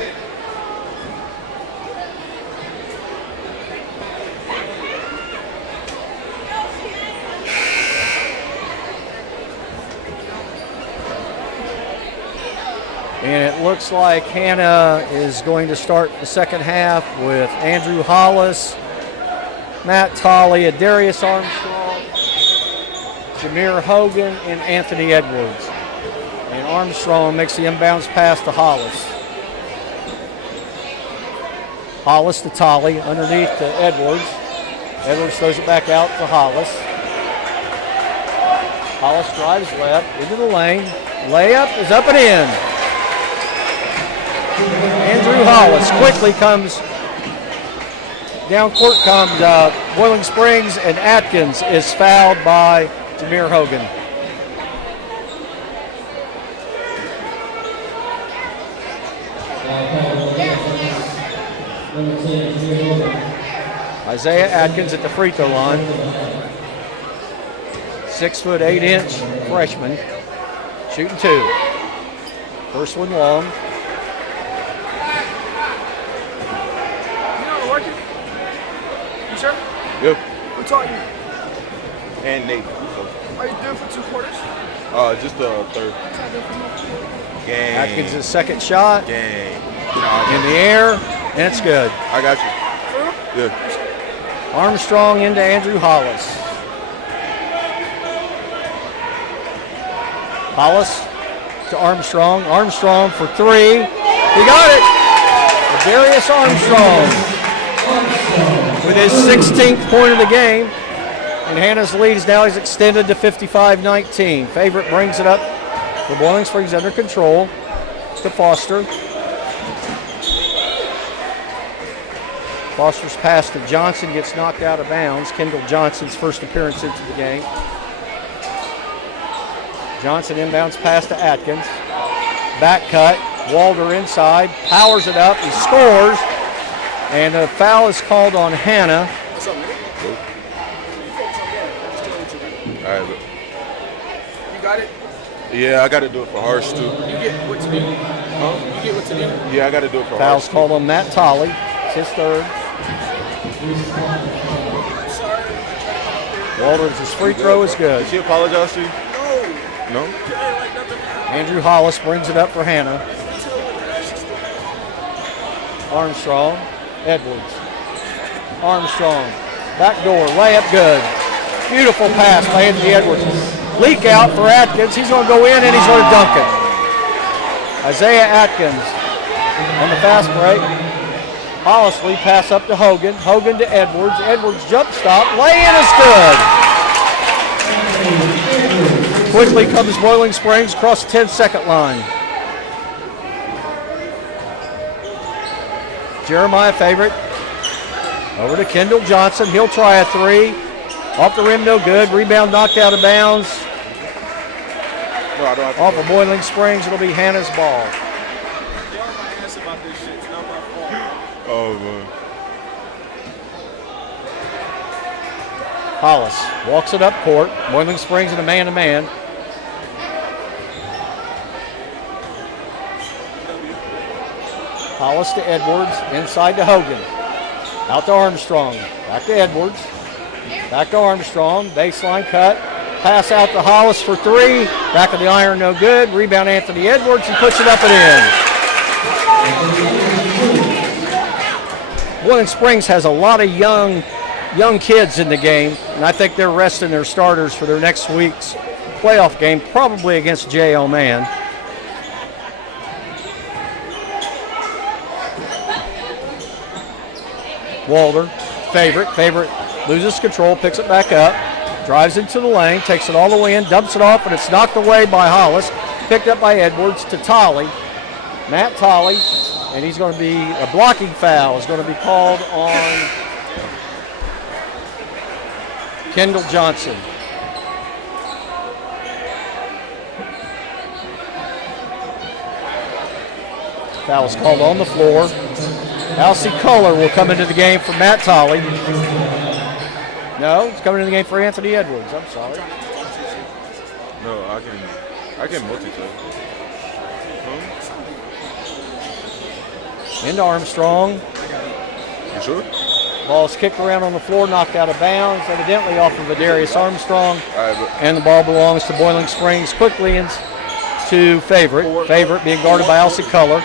And it looks like Hanna is going to start the second half with Andrew Hollis, Matt Tolley, Darius Armstrong, Jameer Hogan, and Anthony Edwards. And Armstrong makes the inbounds pass to Hollis. Hollis to Tolley, underneath to Edwards. Edwards throws it back out to Hollis. Hollis drives left into the lane. Layup is up and in. Andrew Hollis quickly comes down court, comes Boiling Springs, and Atkins is fouled by Jameer Hogan. Isaiah Atkins at the free throw line. 6'8" freshman, shooting two. First one long. Sure? Yep. Who taught you? And Nate. Are you doing for 2 quarters? Just the third. Game. Atkins' second shot. Game. In the air, and it's good. I got you. Yeah. Armstrong into Andrew Hollis. Hollis to Armstrong. Armstrong for three. He got it. Darius Armstrong with his 16th point of the game. And Hanna's lead is now extended to 55-19. Favorite brings it up for Boiling Springs under control to Foster. Foster's pass to Johnson gets knocked out of bounds. Kendall Johnson's first appearance into the game. Johnson inbounds pass to Atkins. Back cut. Walder inside. Powers it up. He scores. And a foul is called on Hanna. What's up, man? All right. You got it? Yeah, I got to do it for Harsh, too. You get what to do? Huh? You get what to do? Yeah, I got to do it for Foul's Harsh. called on Matt Tolley. It's his third. Walden's free throw is good. Did she apologize to you? No. No? Andrew Hollis brings it up for Hanna. Armstrong, Edwards. Armstrong, back door, layup good. Beautiful pass by Anthony Edwards. Leak out for Atkins. He's going to go in and he's going to dunk it. Isaiah Atkins on the fast break. Hollis lead pass up to Hogan. Hogan to Edwards. Edwards jump stop. Lay-in is good. Quickly comes Boiling Springs across the 10-second line. Jeremiah Favorite over to Kendall Johnson. He'll try a three. Off the rim, no good. Rebound knocked out of bounds. No, I don't have to. Off of Boiling Springs, it'll be Hanna's ball. Oh, man. Hollis walks it up court. Boiling Springs in a man-to-man. Hollis to Edwards, inside to Hogan. Out to Armstrong, back to Edwards. Back to Armstrong, baseline cut. Pass out to Hollis for three. Back of the iron, no good. Rebound Anthony Edwards, and puts it up and in. Boiling Springs has a lot of young kids in the game, and I think they're resting their starters for their next week's playoff game, probably against J.L. Mann. Walder, Favorite loses control, picks it back up, Drives into the lane, takes it all the way in, dumps it off, and it's knocked away by Hollis. Picked up by Edwards to Tolley. Matt Tolley, and he's going to be, a blocking foul is going to be called on Kendall Johnson. Foul is called on the floor. Alcy Culler will come into the game for Matt Tolley. No, it's coming into the game for Anthony Edwards. I'm sorry. No, I can multitask. Into Armstrong. You sure? Ball's kicked around on the floor, knocked out of bounds, evidently off of Adarius Armstrong. All right, but And the ball belongs to Boiling Springs quickly to Favorite. Favorite being guarded by Alcy Culler.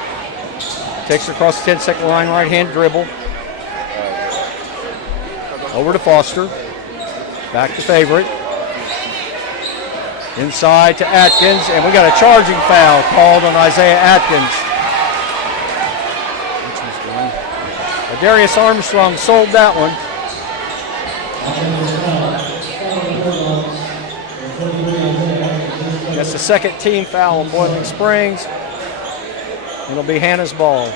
Takes it across the 10-second line, right-hand dribble. Over to Foster. Back to Favorite. Inside to Atkins, and we got a charging foul called on Isaiah Atkins. Darius Armstrong sold that one. That's the second team foul on Boiling Springs. It'll be Hanna's ball.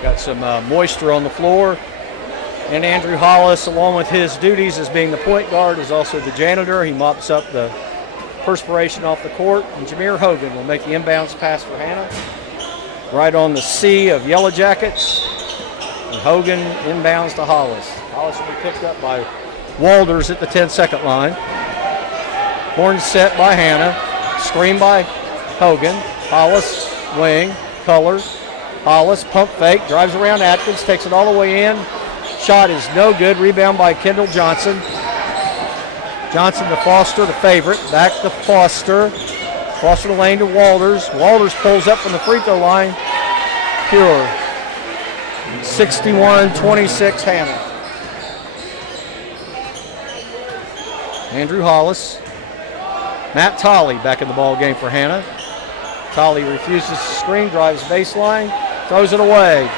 Got some moisture on the floor. And Andrew Hollis, along with his duties as being the point guard, is also the janitor. He mops up the perspiration off the court. And Jameer Hogan will make the inbounds pass for Hanna. Right on the sea of Yellow Jackets. And Hogan inbounds to Hollis. Hollis will be picked up by Walters at the 10-second line. Horn set by Hanna. Screen by Hogan. Hollis, wing, Culler. Hollis, pump fake, drives around Atkins, takes it all the way in. Shot is no good. Rebound by Kendall Johnson. Johnson to Foster, the Favorite. Back to Foster. Foster the lane to Walters. Walters pulls up from the free throw line. Pure. 61-26 Hanna. Andrew Hollis. Matt Tolley back in the ball game for Hanna. Tolley refuses to screen, drives baseline, throws it away.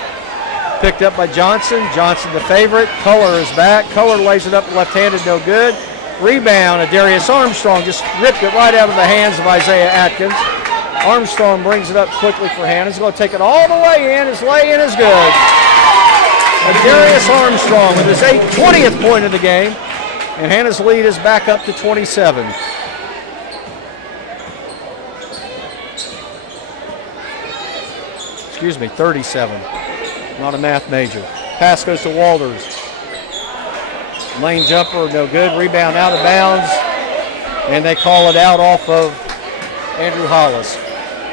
Picked up by Johnson. Johnson the Favorite. Culler is back. Culler lays it up left-handed, no good. Rebound, Darius Armstrong just ripped it right out of the hands of Isaiah Atkins. Armstrong brings it up quickly for Hanna. He's going to take it all the way in. His lay-in is good. Darius Armstrong with his 20th point of the game. And Hanna's lead is back up to 27. Excuse me, 37. Not a math major. Pass goes to Walters. Lane jumper, no good. Rebound out of bounds. And they call it out off of Andrew Hollis.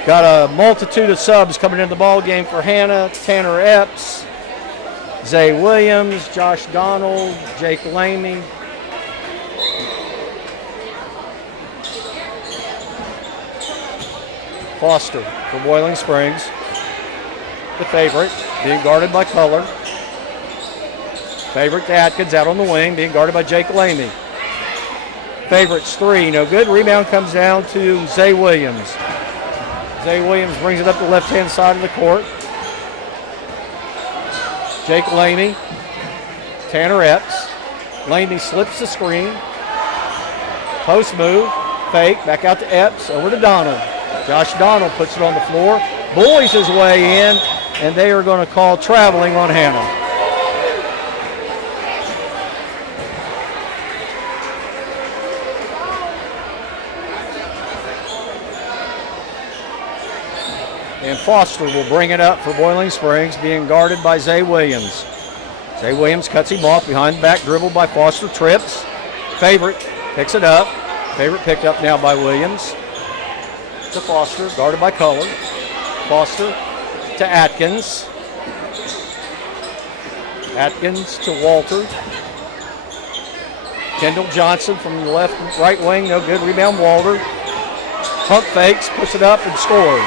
Got a multitude of subs coming into the ball game for Hanna. Tanner Epps, Zay Williams, Josh Donald, Jake Lamy. Foster for Boiling Springs. The Favorite, being guarded by Culler. Favorite to Atkins out on the wing, being guarded by Jake Lamy. Favorite's three, no good. Rebound comes down to Zay Williams. Zay Williams brings it up the left-hand side of the court. Jake Lamy, Tanner Epps. Lamy slips the screen. Post move, fake, back out to Epps, over to Donald. Josh Donald puts it on the floor, bullies his way in, and they are going to call traveling on Hanna. And Foster will bring it up for Boiling Springs, being guarded by Zay Williams. Zay Williams cuts him off behind the back, dribble by Foster, trips. Favorite picks it up. Favorite picked up now by Williams. To Foster, guarded by Culler. Foster to Atkins. Atkins to Walter. Kendall Johnson from the left, right wing, no good. Rebound Walter. Pump fakes, puts it up and scores.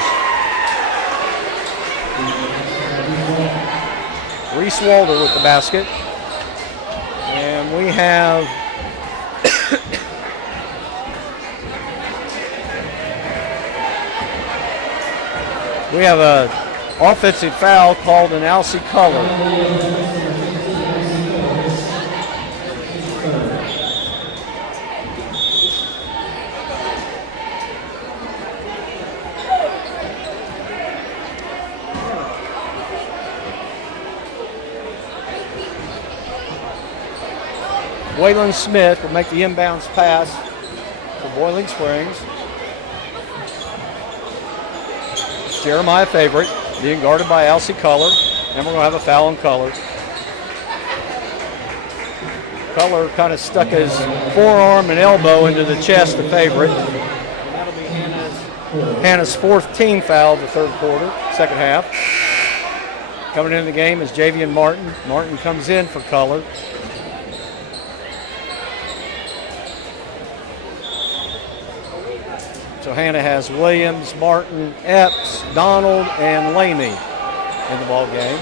Reese Walter with the basket. And we have a Offensive foul called an Alcy Color. Waylon Smith will make the inbounds pass for Boiling Springs. Jeremiah Favorite being guarded by Alcy Color, and we're going to have a foul on Color. Color kind of stuck his forearm and elbow into the chest of Favorite. And that'll be Hanna's fourth team foul of the third quarter, second half. Coming into the game is Javian Martin. Martin comes in for Color. So Hanna has Williams, Martin, Epps, Donald, and Lamy in the ball game.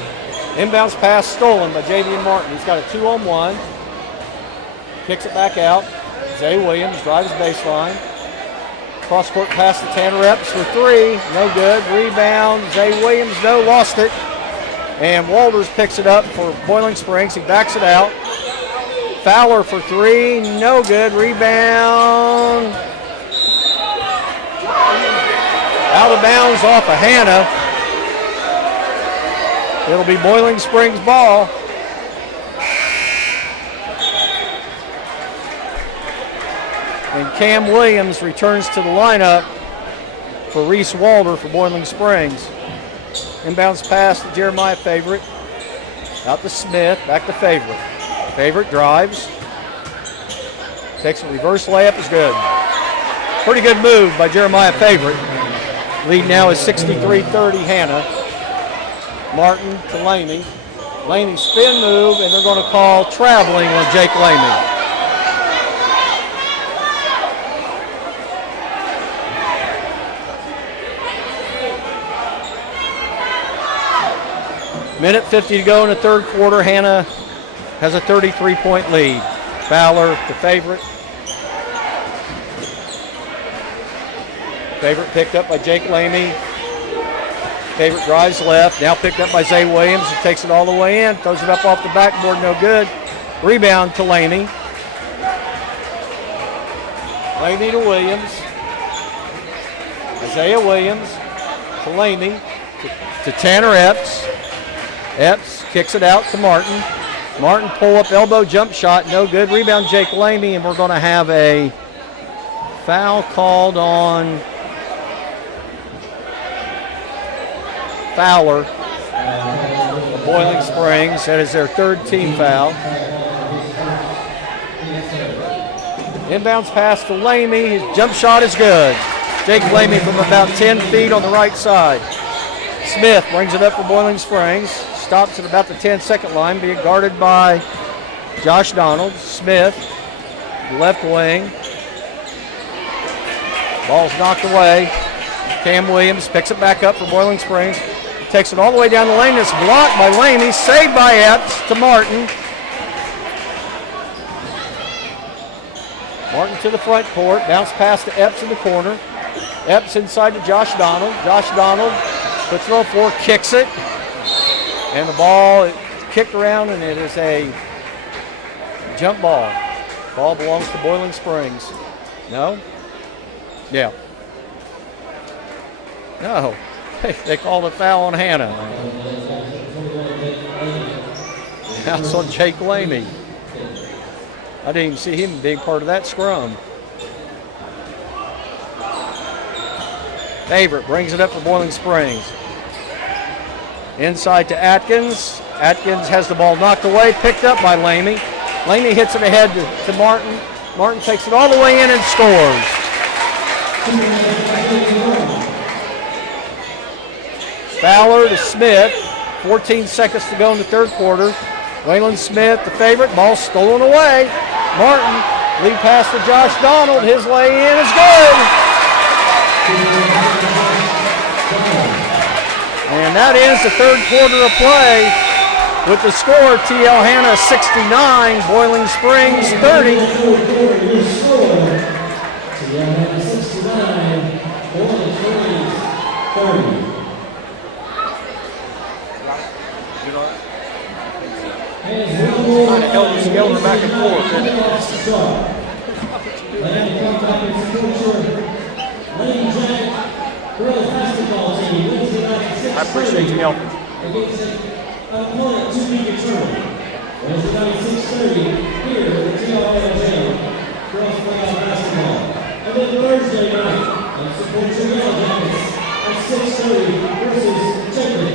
Inbounds pass stolen by Javian Martin. He's got a 2-on-1. Kicks it back out. Zay Williams drives baseline. Cross-court pass to Tanner Epps for three. No good. Rebound. Zay Williams, no, lost it. And Walters picks it up for Boiling Springs. He backs it out. Fowler for three. No good. Rebound. Out of bounds off of Hanna. It'll be Boiling Springs ball. And Cam Williams returns to the lineup for Reese Walter for Boiling Springs. Inbounds pass to Jeremiah Favorite. Out to Smith, back to Favorite. Favorite drives. Takes a reverse layup, is good. Pretty good move by Jeremiah Favorite. Lead now is 63-30 Hanna. Martin to Lamy. Lamy spin move, and they're going to call traveling on Jake Lamy. Minute 50 to go in the third quarter. Hanna has a 33-point lead. Fowler to Favorite. Favorite picked up by Jake Lamy. Favorite drives left. Now picked up by Zay Williams. He takes it all the way in. Throws it up off the backboard. No good. Rebound to Lamy. Lamy to Williams. Isaiah Williams to Lamy. To Tanner Epps. Epps kicks it out to Martin. Martin pull up elbow jump shot. No good. Rebound Jake Lamy. And we're going to have a foul called on Fowler of Boiling Springs. That is their third team foul. Inbounds pass to Lamy. His jump shot is good. Jake Lamy from about 10 feet on the right side. Smith brings it up for Boiling Springs. Stops at about the 10-second line, being guarded by Josh Donald. Smith, left wing. Ball's knocked away. Cam Williams picks it back up for Boiling Springs. Takes it all the way down the lane. It's blocked by Lamy. Saved by Epps to Martin. Martin to the front court. Bounce pass to Epps in the corner. Epps inside to Josh Donald. Josh Donald puts it on the floor, kicks it. And the ball is kicked around, and it is a jump ball. Ball belongs to Boiling Springs. No? Yeah. No. They called a foul on Hanna. That's on Jake Lamy. I didn't even see him being part of that scrum. Favorite brings it up for Boiling Springs. Inside to Atkins. Atkins has the ball knocked away, picked up by Lamy. Lamy hits it ahead to Martin. Martin takes it all the way in and scores. Fowler to Smith. 14 seconds to go in the third quarter. Waylon Smith, the favorite. Ball stolen away. Martin, lead pass to Josh Donald. His lay in is good. And that ends the third quarter of play with the score TL Hanna 69, Boiling Springs 30. Kind of held the skelter back and forth. I appreciate you helping. Opponent to be determined. Wednesday night, 6:30, here at the Girls Playoff Basketball. And then Thursday night, support your Yellow Jackets at 6:30 versus Temple.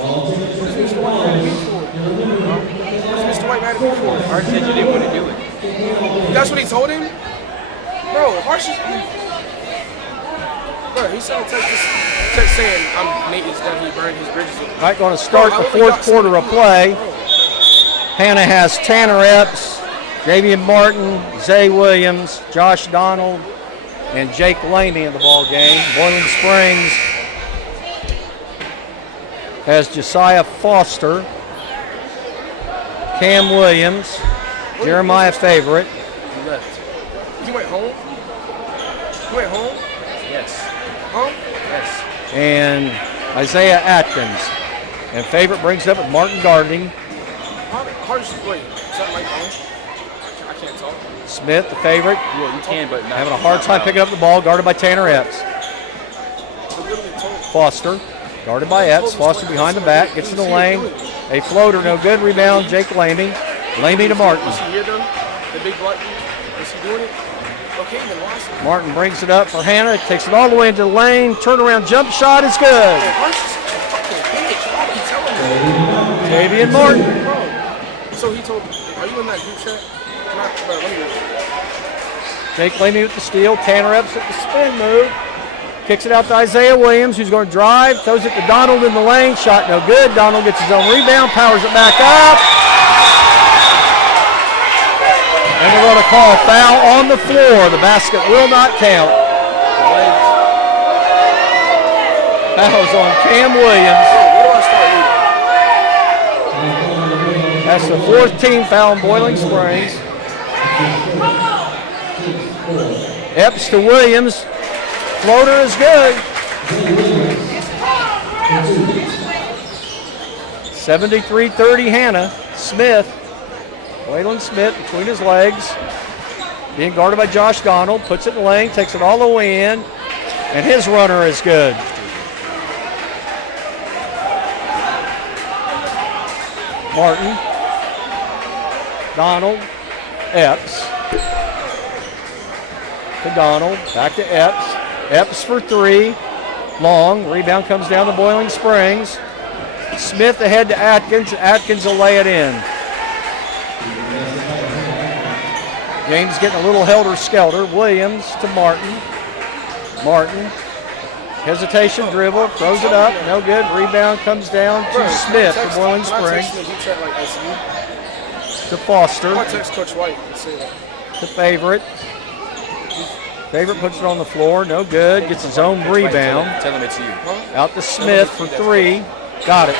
All tickets for $50. Mr. White mad at me for it. Hart said you didn't want to do it. That's what he told him? Bro, Harsh is... Bro, he sent a text saying, Nate is done, he burned his bridges. All right, going to start the fourth quarter of play. Hanna has Tanner Epps, Davian Martin, Zay Williams, Josh Donald, and Jake Lamy in the ball game. Boiling Springs has Josiah Foster, Cam Williams, Jeremiah Favorite. He left. You went home? You went home? Yes. Home? Yes. And Isaiah Atkins. And Favorite brings it up with Martin Garding. Harsh, wait, is that my phone? I can't talk. Smith, the Favorite, Yeah, you can, but not. having a hard time picking up the ball, guarded by Tanner Epps. Foster, guarded by Epps. Foster behind the back, gets in the lane. A floater, no good. Rebound, Jake Lamy. Lamy to Martin. Is he here though? The big black dude? Is he doing it? Okay, then watch it. Martin brings it up for Hanna, takes it all the way into the lane. Turnaround jump shot is good. Harsh is such a fucking bitch. Why are you telling me? Davian Martin. Bro, so he told me, are you in that group chat? Can I, bro, let me go. Jake Lamy with the steal. Tanner Epps at the spin move. Kicks it out to Isaiah Williams, who's going to drive. Throws it to Donald in the lane. Shot no good. Donald gets his own rebound. Powers it back up. And they're going to call a foul on the floor. The basket will not count. Foul's on Cam Williams. Where do I start reading? That's the fourth team foul in Boiling Springs. Epps to Williams. Floater is good. 73-30 Hanna. Smith. Waylon Smith between his legs. Being guarded by Josh Donald. Puts it in the lane. Takes it all the way in. And his runner is good. Martin. Donald. Epps. To Donald. Back to Epps. Epps for three. Long. Rebound comes down to Boiling Springs. Smith ahead to Atkins. Atkins will lay it in. Game's getting a little helter-skelter. Williams to Martin. Martin. Hesitation, dribble, throws it up. No good. Rebound comes down to Smith for Boiling Springs. To Foster. I text Coach White and say that. To Favorite. Favorite puts it on the floor. No good. Gets his own rebound. Tell him it's you. Out to Smith for three. Got it.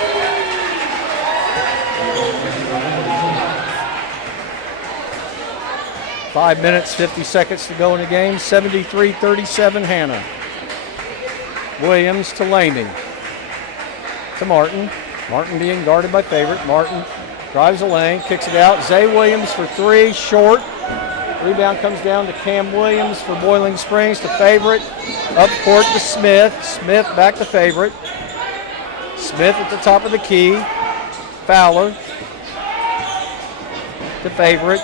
Five minutes, 50 seconds to go in the game. 73-37 Hanna. Williams to Lamy. To Martin. Martin being guarded by Favorite. Martin drives the lane, kicks it out. Zay Williams for three, short. Rebound comes down to Cam Williams for Boiling Springs to Favorite. Up court to Smith. Smith back to Favorite. Smith at the top of the key. Fowler to Favorite.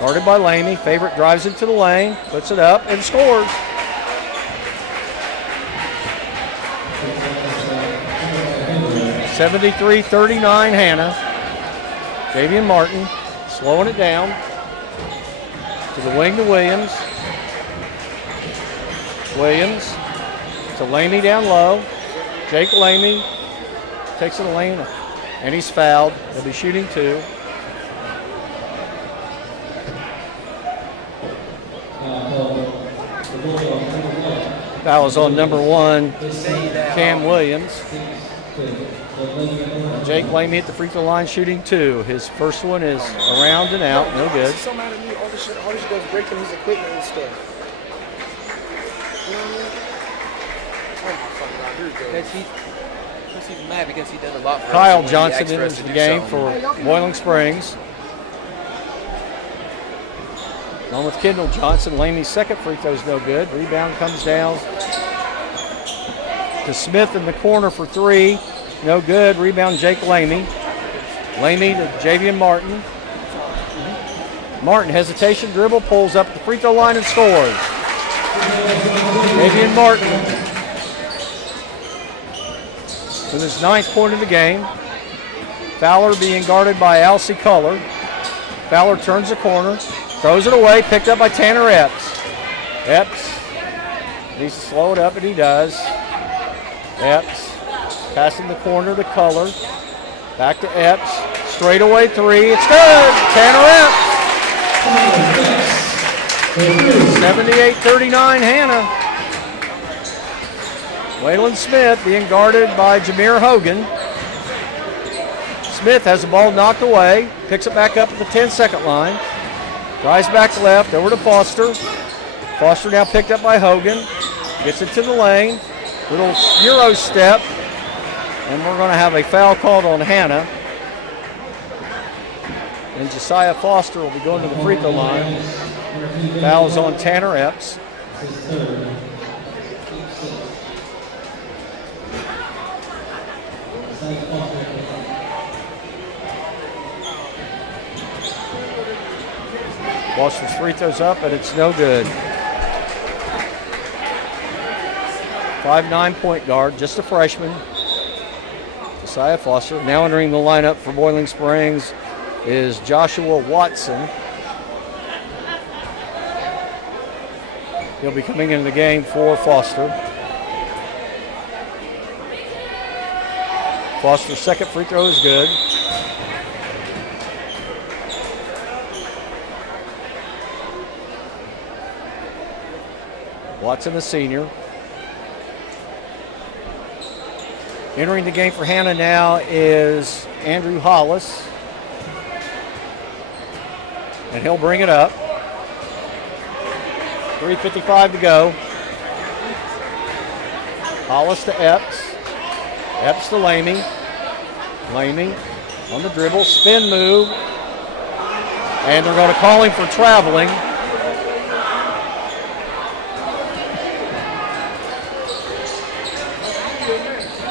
Guarded by Lamy. Favorite drives it to the lane, puts it up, and scores. (73-39) Hanna. Davian Martin slowing it down. To the wing to Williams. Williams to Lamy down low. Jake Lamy takes it to lane, and he's fouled. He'll be shooting two. Foul is on number one, Cam Williams. Jake Lamy at the free throw line shooting two. His first one is around and out, no good. He's so mad at me. All this shit does breaking his equipment and stuff. You know what I mean? Oh my fucking God, here we go. He's mad because he did a lot for us. Kyle When he Johnson asked for us enters to the do game something. for Boiling Springs. Along with Kendall Johnson. Lamey's second free throw's no good. Rebound comes down to Smith in the corner for three. No good. Rebound Jake Lamey. Lamey to Javian Martin. Martin, hesitation, dribble, pulls up the free throw line and scores. Javian Martin with his 9th point of the game. Fowler being guarded by Alcy Culler. Fowler turns the corner, throws it away, picked up by Tanner Epps. Epps needs to slow it up, and he does. Epps passing the corner to Culler. Back to Epps. Straightaway three. It's good. Tanner Epps. 78-39 Hanna. Waylon Smith being guarded by Jameer Hogan. Smith has the ball knocked away. Picks it back up at the 10-second line. Drives back left over to Foster. Foster now picked up by Hogan. Gets it to the lane. Little Euro step. And we're going to have a foul called on Hanna. And Josiah Foster will be going to the free throw line. Foul's on Tanner Epps. Foster's free throws up, and it's no good. 5'9" point guard, just a freshman. Josiah Foster. Now entering the lineup for Boiling Springs is Joshua Watson. He'll be coming into the game for Foster. Foster's second free throw is good. Watson, a senior. Entering the game for Hanna now is Andrew Hollis. And he'll bring it up. 3:55 to go. Hollis to Epps. Epps to Lamey. Lamey on the dribble. Spin move. And they're going to call him for traveling.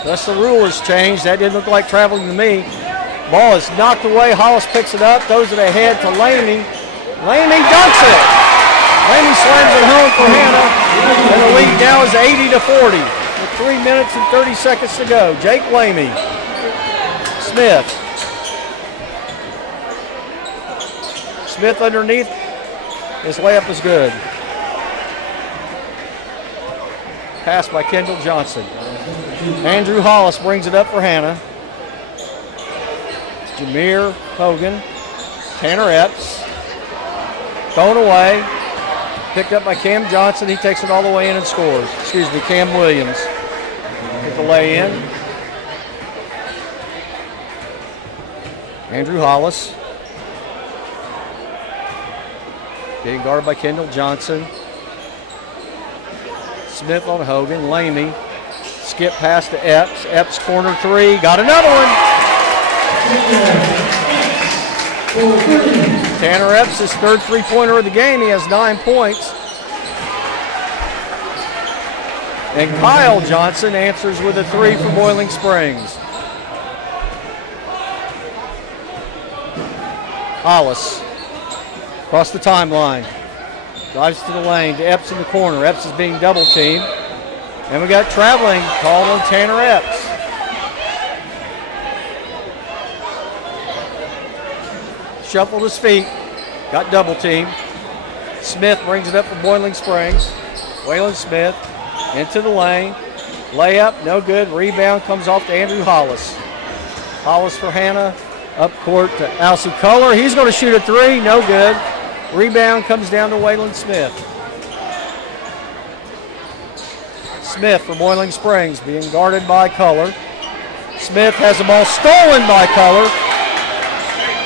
Thus the rule has changed. That didn't look like traveling to me. Ball is knocked away. Hollis picks it up, throws it ahead to Lamey. Lamey dunks it. Lamey slams it home for Hanna. And the lead now is 80-40 with 3 minutes and 30 seconds to go. Jake Lamey. Smith. Smith underneath. His layup is good. Pass by Kendall Johnson. Andrew Hollis brings it up for Hanna. Jameer Hogan. Tanner Epps. Thrown away. Picked up by Cam Johnson. He takes it all the way in and scores. Excuse me, Cam Williams. Get the lay in. Andrew Hollis. Being guarded by Kendall Johnson. Smith on Hogan. Lamey. Skip pass to Epps. Epps corner three. Got another one. Tanner Epps, his third three-pointer of the game. He has 9 points. And Kyle Johnson answers with a three for Boiling Springs. Hollis across the timeline. Drives to the lane to Epps in the corner. Epps is being double-teamed. And we got traveling called on Tanner Epps. Shuffled his feet. Got double-teamed. Smith brings it up for Boiling Springs. Waylon Smith into the lane. Layup, no good. Rebound comes off to Andrew Hollis. Hollis for Hanna. Up court to Alcy Culler. He's going to shoot a three. No good. Rebound comes down to Waylon Smith. Smith for Boiling Springs being guarded by Culler. Smith has the ball stolen by Culler.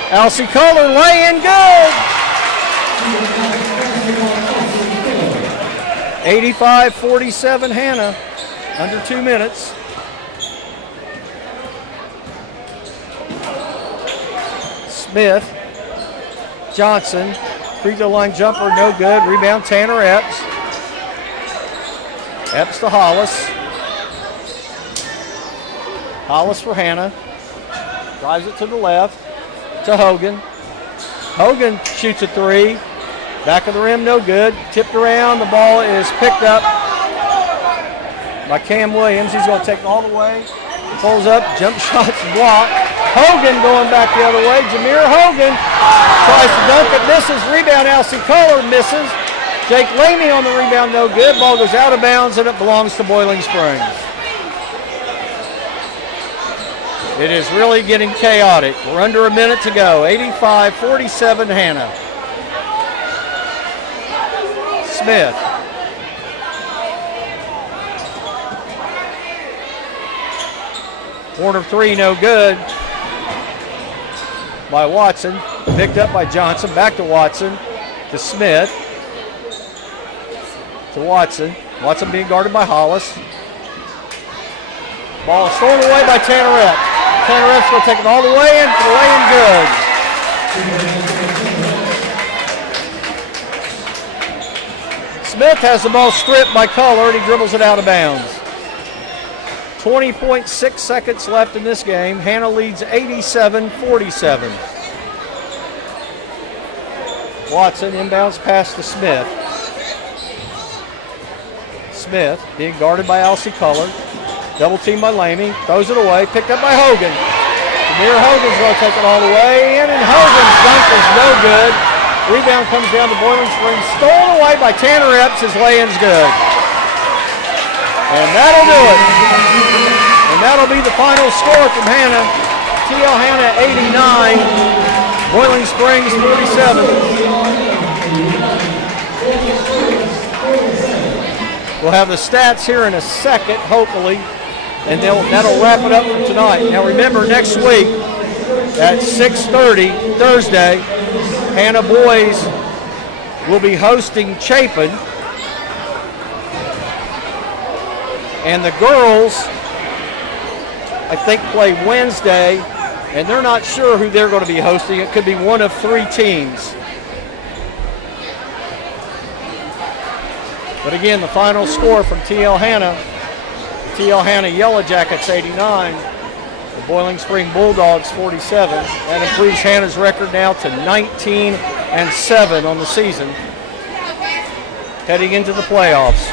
Alcy Culler laying good. 85-47 Hanna. Under 2 minutes. Smith. Johnson. Free throw line jumper, no good. Rebound, Tanner Epps. Epps to Hollis. Hollis for Hanna. Drives it to the left. To Hogan. Hogan shoots a three. Back of the rim, no good. Tipped around. The ball is picked up by Cam Williams. He's going to take it all the way. Pulls up, jump shots blocked. Hogan going back the other way. Jameer Hogan tries to dunk it, misses. Rebound, Alcy Kohler misses. Jake Lamey on the rebound, no good. Ball goes out of bounds and it belongs to Boiling Springs. It is really getting chaotic. We're under a minute to go. 85-47 Hanna. Smith. Corner three, no good. By Watson. Picked up by Johnson. Back to Watson. To Smith. To Watson. Watson being guarded by Hollis. Ball is thrown away by Tanner Epps. Tanner Epps will take it all the way in for the lay-in good. Smith has the ball stripped by Kohler and he dribbles it out of bounds. 20.6 seconds left in this game. Hanna leads 87-47. Watson inbounds pass to Smith. Smith being guarded by Alcy Kohler. Double team by Lamey. Throws it away. Picked up by Hogan. Jameer Hogan's going to take it all the way in, and Hogan's dunk is no good. Rebound comes down to Boiling Springs. Stolen away by Tanner Epps. His lay-in's good. And that'll do it. And that'll be the final score from Hanna. TL Hanna 89, Boiling Springs 47. We'll have the stats here in a second, hopefully, and that'll wrap it up for tonight. Now remember, next week at 6:30, Thursday, Hanna boys will be hosting Chapin. And the girls, I think, play Wednesday, and they're not sure who they're going to be hosting. It could be one of three teams. But again, the final score from TL Hanna Yellow Jackets 89, the Boiling Spring Bulldogs 47. That improves Hanna's record now to 19-7 on the season, heading into the playoffs.